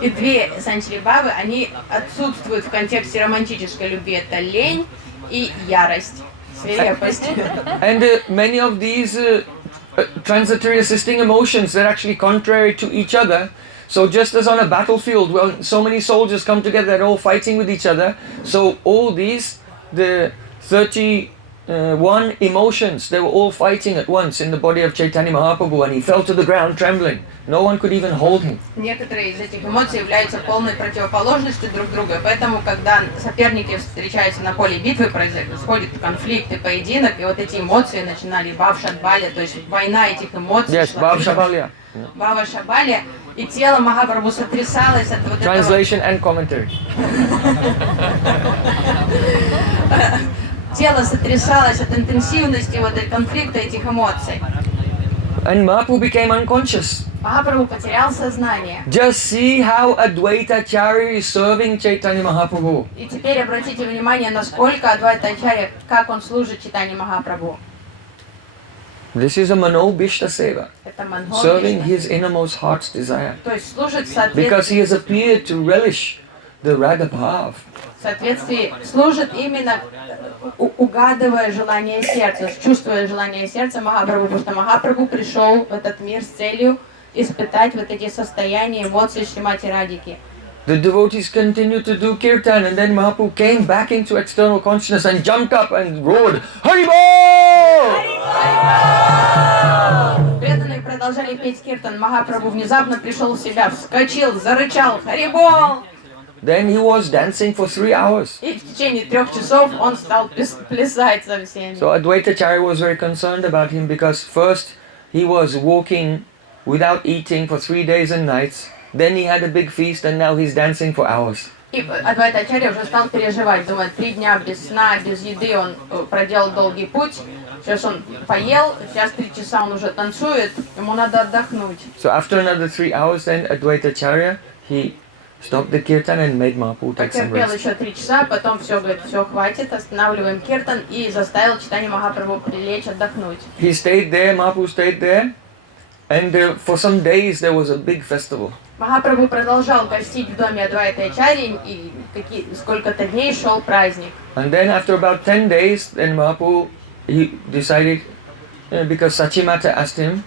И две санчари бхавы, они отсутствуют в контексте романтической любви. Это лень и ярость, свирепость. And many of these transitory assisting emotions, they're actually contrary to each other. So just as on a battlefield, well, so many soldiers come together, they're all fighting with each other. So all these, the 31 emotions, they were all fighting at once in the body of Chaitanya Mahaprabhu, and he fell to the ground trembling. No one could even hold him. Некоторые из этих эмоций являются полной противоположностью друг друга, поэтому, когда соперники встречаются на поле битвы, происходит конфликт и поединок, и вот эти эмоции начинали Бхав-Шабаля, то есть война этих эмоций. Yes, Bhav-Shabalya. Бхава-Шабаля, и тело Махапрабху сотрясалось от вот этого. Translation and commentary. Тело сотрясалось от интенсивности вот этого конфликта, этих эмоций. And Mahaprabhu became unconscious. Махапрабху потерял сознание. Just see how Advaita Ācārya is serving Chaitanya Mahaprabhu. И теперь обратите внимание, насколько Адвайта Ācārya, как он служит Чайтанье Махапрабху. This is a Manobhishta Seva, Это serving манхо, his innermost heart's desire. то есть служит в Because he has appeared to relish the Radha Bhav. соответствии, служит именно угадывая желание сердца, чувствуя желание сердца Махапрабху, потому что Махапрабху пришел в этот мир с целью испытать вот эти состояния, эмоции Шримати Радхики. The devotees continued to do kirtan, and then Mahaprabhu came back into external consciousness and jumped up and roared, Haribol! Преданные продолжали петь киртан. Махапрабху внезапно пришел в себя, вскочил, зарычал «Харибол!». Then he was dancing for 3 hours. И в течение 3 часов он стал плясать со всеми. So Advaita Ācārya was very concerned about him because first he was walking without eating for 3 days and nights. Then he had a big feast and now he's dancing for hours. И Адвайта Ācārya уже стал переживать, думает, 3 дня без сна, без еды он проделал долгий путь. Сейчас он поел, сейчас 3 часа он уже танцует, ему надо отдохнуть. So after another 3 hours then Advaita Ācārya, he stopped the kirtan and made Mahaprabhu take some Потерпел rest. еще 3 часа, потом все, говорит, все, хватит, останавливаем киртан и заставил Чайтанье Махапрабху прилечь, отдохнуть. He stayed there, Mahaprabhu stayed there, and for some days there was a big festival. Махапрабху продолжал гостить в доме Адвайты Ācārya, и сколько-то дней шел праздник. And then after about 10 days, then Mahaprabhu, he decided, because Sachimata asked him,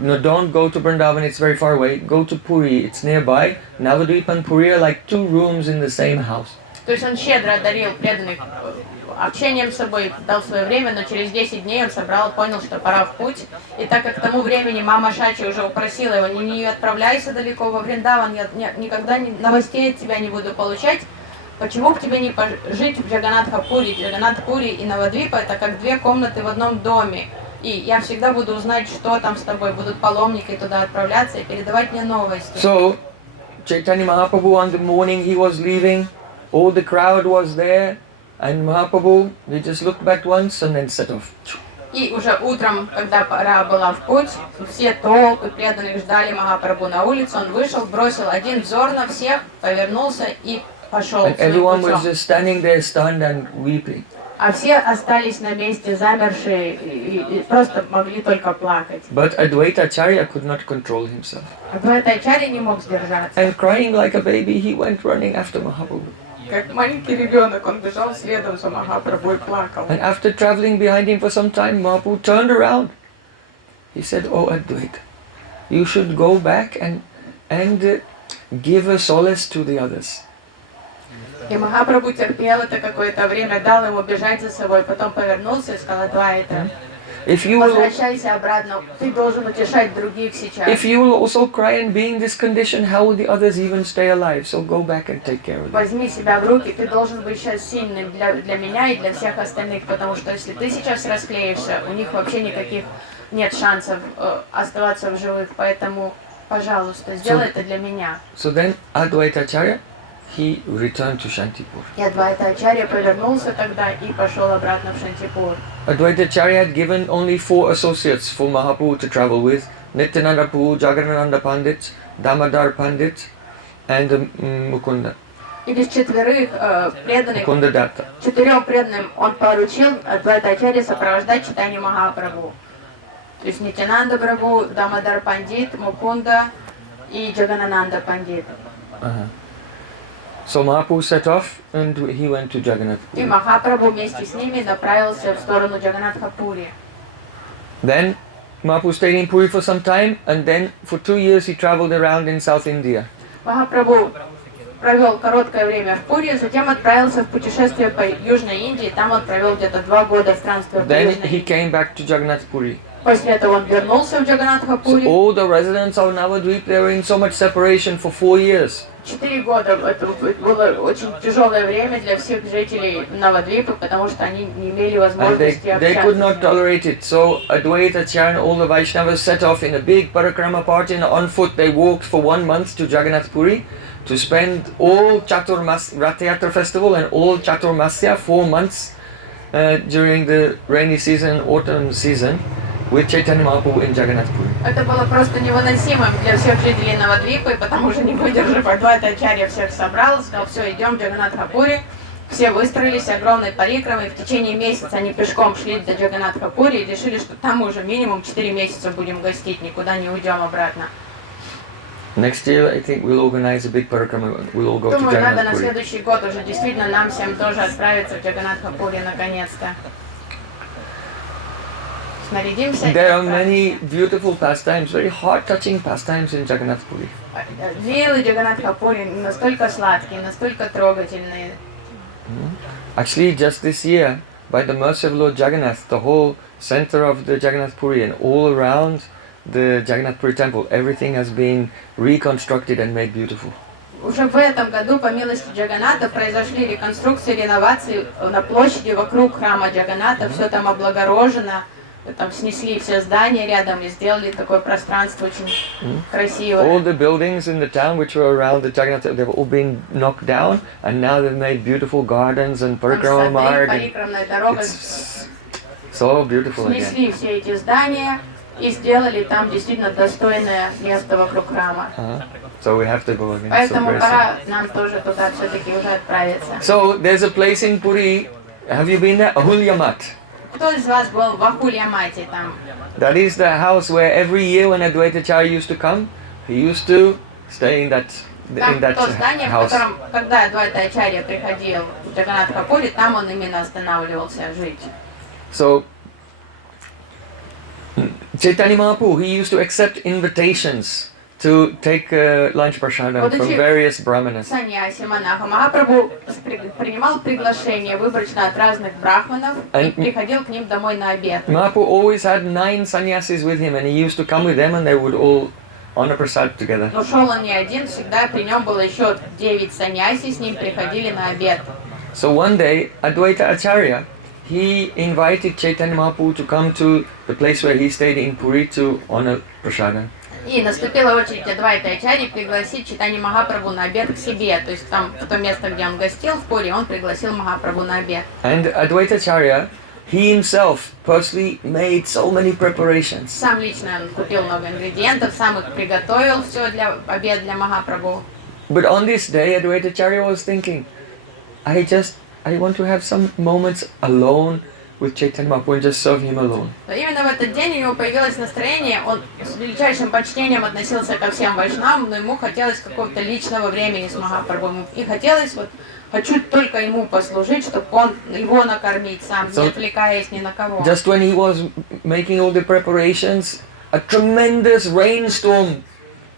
no, don't go to Vrindavan, it's very far away, go to Puri, it's nearby. Navadvip and Puri are like 2 rooms in the same house. То есть он щедро одарил преданных общением с собой, дал свое время, но через 10 дней он собрал, понял, что пора в путь. И так как к тому времени мама Шачи уже упросила его, не отправляйся далеко во Вриндаван, я никогда новостей от тебя не буду получать, почему бы тебе не жить в Джаганатха-Пури? Джаганатх-Пури и Навадвипа это как 2 комнаты в одном доме. И я всегда буду узнать, что там с тобой, будут паломники туда отправляться и передавать мне новости. So, Chaitanya Mahaprabhu on the morning he was leaving, all the crowd was there, and Mahaprabhu, he just looked back once and then set off. И уже утром, когда пора была в путь, все толпы преданных ждали Махапрабху на улице, он вышел, бросил один взор на всех, повернулся и пошел And своим everyone was путем. just standing there stunned and weeping. А все остались на месте замершие и просто могли только плакать. But Advaita Ācārya could not control himself. Адвайта Ācārya не мог сдержаться. And crying like a baby, he went running after Mahaprabhu. Как маленький ребенок, он бежал следом за Махапрабху и плакал. And after traveling behind him for some time, Mahaprabhu turned around. He said, Oh Advaita, you should go back and give a solace to the others. И Махапрабху терпел это какое-то время, дал ему бежать за собой, потом повернулся и сказал: Адвайта, возвращайся обратно, ты должен утешать других сейчас. If you will also cry and be in this condition, how will the others even stay alive? So go back and take care of them. Возьми себя в руки, ты должен быть сейчас сильным для меня и для всех остальных, потому что если ты сейчас расклеишься, у них вообще никаких нет шансов оставаться в живых, поэтому, пожалуйста, сделай это для меня. So then Advaita Ācārya, he returned to Shantipur. И Адвайта Ачарья повернулся тогда и пошел обратно в Шантипур. Advaita Ācārya had given only 4 associates for Mahaprabhu to travel with: Nityananda Prabhu, Jagannananda Pandit, Damodar Pandit, and Mukunda. И из четверых преданных, Mukunda Datta. 4 преданным он поручил Адвайта Ачарье сопровождать читание Махапрабху. То есть Нитянанда Прабху, Дамодар Пандит, Мукунда и Джаганананда Пандит. So Mahaprabhu set off and he went to Jagannath И Puri. Махапрабху вместе с ними направился в сторону Джаганатха-Пури. Then Mahaprabhu stayed in Puri for some time, and then for 2 years he traveled around in South India. Махапрабху провел короткое время в Пури, затем отправился в путешествие по Южной Индии, там он провел где-то 2 года странствия по Then Южной he Индии. came back to Jagannath Puri. После этого он вернулся в So Джаганатха-Пури. all the residents of Navadvip, they were in so much separation for 4 years. 4 года это было очень тяжелое время для всех жителей Навадвипы, потому что они не имели And возможности they could not общаться. tolerate it. So Advaita Ācārya and all the Vaishnavas set off in a big parikrama party, and on foot they walked for 1 month to Jagannath Puri to spend all Rathayatra festival and all Chaturmasya, 4 months during the rainy season, autumn season, with Chaitanya Mahaprabhu in Jagannath Puri. Это было просто невыносимым для всех жителей Навадвипы, потому что, не выдержав, Адвайта Ачарья всех собрал, сказал: все, идем в Джаганатха-Пури. Все выстроились огромной парикрамой, в течение месяца они пешком шли до Джаганатха-Пури и решили, что там мы уже минимум 4 месяца будем гостить, никуда не уйдем обратно. Next year, I think we'll organize a big parikrama. We'll all go to Думаю, надо Jagannath на Puri. следующий год уже действительно нам всем тоже отправиться в Джаганатха-Пури наконец-то. Снарядимся. There are many beautiful pastimes, very heart-touching pastimes in Jagannath Puri. Лилы Джаганатха-Пури настолько сладкие, настолько трогательные. Actually, just this year, by the mercy of Lord Jagannath, the whole center of the Jagannath Puri and all around the Jagannath Puri temple, everything has been reconstructed and made beautiful. Уже в этом году, по милости Джаганата, произошли реконструкции, реновации на площади вокруг храма Джаганата, все там облагорожено, там снесли все здания рядом и сделали такое пространство очень красивое. All the buildings in the town which were around the Jagannath, they've all been knocked down, and now they've made beautiful gardens and Там parikrama сады, marg. парикрамная дорога, It's so beautiful again. снесли все эти здания и сделали там действительно достойное место вокруг храма. So we have to go again. So Поэтому very soon. пора нам тоже туда все-таки уже отправиться. So there's a place in Puri. Have you been there? Ahulyamat. Кто из вас был в Ахульямате там? That is the house where every year when Advaita Ācārya used to come, he used to stay in that Там то здание, в house. котором, когда Адвайта Ачарья приходил в Джаганатха-Пури, там он именно останавливался жить. So Chaitanya Mahaprabhu, he used to accept invitations to take lunch prasadam from various brahmanas. Саньяси монаха Махапрабху принимал приглашения выборочно от разных брахманов и приходил к ним домой на обед. Mahaprabhu always had 9 sannyasis with him, and he used to come with them, and they would all honor prasad together. Но шел он не один, всегда при нем было еще 9 саньяси, с ним приходили на обед. So one day, Advaita Ācārya, he invited Chaitanya Mahaprabhu to come to the place where he stayed in Puri to honor prasadam. И наступила очередь Адвайта Ачарьи пригласить Чайтанью Махапрабху на обед к себе. То есть там, в то место, где он гостил, в Пури, он пригласил Махапрабху на обед. And Advaita Ācārya, he himself personally made so many preparations. Сам лично он купил много ингредиентов, сам их приготовил, все для обед для Махапрабху. But on this day, Advaita Ācārya was thinking, I want to have some moments alone with Chaitanya Mahaprabhu and just serve him alone. Но именно в этот день у него появилось настроение, он с величайшим почтением относился ко всем вайшнавам, но ему хотелось какого-то личного времени с Махапрабху. И хотелось хочу только ему послужить, чтобы он его накормить сам, не отвлекаясь ни на кого. Just when he was making all the preparations, a tremendous rainstorm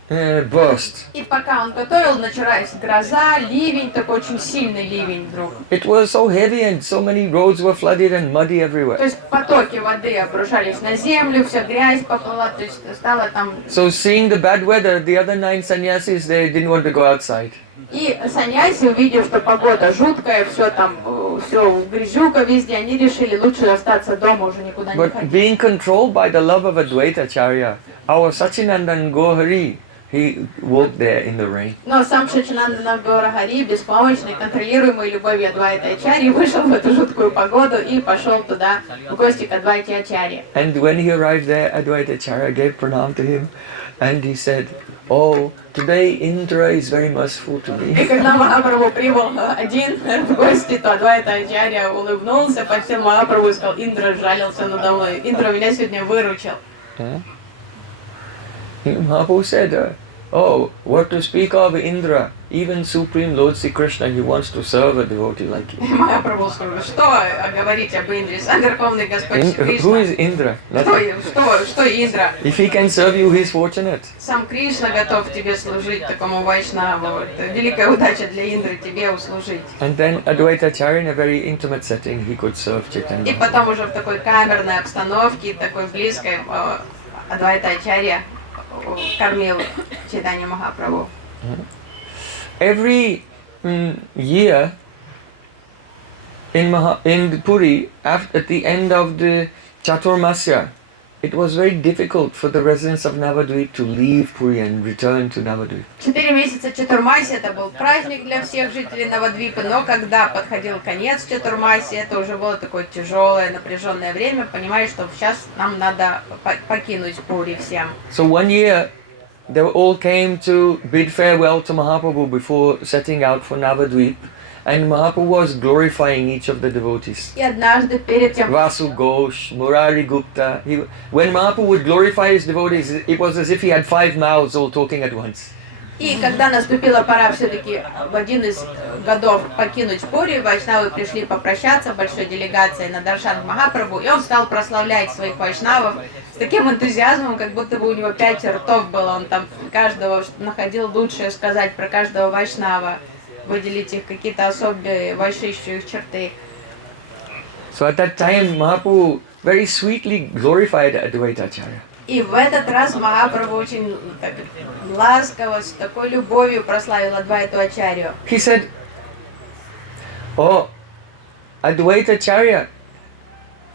burst. И пока он готовил, началась гроза, ливень, такой очень сильный ливень вдруг. It was so heavy and so many roads were flooded and muddy То everywhere. есть потоки воды обрушались на землю, вся грязь поплыла, то есть стало там... So seeing the bad weather, the other 9 sannyasis, they didn't want to go outside. И саньяси, увидев, что погода жуткая, все там, все грязюка везде, они решили лучше остаться дома, уже никуда не But ходить. being controlled by the love of Advaita Ācārya, our Sachinandan Gohari, he walked there in the rain. Но сам Шачинанда Гаурагари, беспомощный, контролируемый любовью Адвайта Ачарьи, вышел в эту жуткую погоду и пошел туда в гости к Адвайте Ачарье. And when he arrived there, Advaita Ācārya gave pranam to him and he said, "Oh, today Indra is very merciful to И me." когда Махапрабху прибыл один в гости, то Адвайта Ачарья улыбнулся, почтил Махапрабху и сказал: Индра жалился надо мной, Индра меня сегодня выручил. Mahaprabhu said, "Oh, what to speak of Indra? Even Supreme Lord Sri Krishna, he wants to serve a devotee like you." И Махапрабху сказал: что говорить об Индре, сам Верховный Господь Who is Кришна. Indra? Что Индра? If he can serve you, he is fortunate. Сам Кришна готов тебе служить, такому вайшнаву. Это великая удача для Индры тебе услужить. And then Advaita Ācārya, in a very intimate setting, he could serve И Chaitanya. потом уже в такой камерной обстановке, такой близкой, Адвайта Ачарья кормил Чайтанья Махапрабху. Every year in Puri, at the end of the Chaturmasya, it was very difficult for the residents of Navadvip to leave Puri and return to Navadvip. 4 месяца Чатурмаси это был праздник для всех жителей Навадвипы, но когда подходил конец Чатурмаси, это уже было такое тяжелое, напряженное время, понимаешь, что сейчас нам надо покинуть Пури всем. So one year, they all came to bid farewell to Mahaprabhu before setting out for Navadvip, and Mahaprabhu was glorifying each of the devotees. И однажды перед тем, Vasu Ghosh, Murari Gupta. When Mahaprabhu would glorify his devotees, it was as if he had 5 mouths all talking at once. и когда наступила пора все-таки в один из годов покинуть Пури, вайшнавы пришли попрощаться большой делегацией на Даршан Махапрабху, и он стал прославлять своих вайшнавов с таким энтузиазмом, как будто бы у него 5 ртов было, он там каждого находил лучшее сказать про каждого вайшнава, выделить их какие-то особые вайшищие их черты. So at that time, Mahaprabhu very sweetly glorified Advaita Ācārya. И в этот раз Махапрабху очень так ласково, с такой любовью прославил Адвайту Ачарью. He said, "Oh, Advaita Ācārya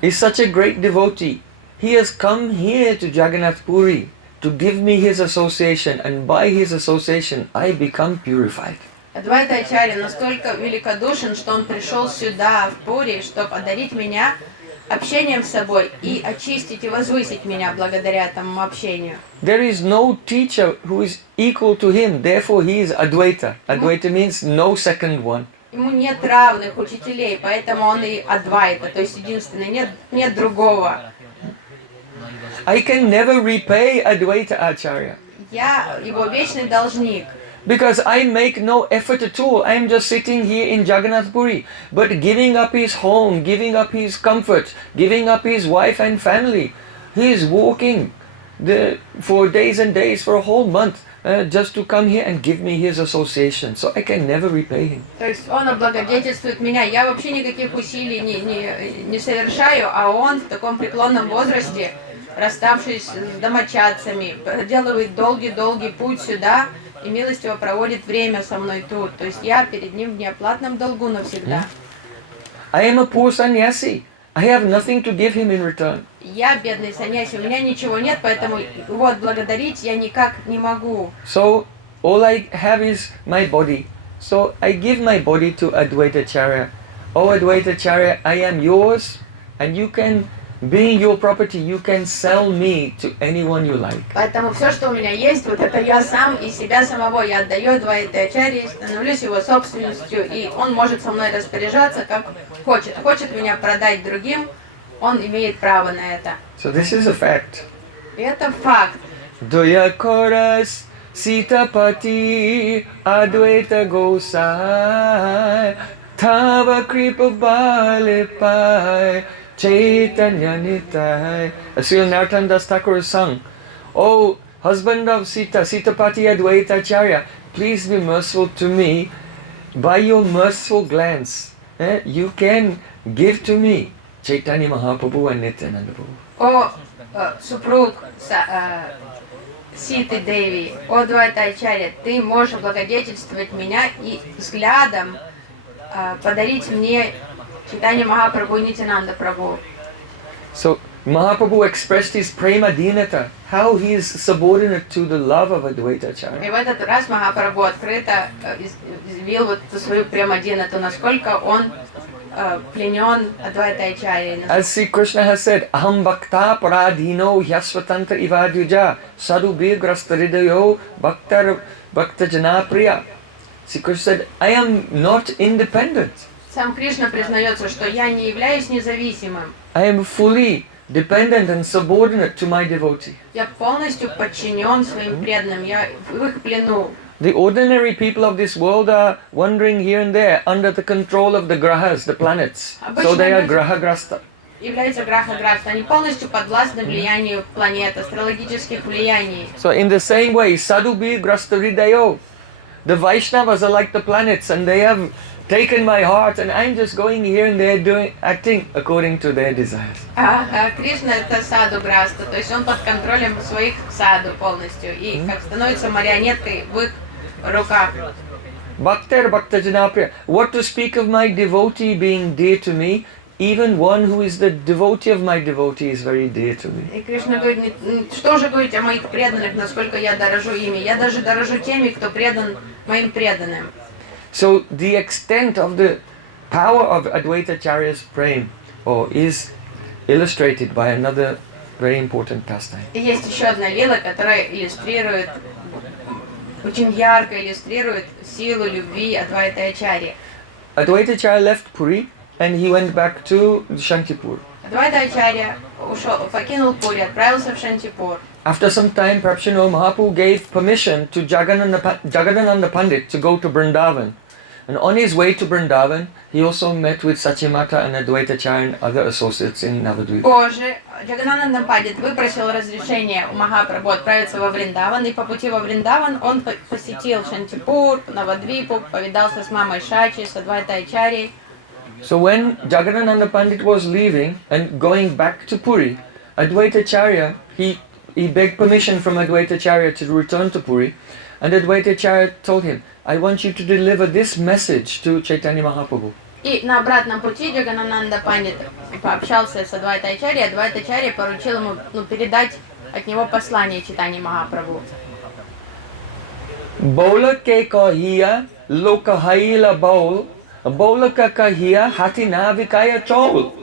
is such a great devotee. He has come here to Jagannath Puri to give me his association, and by his association I become purified." Адвайта Ачарья настолько великодушен, что он пришел сюда, в Пури, чтобы одарить меня общением с собой и очистить и возвысить меня благодаря этому общению. There is no teacher who is equal to him, therefore he is Advaita. Advaita means no second one. Ему нет равных учителей, поэтому он и Адвайта, то есть единственный, нет другого. I can never repay Advaita Ācārya Я его вечный должник. because I make no effort at all. I am just sitting here in Jagannath Puri, but giving up his home, giving up his comfort, giving up his wife and family. He is walking for days and days, for a whole month, just to come here and give me his association. So I can never repay him. То есть он облагодетельствует меня. Я вообще никаких усилий не совершаю, а он в таком преклонном возрасте, расставшись с домочадцами, проделывает долгий-долгий путь сюда и милостиво проводит время со мной тут. То есть я перед ним в неоплатном долгу навсегда. I am a poor sannyasi. I have nothing to give him in return. Я бедный саньяси, у меня ничего нет, поэтому его отблагодарить я никак не могу. So all I have is my body. So I give my body to Advaita Ācārya. Oh Advaita Ācārya, I am yours, and you can, being your property, you can sell me to anyone you like. Поэтому все, что у меня есть, вот это я сам и себя самого я отдаю Адвайте Ачарье, становлюсь его собственностью, и он может со мной распоряжаться как хочет. Хочет меня продать другим, он имеет право на это. So this is a fact. И это факт. Daya Koras Sitapati Advaita Gosai Tava Kripa Balipai Chaitanya Nitai. As Srila Narottam Das Thakur sang, "Oh, husband of Sita, Sitapati Advaita Ācārya, please be merciful to me. By your merciful glance, you can give to me Chaitanya Mahaprabhu and Nityananda Prabhu." О, супруг Ситы Деви, о Адвайта Ācārya, ты можешь облагодетельствовать меня и взглядом подарить мне Чайтанья Махапрабху и Нитянанда Прабху. So Mahaprabhu expressed his prema dinata, how he is subordinate to the love of Advaita И Ācārya. в этот раз Махапрабху открыто изъявил вот эту свою премадинату, насколько он пленен Адвайта Ācārya. As Sri Krishna has said, "Aham bhakta paradhino hyasvatantra ivadyuja sadhu birgrasta hridayo bhakta janapriya." Sri Krishna said, "I am not independent. Сам Кришна признается, что я не являюсь независимым. I am fully dependent and subordinate to my devotee." Я полностью подчинен своим преданным, я в их плену. The ordinary people of this world are wandering here and there under the control of the grahas, the planets. So they are grahagrasta. Являются граха-граста, они полностью подвластны влиянию планет, астрологических влияний. So in the same way, sadhu birgrasta hridayo. The Vaishnavas are like the planets and they have taken my heart and I'm just going here and there acting according to their desires. Кришна это саду граста, то есть он под контролем своих саду полностью и как становится марионеткой в их руках. Bhaktar bhakta janapriya. What to speak of my devotee being dear to me? Even one who is the devotee of my devotee is very dear to me. И Кришна говорит, что же говорить о моих преданных, насколько я дорожу ими. Я даже дорожу теми, кто предан моим преданным. So the extent of the power of Advaita Ācārya's prema is illustrated by another very important pastime. И есть еще одна лила, которая иллюстрирует, очень ярко иллюстрирует силу любви Адвайта Ācārya. Advaita Ācārya left Puri and he went back to Shantipur. Адвайта Ācārya покинул Пури, отправился в Шантипур. After some time, perhaps Mahaprabhu gave permission to Jagadananda Pandit to go to Vrindavan. And on his way to Vrindavan, he also met with Satyamata and Advaita Ācārya and other associates in Navadvipa. Позже Джаганананда Пандит выпросил разрешение у Махапрабху отправиться во Вриндаван, и по пути во Вриндаван он посетил Шантипур, Навадвипу, повидался с мамой Шачи, с Адвайтой Ācārya. So when Jagadananda Pandit was leaving and going back to Puri, Advaita Ācārya, he begged permission from Advaita Ācārya to return to Puri, and Advaita Ācārya told him, "I want you to deliver this message to Chaitanya Mahaprabhu." И на обратном пути Джаганананда Пандит пообщался с Адвайтой Ācārya, Адвайта Ācārya поручил ему передать от него послание Чайтаньи Махапрабху. Bola ke kahiya lokahaila baul, bola ka kahiya hatina vikaya chol.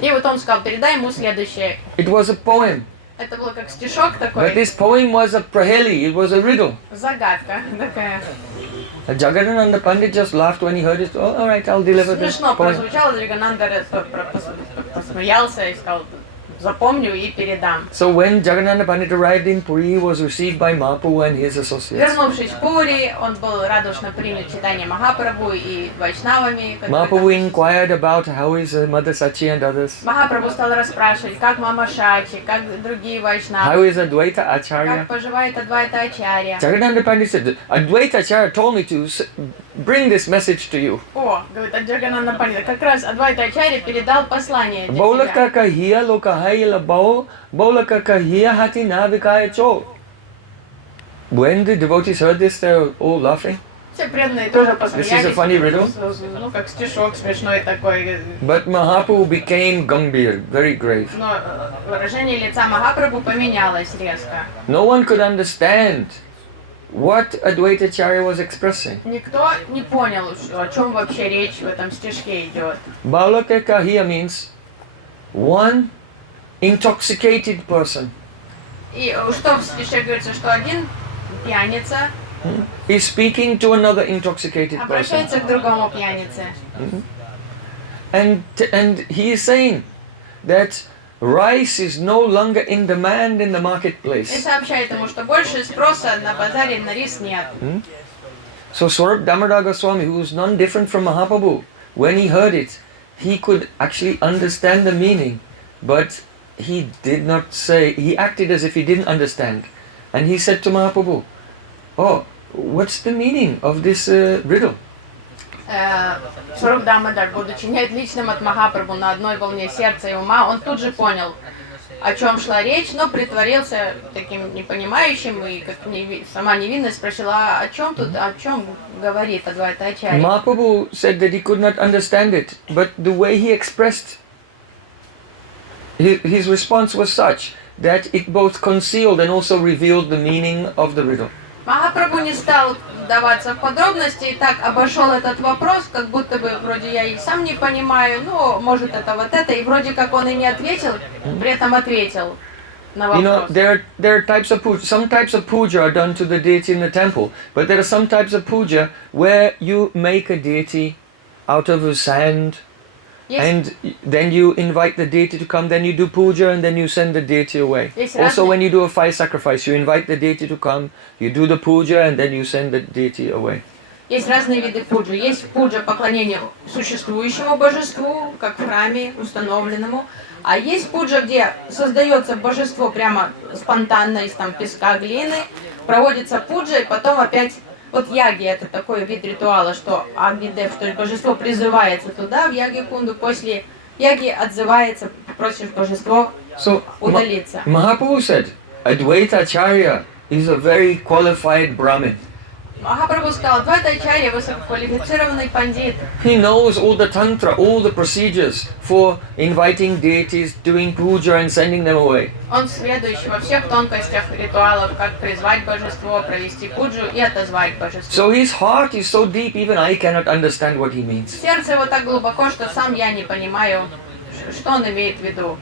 И вот он сказал, передай ему следующее. It was a poem, Это было как стишок but такой, this poem was a praheli, it was a riddle. загадка такая. Jagadananda Pandit just laughed when he heard it. "Oh, all right, I'll deliver this Смешно poem." прозвучало, Джагананда посмеялся и сказал, запомню и передам. So when Jagadananda Pandit arrived in Puri, he was received by Mahaprabhu and his associates. Вернувшись в Пури, он был радушно принят Чайтаньей Махапрабху и вайшнавами. Mahaprabhu inquired about how is Mother Sachi and others. Махапрабху стал расспрашивать, как мама Шачи, как другие How вайшнавы, is Advaita как Ācārya? поживает Адвайта Ācārya. Jagadananda Pandit said, "Advaita Ācārya told me to bring this message to you." О, говорит, Джагананда Пандита, как раз Адвайта Ācārya передал послание для Bola тебя. ka kahiya lokahayila baul, bola ka kahiya hatina vikaya chol. When the devotees heard this, they were all laughing. Все преданные тоже This is a funny riddle. посмеялись. Ну, как стишок смешной такой. But Mahaprabhu became gambhir, very grave. Но выражение лица Махапрабху поменялось резко. No one could understand what Advaita Ācārya was expressing. Никто не понял, о чем вообще речь в этом стишке идет. Balaka kahiya means one intoxicated person И что в стише говорится, что один пьяница is speaking to another intoxicated person. обращается к другому пьянице. And he is saying that rice is no longer in demand in the И marketplace. сообщает ему, что больше спроса на базаре на рис нет. So Swarup Damodar Goswami, who was none different from Mahaprabhu, when he heard it, he could actually understand the meaning, but he did not say, he acted as if he didn't understand. And he said to Mahaprabhu, "Oh, what's the meaning of this riddle?" Сваруб Дамодар, будучи неотличным от Махапрабху на одной волне сердца и ума, он тут же понял, о чем шла речь, но притворился таким непонимающим и, как сама невинность, спросила, о чем говорит Адвайта Ачарья. Mahaprabhu said that he could not understand it, but the way he expressed his response was such that it both concealed and also revealed the meaning of the riddle. Махапрабху не стал вдаваться в подробности и так обошел этот вопрос, как будто бы вроде я и сам не понимаю, но может это вот это, и вроде как он и не ответил, при этом ответил на вопрос. You know, there are types of puja. Some types of puja are done to the deity in the temple, but there are some types of puja where you make a deity out of sand, and then you invite the deity to come, then you do puja, and then you send the deity away. Also, when you do a fire sacrifice, you invite the deity to come, you do the puja, and then you send the deity away. Есть разные виды пуджи. Есть пуджа поклонения существующему божеству, как в храме установленному. А есть пуджа, где создается божество прямо спонтанно из там песка, глины, проводится пуджа, и потом опять вот яги — это такой вид ритуала, что Агни-дев, то есть божество призывается туда, в яги-кунду, после яги отзывается, просишь божество удалиться. Mahaprabhu said, Advaita Ācārya is a very qualified Brahmin. Махапрабху сказал, Адвайта Ачарья высококвалифицированный пандит. He knows all the tantra, all the procedures for inviting deities, doing puja and sending them away. Он сведущий во всех тонкостях ритуалов, как призвать божество, провести пуджу и отозвать божество. So his heart is so deep, even I cannot understand what he means. Сердце его так глубоко, что сам я не понимаю, что он имеет в виду.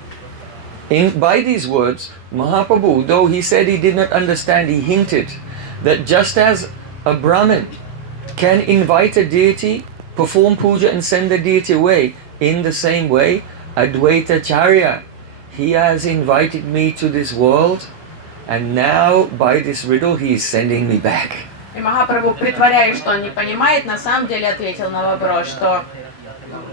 By these words, Mahaprabhu, though he said he did not understand, he hinted that just as a Brahmin can invite a deity, perform puja and send the deity away, in the same way, Advaita Ācārya, he has invited me to this world, and now by this riddle he is sending me back. И Махапрабху, притворяясь, что он не понимает, на самом деле ответил на вопрос, что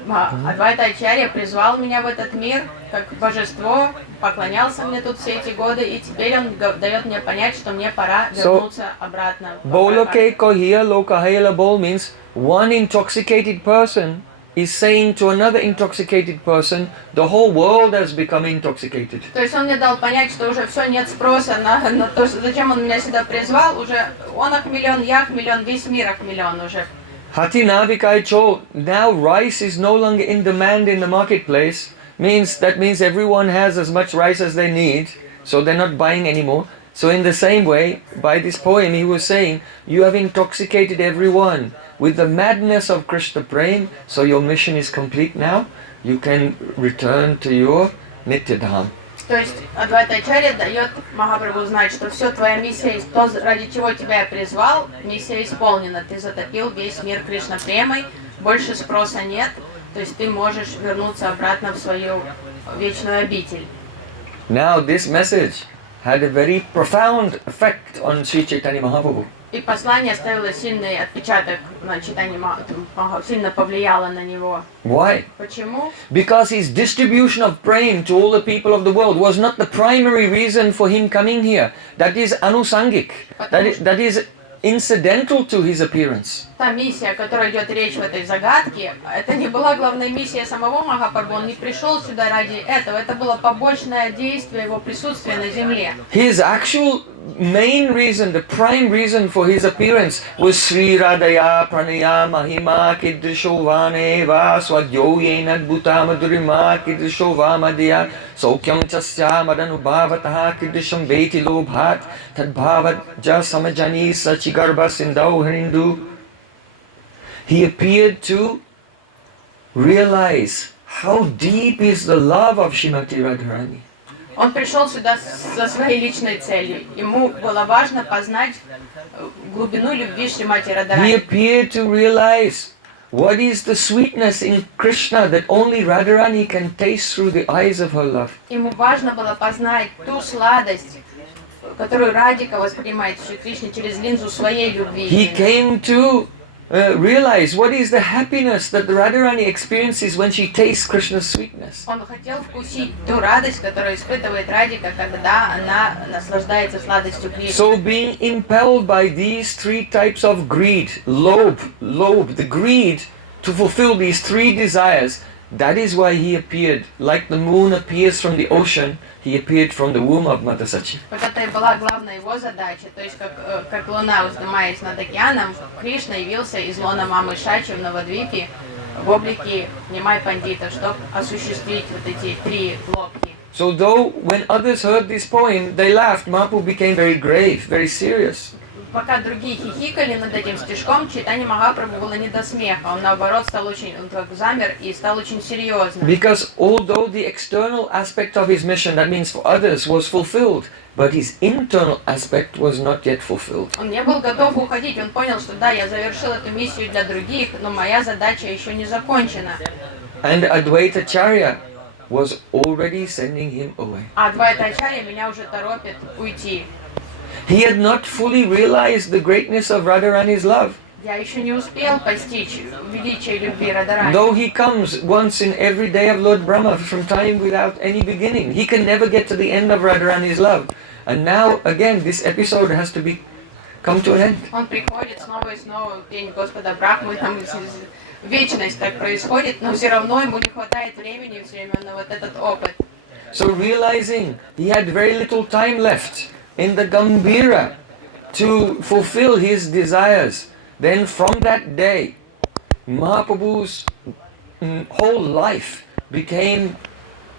Адвайта Ачарья призвал меня в этот мир как божество, поклонялся мне тут все эти годы, и теперь он дает мне понять, что мне пора вернуться обратно. Boloke kohiya lokahayala bol means one intoxicated person is saying to another intoxicated person, the whole world has become intoxicated. То есть он мне дал понять, что уже все, нет спроса на то, зачем он меня сюда призвал, уже он ахмелен, я ахмелен, весь мир ахмелен уже. Hati navikai cho, now rice is no longer in demand in the marketplace, that means everyone has as much rice as they need, so they're not buying anymore. So in the same way, by this poem he was saying, you have intoxicated everyone with the madness of Krishna Prem, so your mission is complete now, you can return to your Nityadham. То есть Адвайта Ачарья дает Махапрабху знать, что все, твоя миссия, то, ради чего тебя я призвал, миссия исполнена. Ты затопил весь мир Кришна Премой, больше спроса нет, то есть ты можешь вернуться обратно в свою вечную обитель. Now this message had a very profound effect on Sri Chaitanya Mahaprabhu. И послание оставило сильный отпечаток на Чайтанье Махапрабху, сильно повлияло на него. Why? Почему? Because his distribution of praying to all the people of the world was not the primary reason for him coming here. That is anusangik. That is incidental to his appearance. Та миссия, о которой идет речь в этой загадке, это не была главной миссией самого Махапрабху, он не пришел сюда ради этого, это было побочное действие его присутствия на земле. His actual main reason, the prime reason for his appearance was Śrī Advaita Pranaya Mahima Kidrishovane Vaswadyo Yena Bhuta Madhurima Kidrishova Madhya Saukyam Chasya Madanubhavataha Kidrisham Veti Lobhat Tadbhavat Jasamajani Sachigarbha Sindau Hindu. He appeared to realize how deep is the love of Srimati Radharani. Он пришел сюда со своей личной целью. Ему было важно познать глубину любви Шримати He Радхарани. appeared to realize what is the sweetness in Krishna that only Radharani can taste through the eyes of her love. Ему важно было познать ту сладость, которую Радика воспринимает в Шри Кришне через линзу своей любви. He came to realize what is the happiness that the Radharani experiences when she tastes Krishna's sweetness. Он хотел вкусить ту радость, которую испытывает Радика, когда она наслаждается сладостью Кришны. So being impelled by these three types of greed, lobe, the greed to fulfill these three desires, that is why he appeared. Like the moon appears from the ocean, he appeared from the womb of Mata Sachi. Вот это и была главная его задача, то есть как луна, вздымаясь над океаном, Кришна явился из лона мамы Шачи в Навадвипе в облике Нимай Пандита, чтобы осуществить вот эти три лобки. So though when others heard this poem, they laughed, Mahaprabhu became very grave, very serious. Пока другие хихикали над этим стишком, Чайтанья Махапрабху было не до смеха. Он наоборот он как замер и стал очень серьезным. Because although the external aspect of his mission, that means for others, was fulfilled, but his internal aspect was not yet fulfilled. Он не был готов уходить. Он понял, что да, я завершил эту миссию для других, но моя задача еще не закончена. And Advaita Ācārya was already sending him away. А Адвайта Ācārya меня уже торопит уйти. He had not fully realized the greatness of Radharani's love. Я еще не успел постичь величие любви Радарани. Though he comes once in every day of Lord Brahma from time without any beginning, he can never get to the end of Radharani's love. And now again this episode has to come to an end. Он приходит снова и снова в день Господа Брахмы, там вечность так происходит, но все равно ему не хватает времени все время на вот этот опыт. So realizing he had very little time left in the Gambhira to fulfill his desires, then from that day, Mahaprabhu's whole life became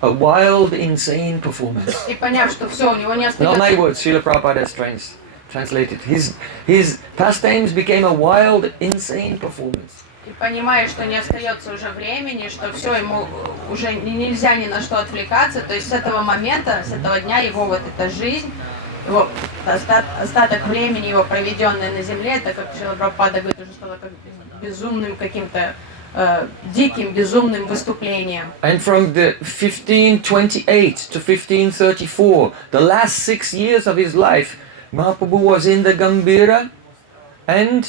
a wild, insane performance. И поняв, что все, у него не Not my остается... words, Srila Prabhupada has translated. His pastimes became a wild, insane performance. И понимая, что не остается уже времени, что все, ему уже нельзя ни на что отвлекаться, то есть с этого момента, с этого дня его вот эта жизнь, его остаток времени, его проведенное на земле, это, как Шрила Прабхупада говорит, уже стало как безумным каким-то диким, безумным выступлением. And from the 1528 to 1534, the last 6 years of his life, Mahaprabhu was in the Gambhira and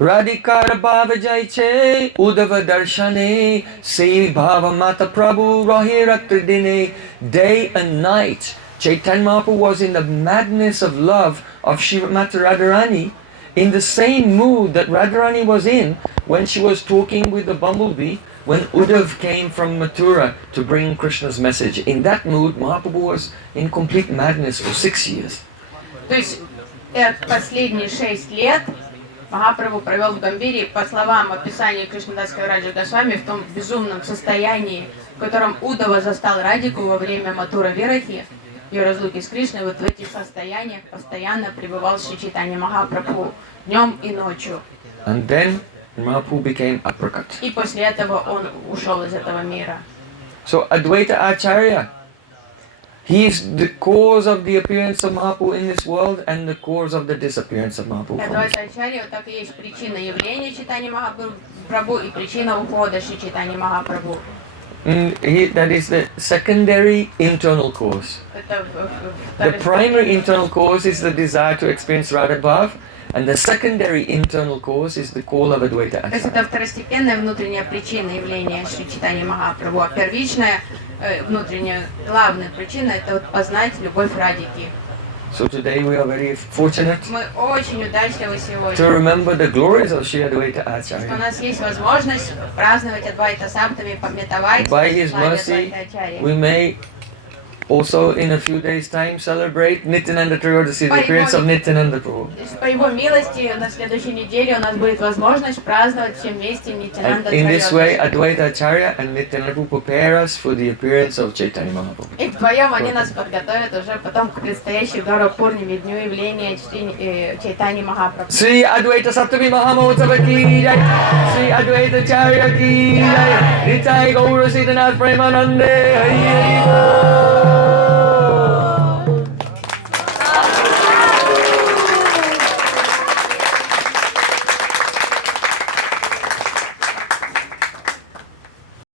Radhikara Bhava Jaiche Uddhava Darshane Sei Bhava Mata Prabhu Rahiratridine. Day and night, Chaitanya Mahaprabhu was in the madness of love of Mata Radharani, in the same mood that Radharani was in when she was talking with the bumblebee, when Uddhav came from Mathura to bring Krishna's message. In that mood, Mahaprabhu was in complete madness for 6 years. То есть последние 6 лет Махапрабху провел в Гамбире, по словам описания Кришнадасского Раджа Госвами, в том безумном состоянии, в котором Уддава застал Радику во время Матура Вирахи, ее разлуки с Кришной. Вот в этих состояниях постоянно пребывал Шри Чайтанья Махапрабху днем и ночью. And then Mahaprabhu became Aprakat. И после этого он ушел из этого мира. So Advaita Ācārya, he is the cause of the appearance of Mahaprabhu in this world and the cause of the disappearance of Mahaprabhu. Адвайта Ācārya, вот так и есть причина явления Чайтаньи Махапрабху и причина ухода Шри Чайтаньи Махапрабху. That is the secondary internal cause. The primary internal cause is the desire to experience Radha Bhav, and the secondary internal cause is the call of Advaita То есть Ācārya. это второстепенная внутренняя причина явления Шри Чайтаньи Махапрабху, а первичная внутренняя, главная причина — это вот познать любовь Радики. So today we are very fortunate Мы очень удачливы to сегодня, remember the glories of Śrī Advaita что у Ācārya. нас есть возможность праздновать Адвайта Саптами, памятовать By His славе mercy, Адвайта Ācārya. we may also in a few days' time celebrate Nityananda Triyodasi, the appearance of Nityananda Prabhu. По его милости, на следующей неделе у нас будет возможность праздновать все вместе Нитянанда And in this way, Трайодаши. Advaita Ācārya and Nityananda Prabhu prepare us for the appearance of Chaitanya Mahaprabhu. И вдвоем они нас подготовят уже потом к предстоящей Гора Пурниме, дню явления Чайтаньи Махапрабху. Śrī Advaita Saptami Mahamotsava ki jai, Śrī Advaita Ācārya ki jai, Nitai Gaura Siddhanath Premanande, Hari Hari Bol.